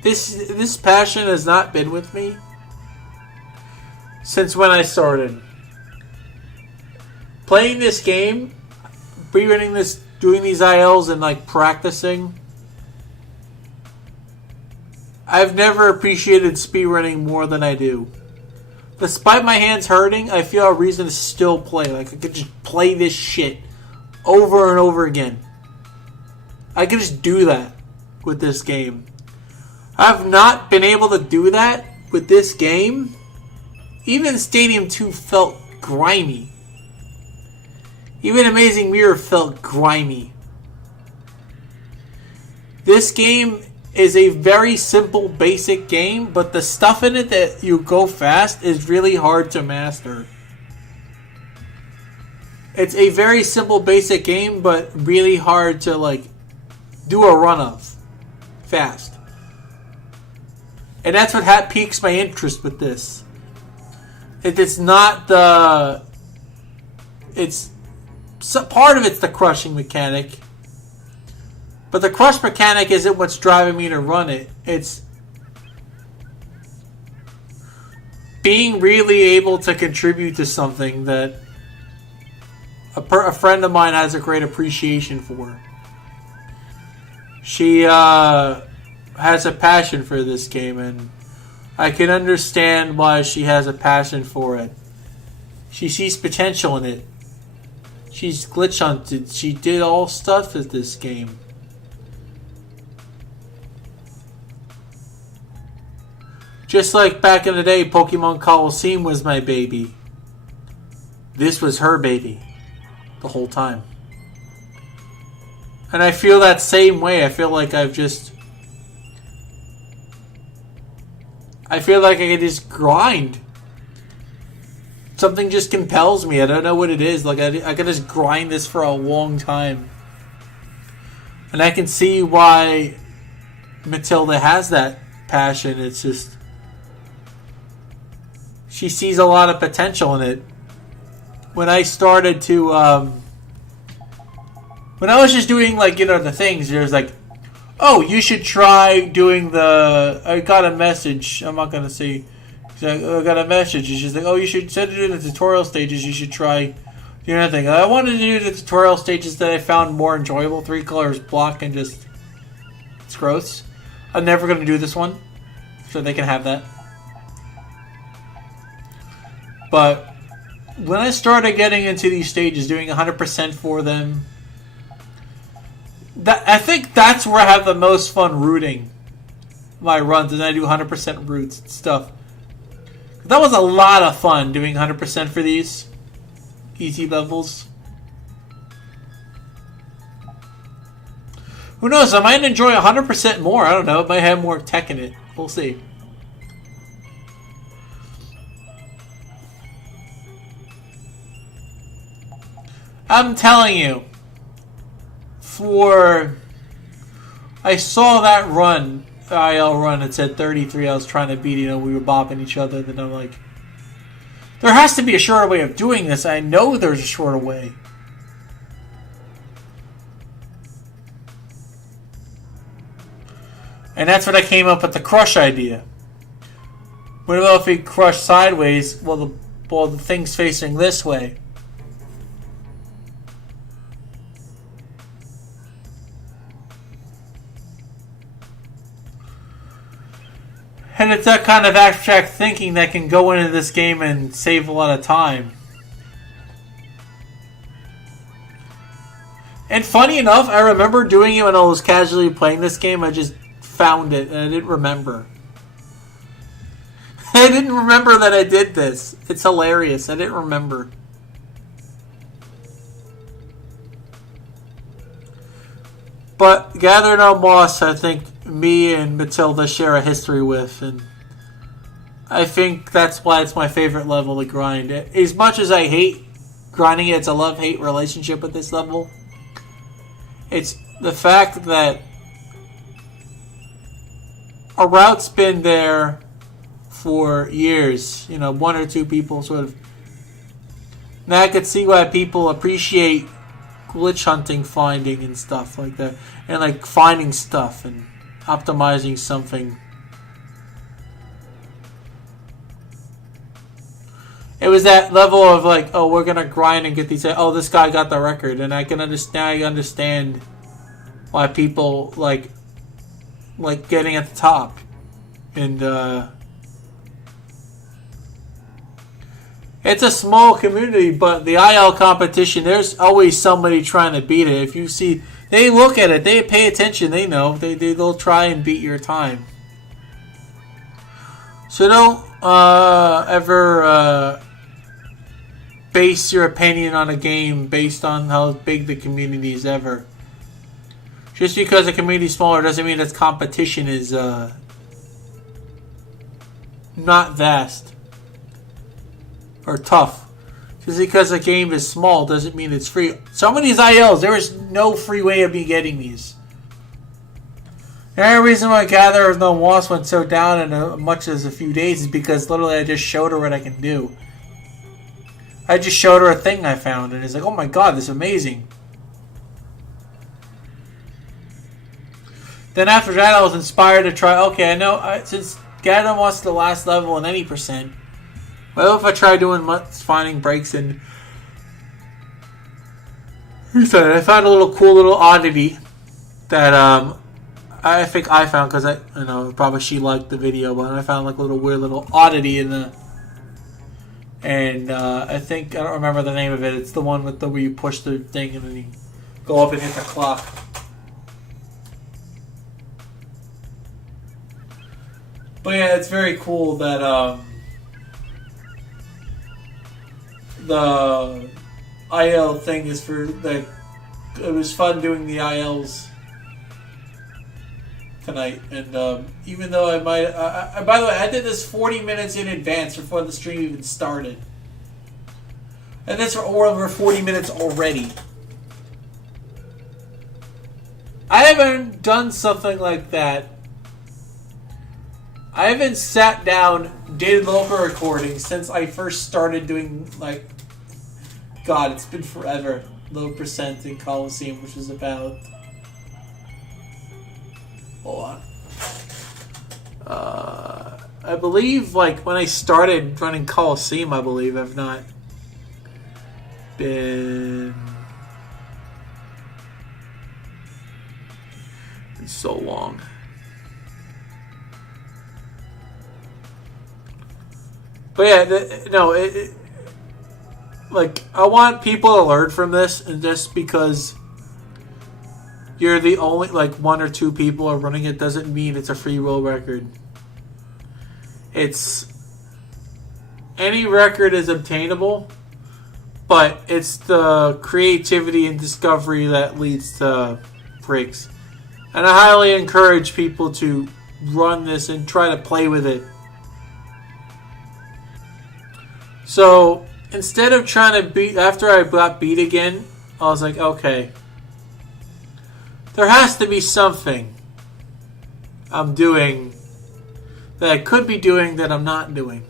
This passion has not been with me since when I started. Playing this game speedrunning this, doing these ILs and like practicing, I've never appreciated speedrunning more than I do. Despite my hands hurting, I feel a reason to still play. Like, I could just play this shit over and over again. I could just do that with this game. I've not been able to do that with this game. Even Stadium 2 felt grimy. Even Amazing Mirror felt grimy. This game is a very simple, basic game, but the stuff in it that you go fast is really hard to master. It's a very simple, basic game, but really hard to, like, do a run of fast. And that's what piques my interest with this. It's not the... It's... Part of it's the crushing mechanic. But the crush mechanic isn't what's driving me to run it. It's being really able to contribute to something that a friend of mine has a great appreciation for. She has a passion for this game, and I can understand why she has a passion for it. She sees potential in it. She's glitch hunted. She did all stuff with this game. Just like back in the day, Pokemon Coliseum was my baby. This was her baby. The whole time. And I feel that same way. I feel like I can just grind. Something just compels me. I don't know what it is. Like, I can just grind this for a long time. And I can see why Matilda has that passion. It's just... She sees a lot of potential in it. When I started to... when I was just doing, like, you know, the things, there's like... Oh, you should try doing the... I got a message. I'm not going to say... I got a message. It's just like, oh, you should, instead of doing the tutorial stages, you should try doing anything. I wanted to do the tutorial stages that I found more enjoyable. 3 colors block and just... It's gross. I'm never going to do this one. So they can have that. But when I started getting into these stages, doing 100% for them, I think that's where I have the most fun rooting my runs, and I do 100% roots and stuff. That was a lot of fun doing 100% for these easy levels. Who knows? I might enjoy 100% more. I don't know. It might have more tech in it. We'll see. I'm telling you, I saw that run, IL run, it said 33, I was trying to beat it, we were bopping each other, then I'm like, there has to be a shorter way of doing this. I know there's a shorter way. And that's when I came up with the crush idea. What about if we crush sideways, well the thing's facing this way? And it's that kind of abstract thinking that can go into this game and save a lot of time. And funny enough, I remember doing it when I was casually playing this game. I just found it and I didn't remember. I didn't remember that I did this. It's hilarious. I didn't remember. But Gather No Moss, I think me and Matilda share a history with, and I think that's why it's my favorite level to grind. As much as I hate grinding it, it's a love-hate relationship with this level. It's the fact that a route's been there for years. You know, 1 or 2 people sort of. Now I could see why people appreciate glitch hunting, finding, and stuff like that. And like finding stuff and optimizing something. it was that level of like, oh, we're gonna grind and get these. Oh, this guy got the record, and I can understand. I understand why people like getting at the top, and it's a small community. But the IL competition, there's always somebody trying to beat it. If you see, they look at it, they pay attention, they know, they'll try and beat your time. So don't ever base your opinion on a game based on how big the community is ever. Just because the community is smaller doesn't mean its competition is not vast or tough. Just because a game is small doesn't mean it's free. Some of these ILs, there is no free way of me getting these. The only reason why Gather of No Moss went so down in as much as a few days is because literally I just showed her what I can do. I just showed her a thing I found, and it's like, oh my god, this is amazing. Then after that, I was inspired to try, okay, I know, since Gather wants the last level in any percent, what if I try doing finding breaks and... I found a little cool little oddity that, I think I found, because probably she liked the video, but I found like a little weird little oddity in the, and I think, I don't remember the name of it, it's the one with where you push the thing and then you go up and hit the clock. But yeah, it's very cool that the IL thing is for, like, it was fun doing the ILs tonight, and even though I might, by the way, I did this 40 minutes in advance before the stream even started, and that's for over 40 minutes already. I haven't done something like that. I haven't sat down, did local recordings since I first started doing, like, God, it's been forever. Low percent in Coliseum, which is about, hold on. I believe, like, when I started running Coliseum, I believe I've not been in so long. But yeah, like, I want people to learn from this, and just because you're the only, like, one or two people are running it doesn't mean it's a free will record. It's, any record is obtainable, but it's the creativity and discovery that leads to breaks. And I highly encourage people to run this and try to play with it. So, instead of trying to beat, after I got beat again, I was like, okay, there has to be something I'm doing that I could be doing that I'm not doing.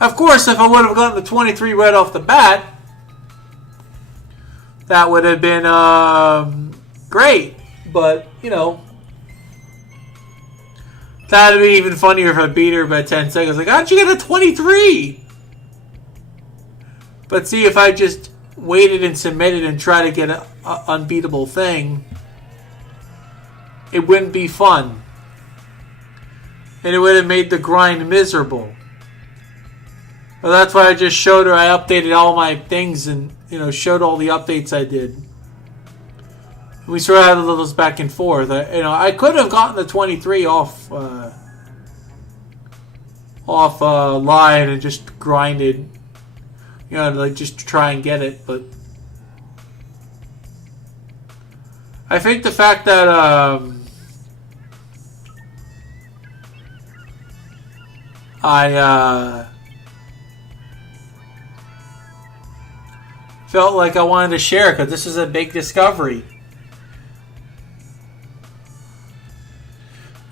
Of course, if I would have gotten the 23 right off the bat, that would have been great. But, you know, that would be even funnier if I beat her by 10 seconds. Like, how'd you get a 23? But see, if I just waited and submitted and tried to get an unbeatable thing, it wouldn't be fun. And it would have made the grind miserable. Well, that's why I just showed her. I updated all my things and, you know, showed all the updates I did. And we sort of had a little back and forth. I could have gotten the 23 off line and just grinded, you know, like just to try and get it. But I think the fact that I felt like I wanted to share, because this is a big discovery.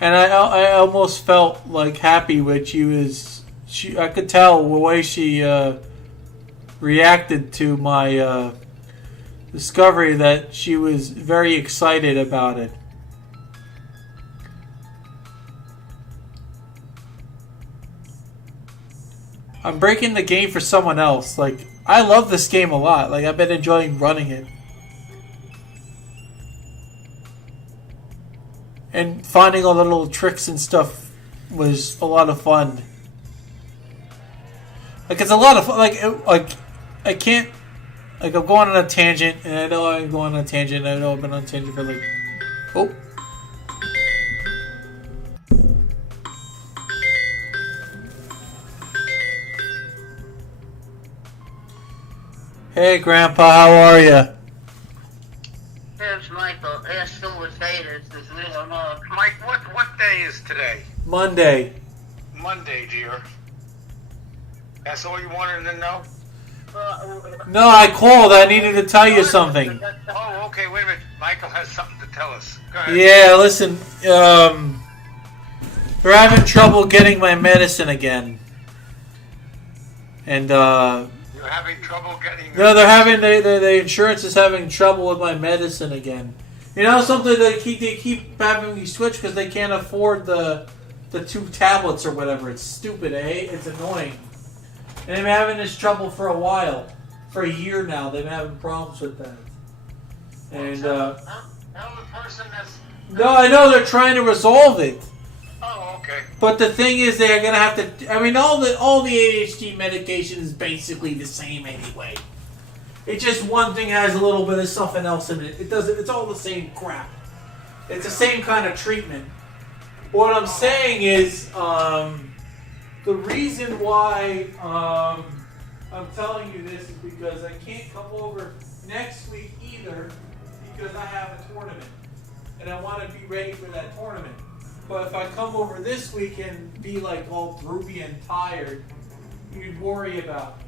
And I almost felt like happy when I could tell the way she reacted to my discovery, that she was very excited about it. I'm breaking the game for someone else. Like, I love this game a lot. Like, I've been enjoying running it. And finding all the little tricks and stuff was a lot of fun. Like, it's a lot of fun. Like I can't... Like, I'm going on a tangent, and I know I'm going on a tangent. I know I've been on a tangent for, like... Oh. Hey, Grandpa, how are you? It's Michael. Ask him what day it is. Mike, what day is today? Monday. Monday, dear. That's all you wanted to know? No, I called. I needed to tell you something. Oh, okay. Wait a minute. Michael has something to tell us. Go ahead. Yeah, listen. They're having trouble getting my medicine again. And, You're having trouble getting... No, they're having... The insurance is having trouble with my medicine again. You know, something they keep having me switch because they can't afford the 2 tablets or whatever. It's stupid, eh? It's annoying. And they've been having this trouble for a while. For a year now, they've been having problems with that. And, Tell the person that's... No, I know they're trying to resolve it. Oh, okay. But the thing is, they're gonna have to... I mean, all the ADHD medication is basically the same anyway. It's just one thing has a little bit of something else in it. It's all the same crap. It's the same kind of treatment. What I'm saying is, the reason why I'm telling you this is because I can't come over next week either because I have a tournament. And I want to be ready for that tournament. But if I come over this week and be like all droopy and tired, you'd worry about me.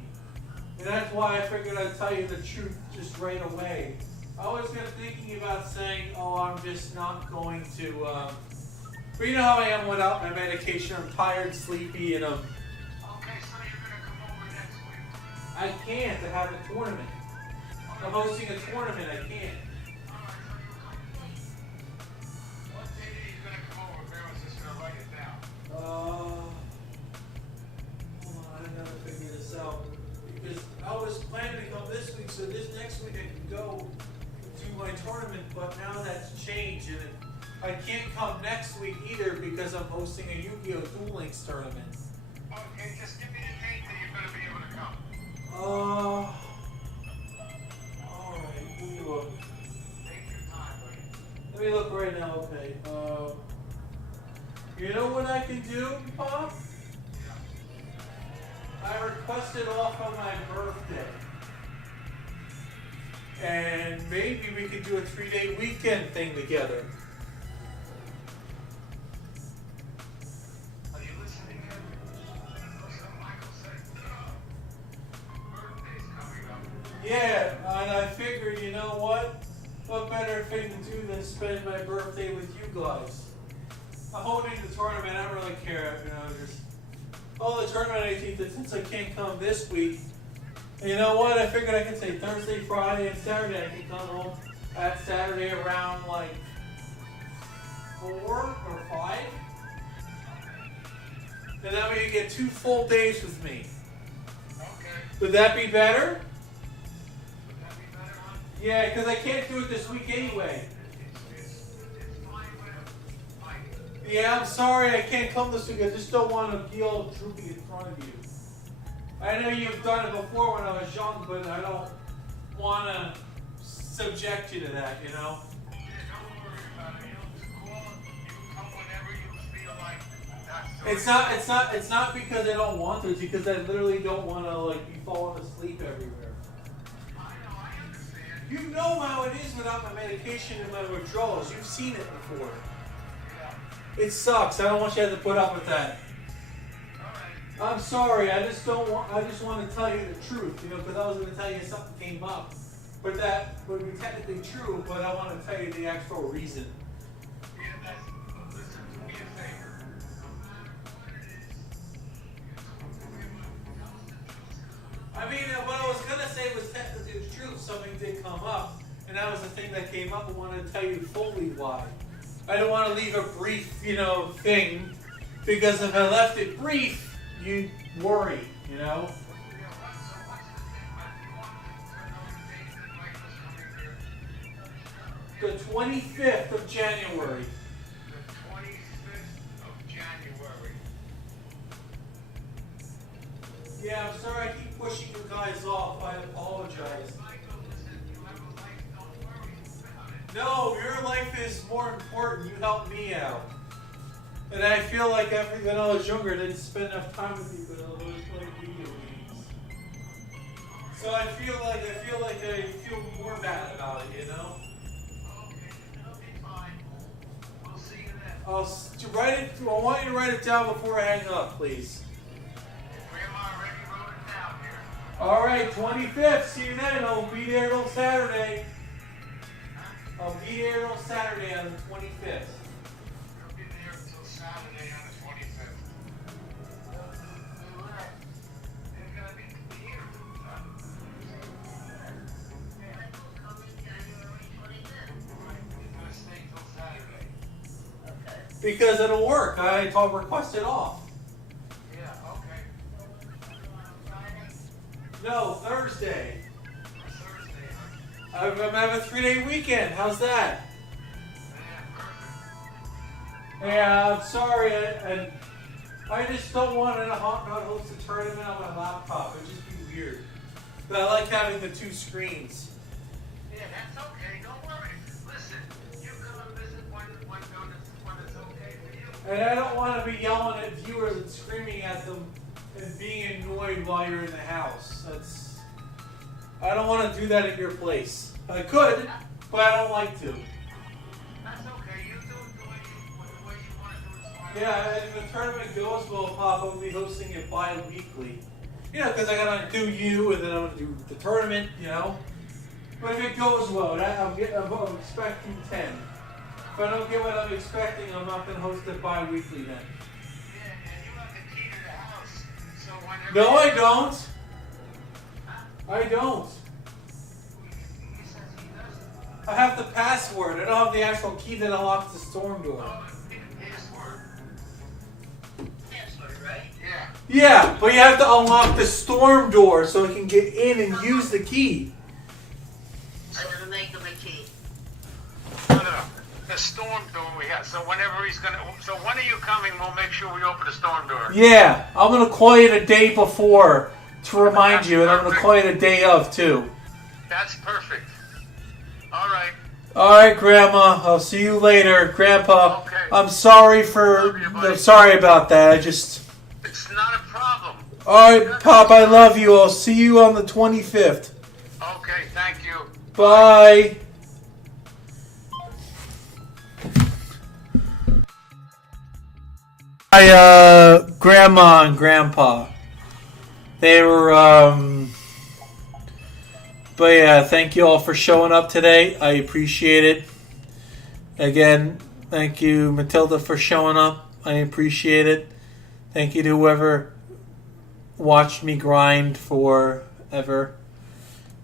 And that's why I figured I'd tell you the truth just right away. I was thinking about saying, oh, I'm just not going to... but you know how I am without my medication. I'm tired, sleepy, and I'm... Okay, so you're going to come over next week? I can't. I have a tournament. I'm hosting a tournament. I can't. What day are you going to come over? Bear was just going to write it down. Hold on. I gotta figure this out. Because I was planning to come this week, so this next week I can go to my tournament, but now that's changed, and I can't come next week either because I'm hosting a Yu-Gi-Oh! Duel Links tournament. Okay, just give me the date that you're going to be able to come. Alright, let me look. Take your time, buddy. Let me look right now, okay. You know what I can do, Pop? I requested off on my birthday. And maybe we could do a 3-day weekend thing together. Are you listening in? Michael said, birthday's coming up. Yeah, and I figured, you know what? What better thing to do than spend my birthday with you guys? I'm holding the tournament, I don't really care, you know, just... Oh, the tournament, I think that since I can't come this week, you know what? I figured I could say Thursday, Friday, and Saturday. I can come home at Saturday around like 4 or 5. And that way you get 2 full days with me. Okay. Would that be better? Would that be better, huh? Yeah, because I can't do it this week anyway. It's fine with Mike. Yeah, I'm sorry I can't come this week. I just don't want to be all droopy in front of you. I know you've done it before when I was young, but I don't want to subject you to that, you know? Yeah, don't worry about it. You just call, you come whenever you feel like that's It's not because I don't want to. It's because I literally don't want to like be falling asleep everywhere. I know, I understand. You know how it is without my medication and my withdrawals. You've seen it before. Yeah. It sucks. I don't want you to have to put up with that. I'm sorry. I just don't want. I just want to tell you the truth, you know, because I was going to tell you something came up, but that would be technically true. But I want to tell you the actual reason. Yeah, that's, listen, do me a favor. No matter what it is, I mean, what I was going to say was technically the truth. Something did come up, and that was the thing that came up. I wanted to tell you fully why. I don't want to leave a brief, you know, thing, because if I left it brief, you'd worry. you know? The 25th of January. The 25th of January. Yeah, I'm sorry I keep pushing you guys off. I apologize. Michael, listen, you have a life, don't worry about it. No, your life is more important. You help me out. And I feel like when I was younger, I didn't spend enough time with you, but I was playing video games. So I feel like I feel more bad about it, you know? Okay, it'll be fine. We'll see you then. I want you to write it down before I hang up, please. Grandma already wrote it down here. All right, 25th. See you then. I'll be there till Saturday. I'll be there till Saturday on the 25th. You'll be there until Saturday on the 25th. You're gonna be here. You're gonna stay till Saturday. Because it'll work. I request it off. Yeah, okay. No, Thursday. For Thursday, huh? I'm gonna have a 3-day weekend. How's that? Yeah, perfect. Yeah, I'm sorry. I just don't want to host a tournament on my laptop. It'd just be weird. But I like having the two screens. Yeah, that's okay. Don't worry. Listen, you come and visit when it's okay for you. And I don't want to be yelling at viewers and screaming at them and being annoyed while you're in the house. I don't want to do that at your place. I could, but I don't like to. That's okay. You do it the way you want to do it. Fine. Yeah, and if the tournament goes well, Pop, I'll be hosting it bi-weekly. You know, because I gotta do you, and then I'm gonna do the tournament, you know? But if it goes well, I'm expecting 10. If I don't get what I'm expecting, I'm not gonna host it bi-weekly then. Yeah, and you have the key to the house. So whenever. No, I don't. I don't. He says he doesn't. I have the password. I don't have the actual key that unlocks the storm door. Oh, the password. Password, right? Yeah. Yeah, but you have to unlock the storm door so it can get in and use the key. I'm gonna make him a key. No. The storm door we have. So whenever he's gonna. So when are you coming? We'll make sure we open the storm door. Yeah, I'm gonna call you the day before to remind you, and I'm gonna call you the day of too. That's perfect. All right. All right, Grandma. I'll see you later, Grandpa. Okay. I'm sorry Love you, buddy. I'm sorry about that. It's not a problem. All right, Pop. I love you. I'll see you on the 25th. Okay. Thank you. Bye. My grandma and grandpa. They were but yeah, thank you all for showing up today. I appreciate it. Again, thank you, Matilda, for showing up. I appreciate it. Thank you to whoever watched me grind forever.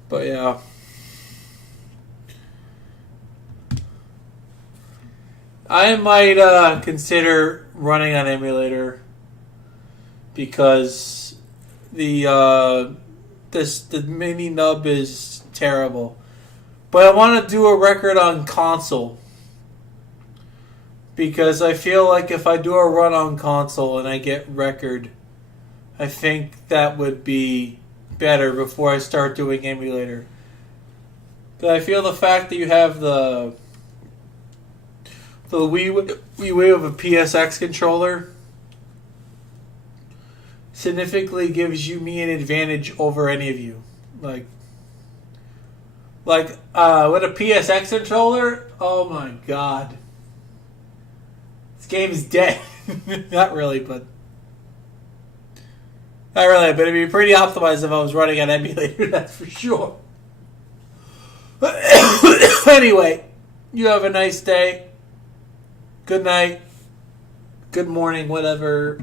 But yeah. I might consider running on emulator because the mini nub is terrible. But I want to do a record on console because I feel like if I do a run on console and I get record, I think that would be better before I start doing emulator. But I feel the fact that you have the Wii with a PSX controller significantly gives me an advantage over any of you. Like with a PSX controller, oh my god. This game is dead. Not really, but it'd be pretty optimized if I was running an emulator, that's for sure. Anyway, you have a nice day. Good night. Good morning, whatever.